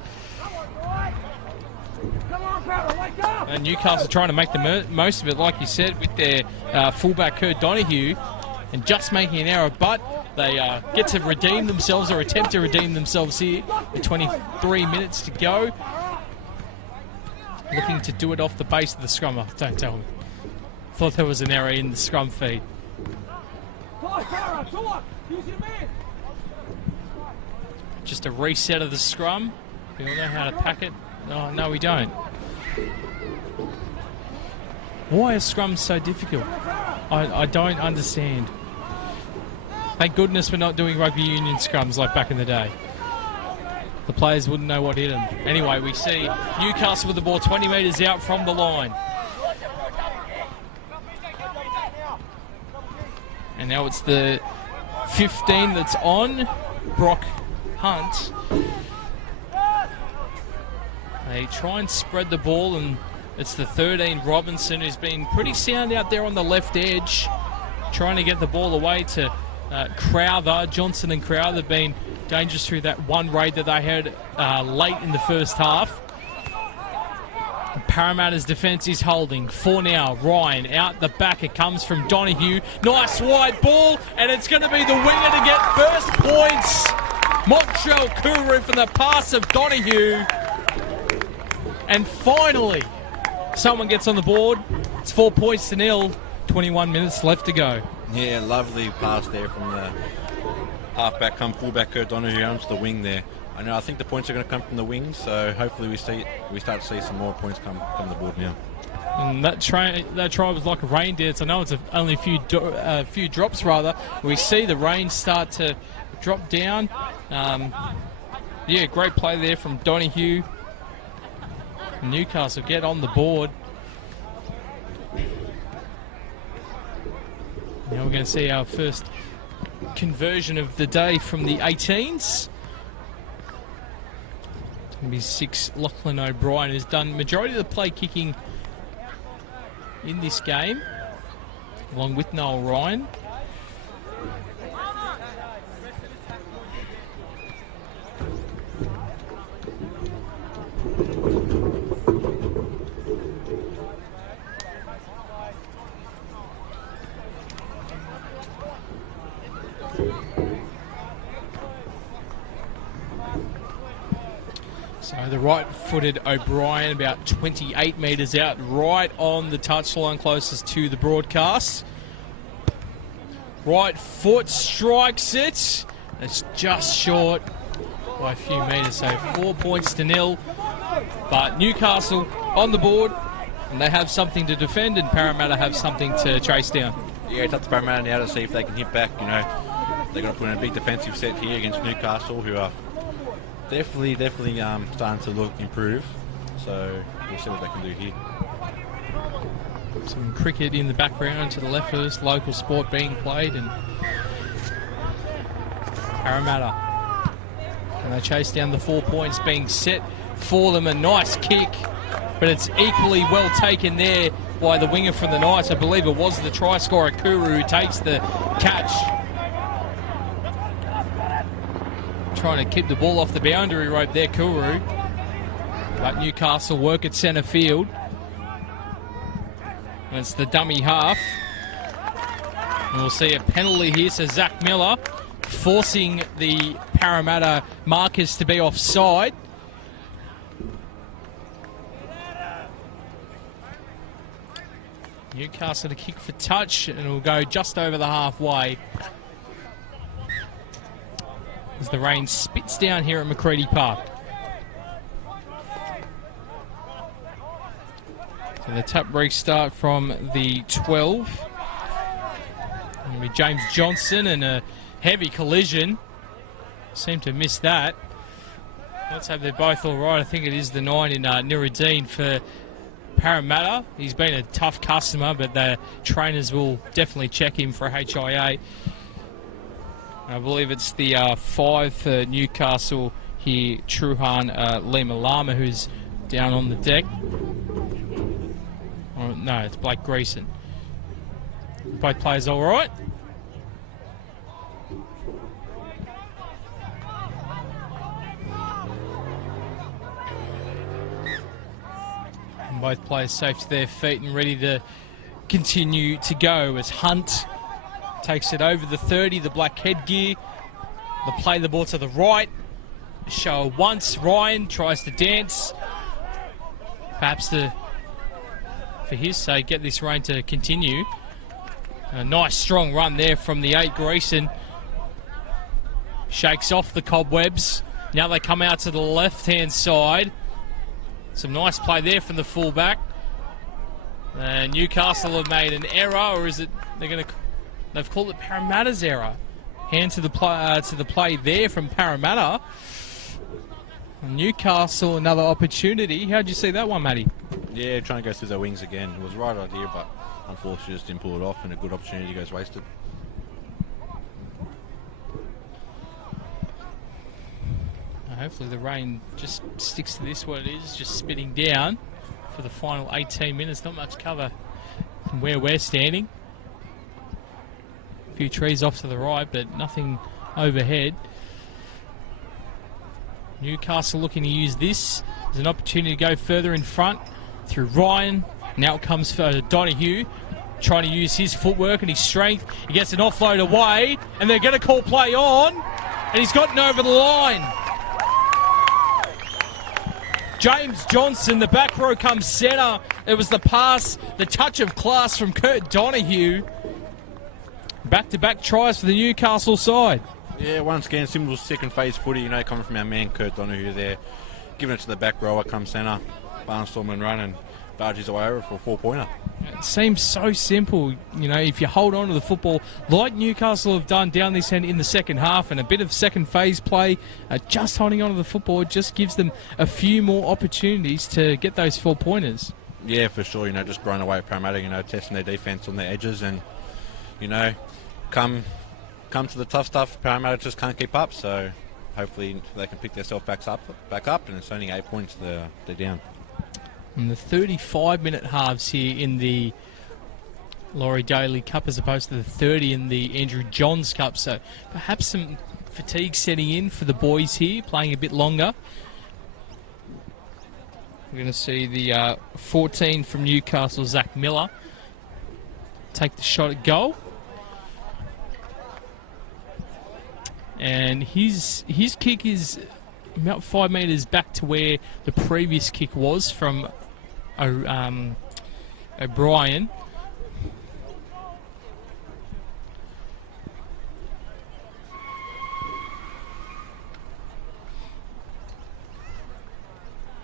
And Newcastle trying to make the most of it, like you said, with their fullback Kurt Donahue, and just making an error, but they get to redeem themselves, or attempt to redeem themselves here with 23 minutes to go. Looking to do it off the base of the scrum. Oh, don't tell me. Thought there was an error in the scrum feed. Just a reset of the scrum. We all know how to pack it. Oh, no, we don't. Why are scrums so difficult? I don't understand. Thank goodness we're not doing rugby union scrums like back in the day. the players wouldn't know what hit them. Anyway, we see Newcastle with the ball 20 metres out from the line. And now it's the 15 that's on, Brock Hunt. They try and spread the ball, and it's the 13, Robinson, who's been pretty sound out there on the left edge, trying to get the ball away to Crowther. Johnson and Crowther have been dangerous through that one raid that they had late in the first half. Parramatta's defence is holding. For now, Ryan out the back. It comes from Donahue. Nice wide ball, and it's going to be the winger to get first points. Montreal Kuru from the pass of Donahue. And finally, someone gets on the board. It's 4 points to nil. 21 minutes left to go. Yeah, lovely pass there from the halfback come fullback Kurt Donahue onto the wing there. I think the points are going to come from the wings, so hopefully we start to see some more points come the board now. And that try was like a rain dance. I know it's only a few drops rather. We see the rain start to drop down. Yeah, great play there from Donahue. Newcastle get on the board. Now we're going to see our first conversion of the day from the 18s. It's going to be 6, Lachlan O'Brien, who's done majority of the play kicking in this game, along with Noel Ryan. So the right-footed O'Brien, about 28 metres out, right on the touchline closest to the broadcast. Right foot strikes it. It's just short by a few metres, so 4 points to nil. But Newcastle on the board, and they have something to defend, and Parramatta have something to chase down. Yeah, it's up to Parramatta now to see if they can hit back. They're going to put in a big defensive set here against Newcastle, who are definitely starting to improve. So we'll see what they can do here. Some cricket in the background to the left of us, local sport being played, and Parramatta. And they chase down the 4 points being set for them. A nice kick, but it's equally well taken there by the winger from the Knights. I believe it was the try scorer, Kuru, who takes the catch. Trying to keep the ball off the boundary rope there, Kuru. But Newcastle work at centre field. And it's the dummy half. And we'll see a penalty here, so Zach Miller forcing the Parramatta markers to be offside. Newcastle to kick for touch, and it'll go just over the halfway. As the rain spits down here at Macready Park. So the tap restart from the 12. It'll be James Johnson, and a heavy collision. Seemed to miss that. Let's hope they're both all right. I think it is the 9 in Nuruddin for Parramatta. He's been a tough customer, but the trainers will definitely check him for a HIA. I believe it's the 5 for Newcastle here, Truhan Lima Lama, who's down on the deck. Oh, no, it's Blake Greason. Both players all right. And both players safe to their feet and ready to continue to go as Hunt takes it over the 30, the black headgear. They play the ball to the right. Show once. Ryan tries to dance. Perhaps for his sake, get this rain to continue. A nice strong run there from the 8, Greason. Shakes off the cobwebs. Now they come out to the left-hand side. Some nice play there from the fullback. Newcastle have made an error, or is it they're going to... They've called it Parramatta's error. Hand to the play there from Parramatta. Newcastle, another opportunity. How'd you see that one, Matty? Yeah, trying to go through the wings again. It was the right idea, but unfortunately just didn't pull it off, and a good opportunity goes wasted. Hopefully the rain just sticks to this, what it is, just spitting down for the final 18 minutes. Not much cover from where we're standing. A few trees off to the right, but nothing overhead. Newcastle looking to use this as an opportunity to go further in front through Ryan. Now it comes for Donahue, trying to use his footwork and his strength. He gets an offload away, and they're going to call play on, and he's gotten over the line. James Johnson, the back row comes centre. It was the pass, the touch of class from Kurt Donahue. Back-to-back tries for the Newcastle side. Yeah, once again, simple second phase footy, coming from our man Kurt Donahue there. Giving it to the back rower, comes centre, barnstorm and run, and barges away over for a 4-pointer. It seems so simple, if you hold on to the football like Newcastle have done down this end in the second half, and a bit of second phase play, just holding on to the football just gives them a few more opportunities to get those 4-pointers. Yeah, for sure, just growing away at Parramatta, testing their defence on their edges, and, come to the tough stuff, Parramatta just can't keep up, so hopefully they can pick themselves back up, and it's only 8 points they're down. And the 35-minute halves here in the Laurie Daley Cup as opposed to the 30 in the Andrew Johns Cup. So perhaps some fatigue setting in for the boys here, playing a bit longer. We're going to see the 14 from Newcastle, Zach Miller, take the shot at goal. And his kick is about 5 metres back to where the previous kick was from O'Brien.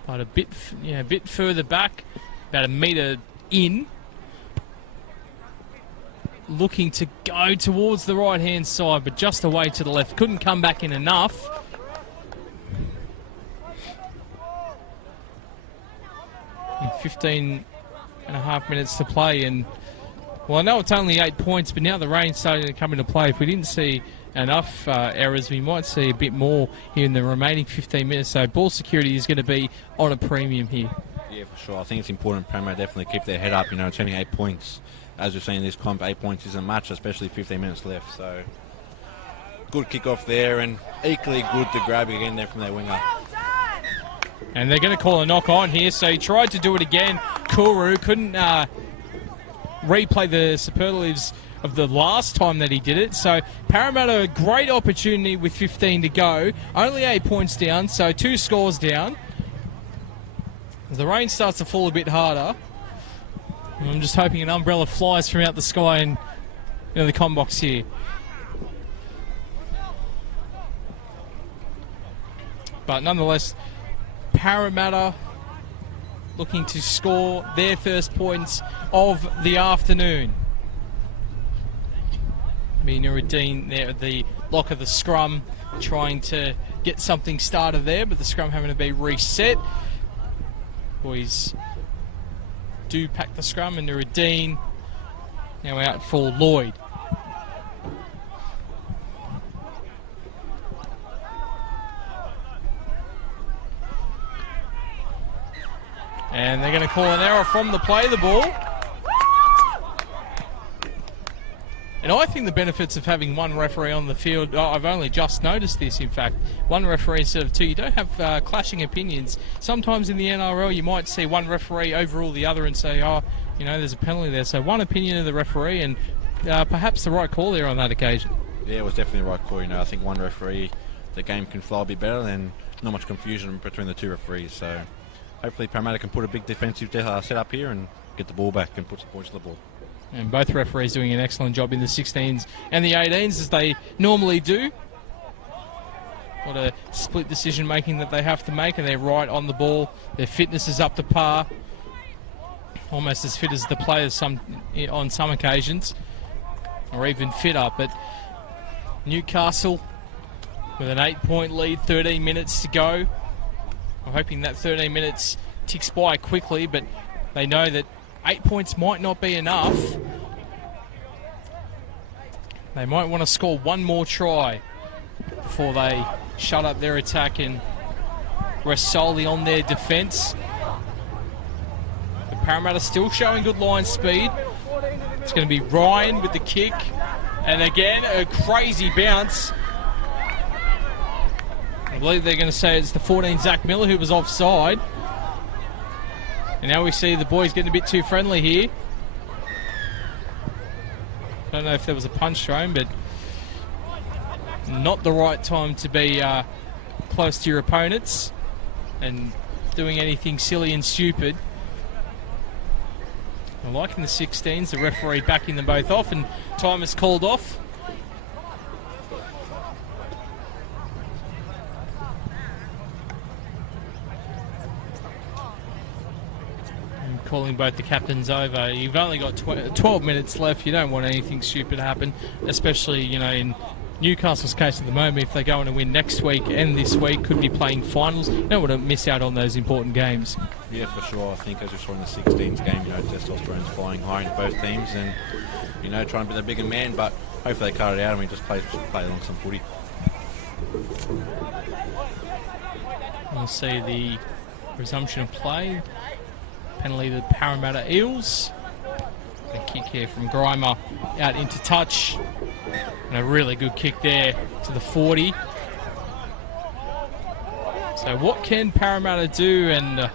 But a bit further back, about a metre in. Looking to go towards the right-hand side, but just away to the left. Couldn't come back in enough. And 15 and a half minutes to play, and I know it's only 8 points, but now the rain's starting to come into play. If we didn't see enough errors, we might see a bit more here in the remaining 15 minutes. So ball security is going to be on a premium here. Yeah, for sure. I think it's important Parramatta definitely keep their head up. It's only 8 points. As we've seen in this comp, 8 points isn't much, especially 15 minutes left. So good kick-off there, and equally good to grab again there from their winger. And they're going to call a knock on here, so he tried to do it again. Kuru couldn't replay the superlatives of the last time that he did it. So Parramatta, a great opportunity with 15 to go. Only 8 points down, so 2 scores down. As the rain starts to fall a bit harder, I'm just hoping an umbrella flies from out the sky and the comm box here. But nonetheless, Parramatta looking to score their first points of the afternoon. Nuruddin there at the lock of the scrum, trying to get something started there, but the scrum having to be reset. Boys do pack the scrum, and Nuruddin now out for Lloyd. And they're going to call an error from the play the ball. And I think the benefits of having one referee on the field, I've only just noticed this, in fact, one referee instead of two. You don't have clashing opinions. Sometimes in the NRL you might see one referee overrule the other and say, there's a penalty there. So one opinion of the referee, and perhaps the right call there on that occasion. Yeah, it was definitely the right call. I think one referee, the game can flow a bit better, and not much confusion between the two referees. So hopefully Parramatta can put a big defensive set up here and get the ball back and put some points on the board. And both referees doing an excellent job in the 16s and the 18s, as they normally do. What a split decision making that they have to make, and they're right on the ball. Their fitness is up to par. Almost as fit as the players on some occasions, or even fitter. But Newcastle with an 8-point lead, 13 minutes to go. I'm hoping that 13 minutes ticks by quickly, but they know that 8 points might not be enough. They might want to score one more try before they shut up their attack and rest solely on their defence. The Parramatta still showing good line speed. It's going to be Ryan with the kick. And again, a crazy bounce. I believe they're going to say it's the 14, Zach Miller, who was offside. And now we see the boys getting a bit too friendly here. I don't know if there was a punch thrown, but not the right time to be close to your opponents and doing anything silly and stupid. I'm liking the 16s, the referee backing them both off, and time is called off. I'm calling both the captains over. You've only got 12 minutes left. You don't want anything stupid to happen, especially, you know, in Newcastle's case at the moment. If they go on and win next week and this week, could be playing finals. You don't want to miss out on those important games. Yeah, for sure. I think as we saw in the 16s game, you know, testosterone's flying high in both teams, and you know, trying to be the bigger man. But hopefully they cut it out and we just play along some footy. We'll see the resumption of play. Penalty to the Parramatta Eels. A kick here from Grimer out into touch. And a really good kick there to the 40. So what can Parramatta do? And,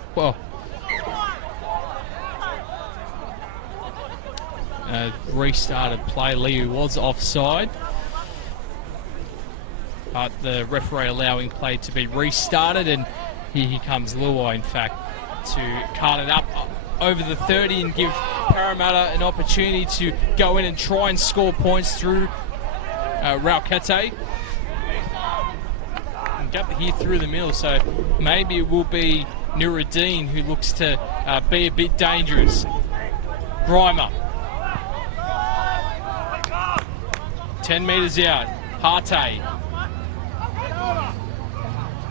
restarted play. Liu was offside. But the referee allowing play to be restarted. And here he comes, Luai, in fact, to cart it up over the 30 and give Parramatta an opportunity to go in and try and score points through Raukete. And got here through the middle, so maybe it will be Nuruddin who looks to be a bit dangerous. Grimer. 10 metres out. Harte.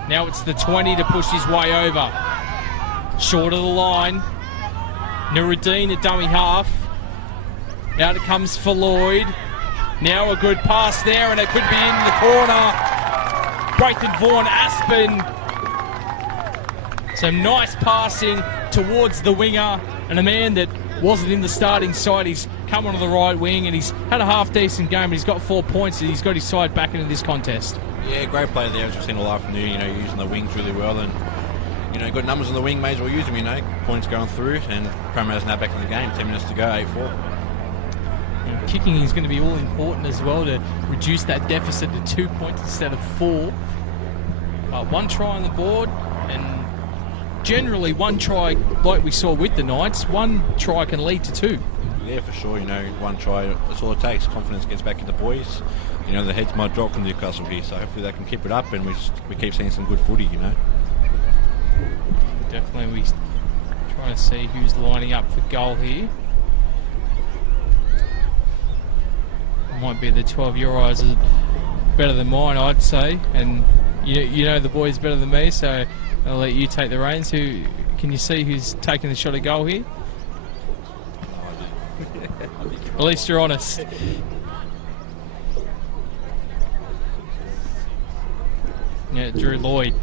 Now it's the 20 to push his way over. Short of the line. Nuruddin, a dummy half. Out it comes for Lloyd. Now a good pass there, and it could be in the corner. Braithen Vaughan Aspen. Some nice passing towards the winger, and a man that wasn't in the starting side. He's come onto the right wing, and he's had a half-decent game, but he's got 4 points, and he's got his side back into this contest. Yeah, great play there, as we've seen all afternoon, you know, using the wings really well, and you know, good numbers on the wing, may as well use them, you know. Points going through, and Parramatta's now back in the game. 10 minutes to go, 8-4. Kicking is going to be all important as well to reduce that deficit to 2 points instead of 4. One try on the board, and generally one try, like we saw with the Knights, one try can lead to 2. Yeah, for sure, you know, one try, that's all it takes. Confidence gets back in the boys. You know, the heads might drop from Newcastle here, so hopefully they can keep it up, and we keep seeing some good footy, you know. Definitely, we trying to see who's lining up for goal here. Might be the 12-year eyes is better than mine, I'd say, and you know the boys better than me, so I'll let you take the reins. Who can you see who's taking the shot at goal here? At least you're honest. Yeah, Drew Lloyd.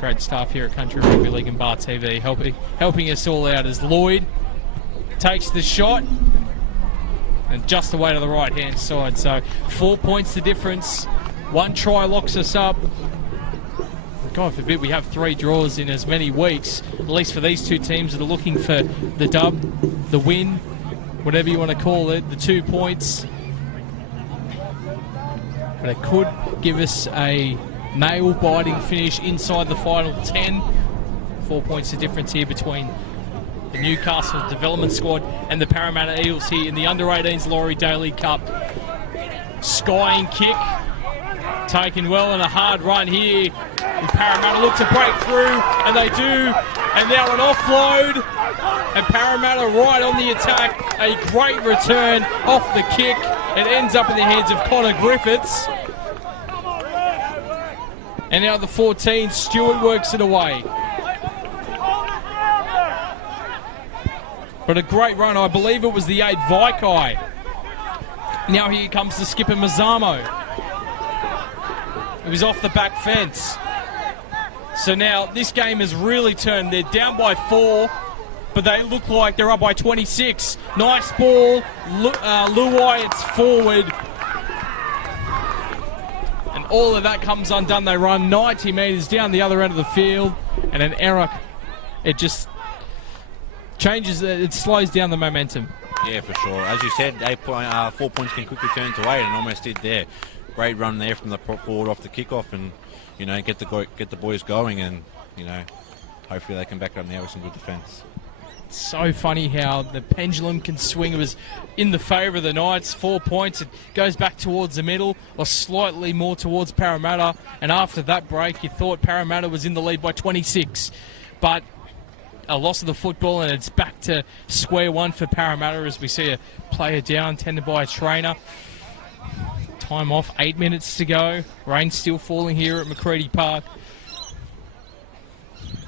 Great staff here at Country Rugby League and Bar TV helping us all out as Lloyd takes the shot and just away to the right hand side. So 4 points the difference. One try locks us up. God forbid we have 3 draws in as many weeks, at least for these two teams that are looking for the dub, the win, whatever you want to call it, the 2 points. But it could give us a nail-biting finish inside the final 10. 4 points the difference here between the Newcastle development squad and the Parramatta Eels here in the Under-18s Laurie Daley Cup. Skying kick, taken well, and a hard run here. And Parramatta look to break through, and they do. And now an offload, and Parramatta right on the attack. A great return off the kick. It ends up in the hands of Connor Griffiths. And now the 14, Stewart works it away. But a great run, I believe it was the 8, Vaikai. Now here comes the skipper, Mazzamo. It was off the back fence. So now this game has really turned. They're down by 4, but they look like they're up by 26. Nice ball. Luai, it's forward. And all of that comes undone. They run 90 metres down the other end of the field. And an error. It just changes, it slows down the momentum. Yeah, for sure. As you said, 4 points can quickly turn to 8, and almost did there. Great run there from the forward off the kickoff, and get the boys going, and hopefully they can back up now with some good defence. It's so funny how the pendulum can swing. It was in the favour of the Knights, 4 points. It goes back towards the middle, or slightly more towards Parramatta. And after that break, you thought Parramatta was in the lead by 26, but a loss of the football, and it's back to square one for Parramatta as we see a player down, tended by a trainer. Time off, 8 minutes to go. Rain still falling here at Macready Park.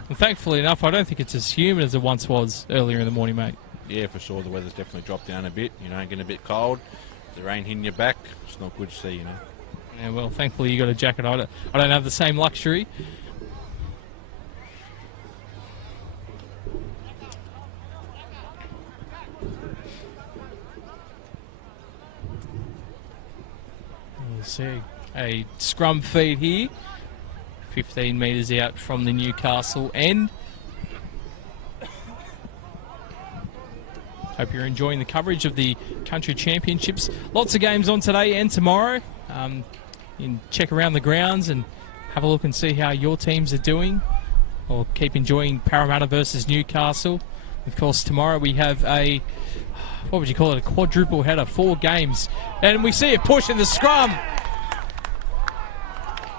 And thankfully enough, I don't think it's as humid as it once was earlier in the morning, mate. Yeah, for sure. The weather's definitely dropped down a bit. Getting a bit cold. The rain hitting your back, it's not good to see, Yeah, well, thankfully you got a jacket. I don't have the same luxury. See a scrum feed here, 15 metres out from the Newcastle end. Hope you're enjoying the coverage of the Country Championships. Lots of games on today and tomorrow. You can check around the grounds and have a look and see how your teams are doing, or keep enjoying Parramatta versus Newcastle. Of course, tomorrow we have a, what would you call it, a quadruple header, 4 games. And we see a push in the scrum.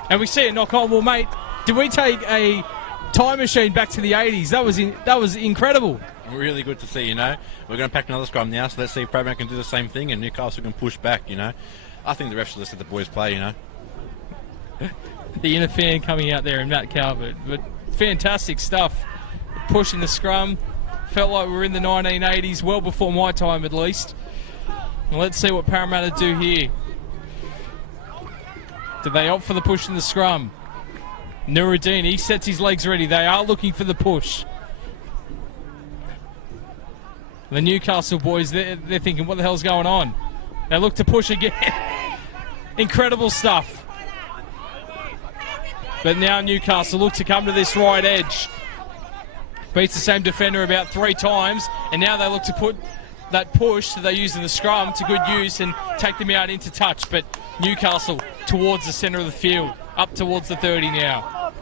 And we see a knock on. Well, mate, did we take a time machine back to the 80s? That was incredible. Really good to see, We're going to pack another scrum now, so let's see if Parramatta can do the same thing and Newcastle can push back, I think the refs should let the boys play, The inner fan coming out there and Matt Calvert. But fantastic stuff. Pushing the scrum. Felt like we were in the 1980s, well before my time at least. And let's see what Parramatta do here. Do they opt for the push in the scrum? Nuruddin, he sets his legs ready. They are looking for the push. The Newcastle boys, they're thinking, what the hell's going on? They look to push again. Incredible stuff. But now Newcastle look to come to this right edge. Beats the same defender about 3 times, and now they look to put that push that they use in the scrum to good use and take them out into touch. But Newcastle towards the centre of the field, up towards the 30 now.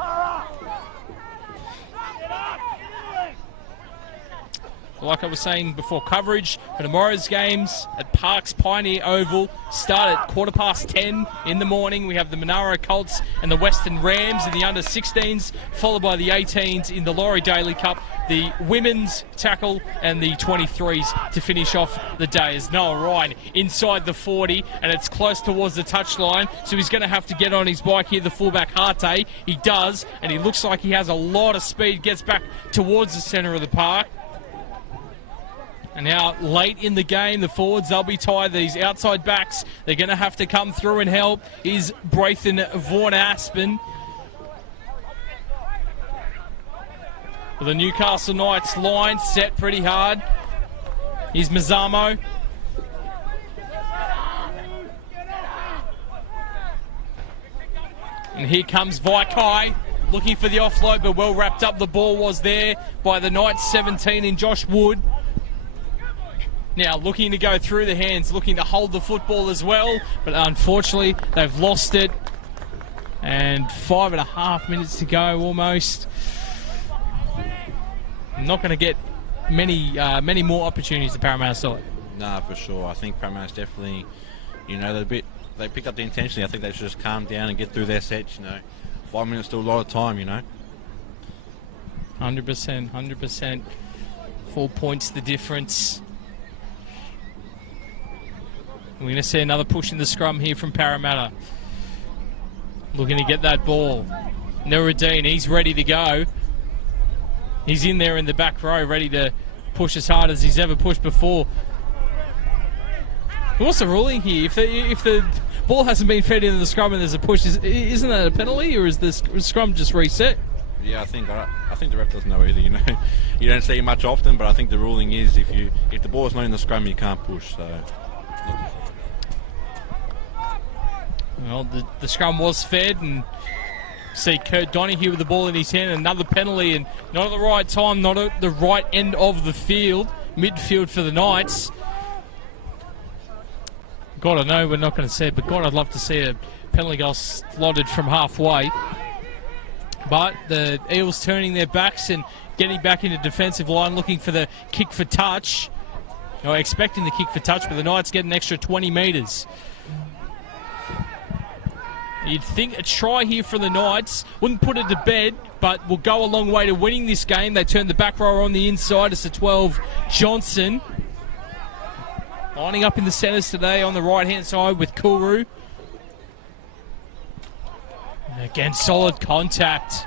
Like I was saying before coverage, for tomorrow's games at Parks Pioneer Oval start at 10:15 in the morning. We have the Monaro Colts and the Western Rams in the under-16s, followed by the 18s in the Laurie Daley Cup, the women's tackle and the 23s to finish off the day. As Noah Ryan inside the 40, and it's close towards the touchline, so he's going to have to get on his bike here, the fullback Harte. He does, and he looks like he has a lot of speed, gets back towards the centre of the park. And now, late in the game, the forwards, they'll be tired. These outside backs, they're going to have to come through and help. Is Braithen Vaughan Aspen. The Newcastle Knights line set pretty hard. Here's Mazzamo. And here comes Vaikai, looking for the offload, but well wrapped up. The ball was there by the Knights 17 in Josh Wood. Now looking to go through the hands, looking to hold the football as well, but unfortunately they've lost it. And 5.5 minutes to go almost. I'm not going to get many more opportunities to Parramatta side. Nah, for sure. I think Parramatta's definitely, they picked up the intensity. I think they should just calm down and get through their sets. 5 minutes to a lot of time. 100%. 4 points the difference. We're going to see another push in the scrum here from Parramatta. Looking to get that ball. Nuruddin, he's ready to go. He's in there in the back row, ready to push as hard as he's ever pushed before. What's the ruling here? If the ball hasn't been fed into the scrum and there's a push, isn't that a penalty, or is the scrum just reset? Yeah, I think the ref doesn't know either. You know, you don't see it much often, but I think the ruling is if the ball's not in the scrum, you can't push. So, well, the scrum was fed, and see Kurt Donahue with the ball in his hand. Another penalty, and not at the right time, not at the right end of the field, midfield for the Knights. God, I know we're not going to see it, but God, I'd love to see a penalty goal slotted from halfway. But the Eels turning their backs and getting back into defensive line, looking for the kick for touch. Or expecting the kick for touch, but the Knights get an extra 20 metres. You'd think a try here for the Knights wouldn't put it to bed, but will go a long way to winning this game. They turn the back row on the inside. It's a 12 Johnson. Lining up in the centres today on the right-hand side with Kuru. And again, solid contact.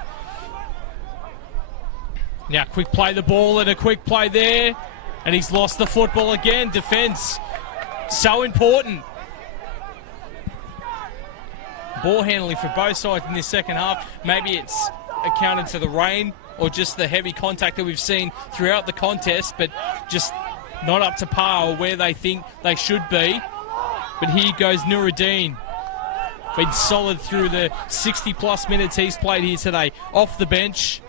Now, quick play the ball and a quick play there. And he's lost the football again. Defence, so important. Ball handling for both sides in this second half. Maybe it's accounted to the rain or just the heavy contact that we've seen throughout the contest, but just not up to par or where they think they should be. But here goes Nuruddin. Been solid through the 60-plus minutes he's played here today. Off the bench.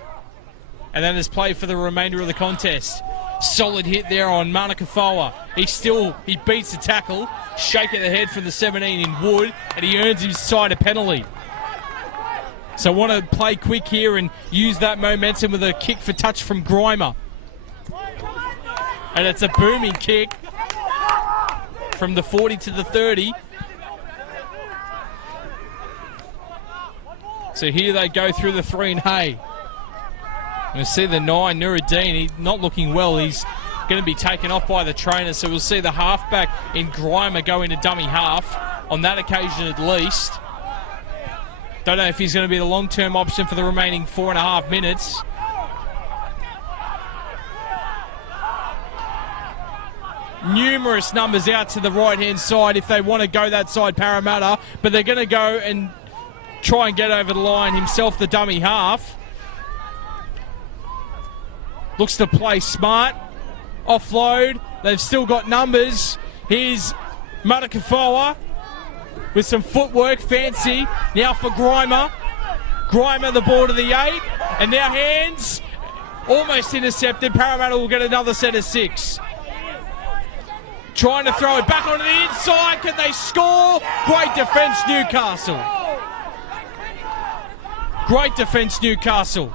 And then has played for the remainder of the contest. Solid hit there on Manakafoa. He beats the tackle. Shake of the head for the 17 in Wood. And he earns his side a penalty. So want to play quick here and use that momentum with a kick for touch from Grimer. And it's a booming kick from the 40 to the 30. So here they go through the 3 and Hay. We'll see the 9, Nuruddin, he's not looking well. He's going to be taken off by the trainer. So we'll see the halfback in Grimer go into dummy half on that occasion at least. Don't know if he's going to be the long-term option for the remaining 4.5 minutes. Numerous numbers out to the right-hand side if they want to go that side, Parramatta. But they're going to go and try and get over the line himself, the dummy half. Looks to play smart. Offload. They've still got numbers. Here's Manakafoa with some footwork. Fancy. Now for Grimer. Grimer the ball to the 8. And now hands. Almost intercepted. Parramatta will get another set of 6. Trying to throw it back onto the inside. Can they score? Great defence, Newcastle. Great defence, Newcastle.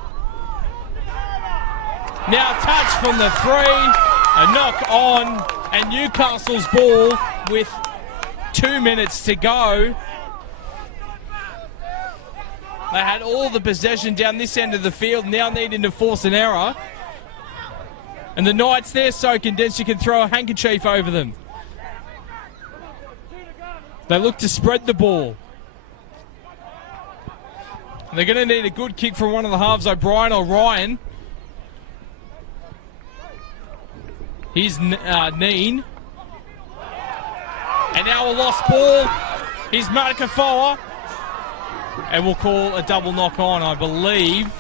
Now touch from the 3, a knock on, and Newcastle's ball with 2 minutes to go. They had all the possession down this end of the field, now needing to force an error. And the Knights, they're so condensed you can throw a handkerchief over them. They look to spread the ball. They're going to need a good kick from one of the halves, O'Brien or Ryan. Here's Neen. And now a lost ball. Here's Manakafoa. And we'll call a double knock on, I believe.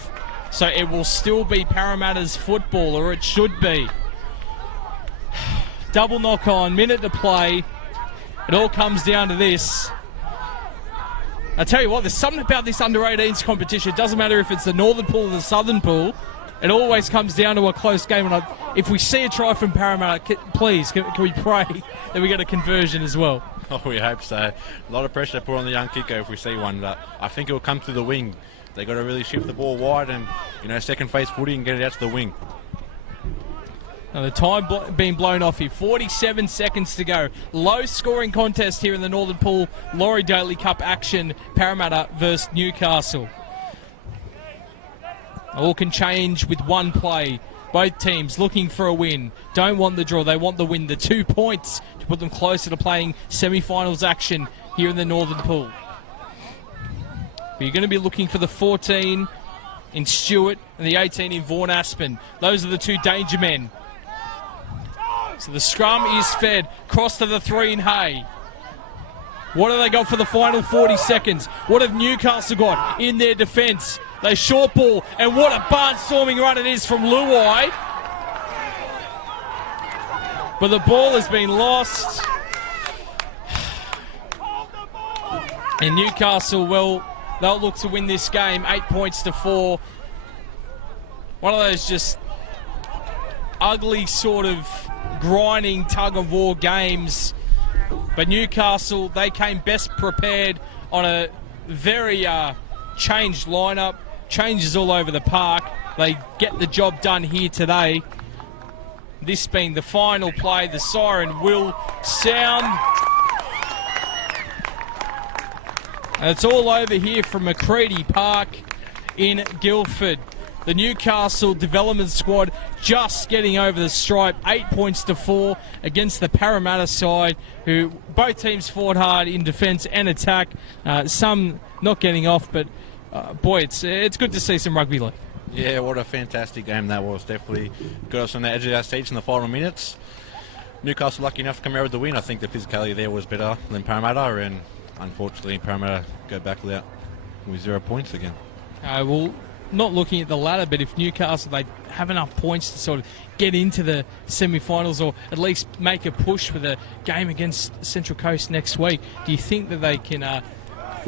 So it will still be Parramatta's football, or it should be. Double knock on, minute to play. It all comes down to this. I tell you what, there's something about this under-18s competition. It doesn't matter if it's the northern pool or the southern pool. It always comes down to a close game. And if we see a try from Parramatta, please, can we pray that we get a conversion as well? Oh, we hope so. A lot of pressure to put on the young kicker if we see one. But I think it will come through the wing. They've got to really shift the ball wide and, second phase footy and get it out to the wing. Now the time being blown off here. 47 seconds to go. Low scoring contest here in the Northern Pool Laurie Daley Cup action. Parramatta versus Newcastle. All can change with one play. Both teams looking for a win. Don't want the draw. They want the win. The 2 points to put them closer to playing semi-finals action here in the Northern Pool. But you're going to be looking for the 14 in Stewart and the 18 in Vaughan Aspen. Those are the two danger men. So the scrum is fed. Cross to the 3 in Hay. What have they got for the final 40 seconds? What have Newcastle got in their defence? They short ball, and what a barnstorming run it is from Luai. But the ball has been lost. And Newcastle, well, they'll look to win this game 8 points to 4. One of those just ugly sort of grinding tug-of-war games. But Newcastle, they came best prepared on a very changed lineup. Changes all over the park. They get the job done here today. This being the final play, the siren will sound. And it's all over here from McCready Park in Guildford. The Newcastle development squad just getting over the stripe, 8 points to 4 against the Parramatta side, who both teams fought hard in defence and attack. Some not getting off, but boy, it's good to see some rugby league. Yeah, what a fantastic game that was. Definitely got us on the edge of our seats in the final minutes. Newcastle lucky enough to come out with the win. I think the physicality there was better than Parramatta, and unfortunately Parramatta go back with 0 points again. Well, not looking at the ladder, but if Newcastle, they have enough points to sort of get into the semi-finals or at least make a push with a game against Central Coast next week, do you think that they can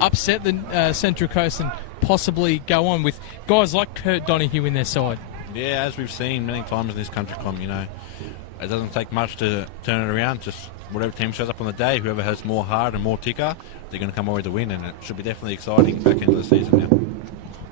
upset the Central Coast and possibly go on with guys like Kurt Donahue in their side? Yeah, as we've seen many times in this country comp, it doesn't take much to turn it around. Just whatever team shows up on the day, whoever has more heart and more ticker, they're going to come away with the win, and it should be definitely exciting back into the season now.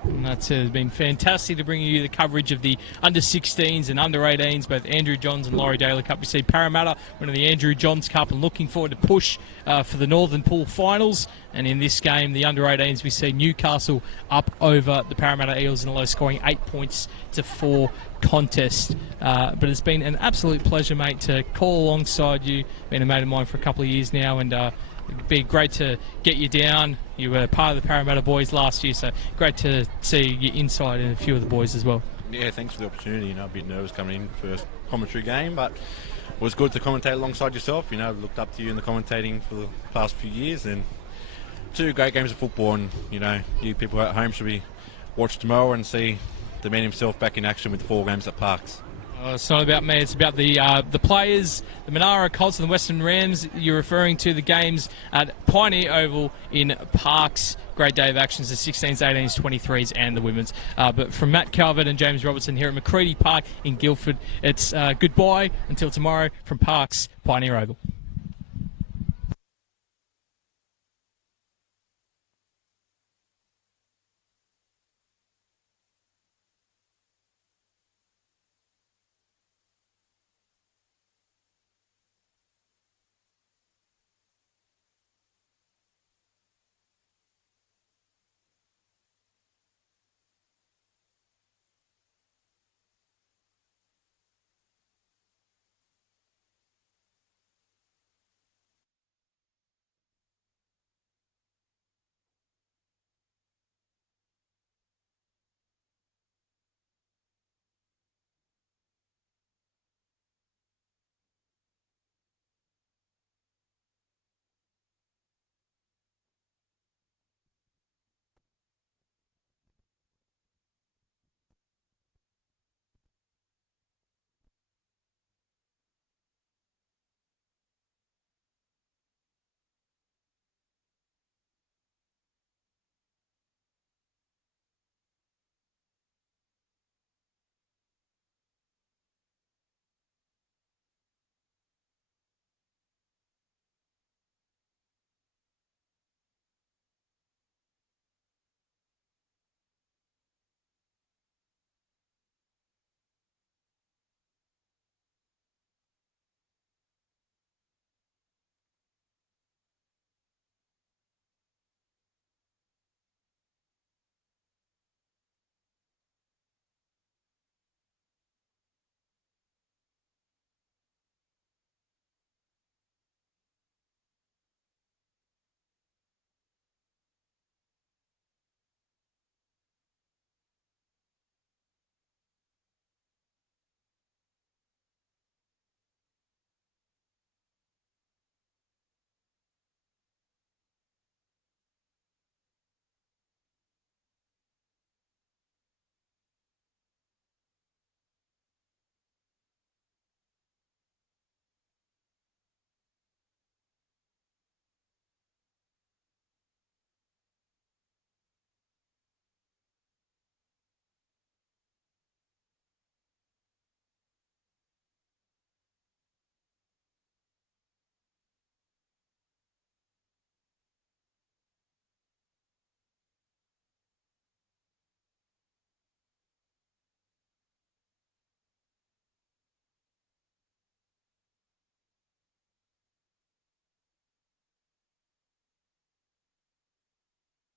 And that's been fantastic to bring you the coverage of the under-16s and under-18s, both Andrew Johns and Laurie Daley Cup. We see Parramatta winning the Andrew Johns Cup and looking forward to push for the Northern Pool finals. And in this game, the under-18s, we see Newcastle up over the Parramatta Eels in a low-scoring 8 points to 4 contest. But it's been an absolute pleasure, mate, to call alongside you. Been a mate of mine for a couple of years now, and it'd be great to get you down. You were part of the Parramatta boys last year, so great to see you inside and a few of the boys as well. Yeah, thanks for the opportunity. A bit nervous coming in first commentary game, but it was good to commentate alongside yourself. Looked up to you in the commentating for the past few years, and 2 great games of football. And you people at home should be watch tomorrow and see the man himself back in action with 4 games at Parks. It's not about me, it's about the players, the Monaro Colts and the Western Rams. You're referring to the games at Pioneer Oval in Parks. Great day of actions, the 16s, 18s, 23s and the women's. But from Matt Calvert and James Robertson here at McCready Park in Guildford, it's goodbye until tomorrow from Parks, Pioneer Oval.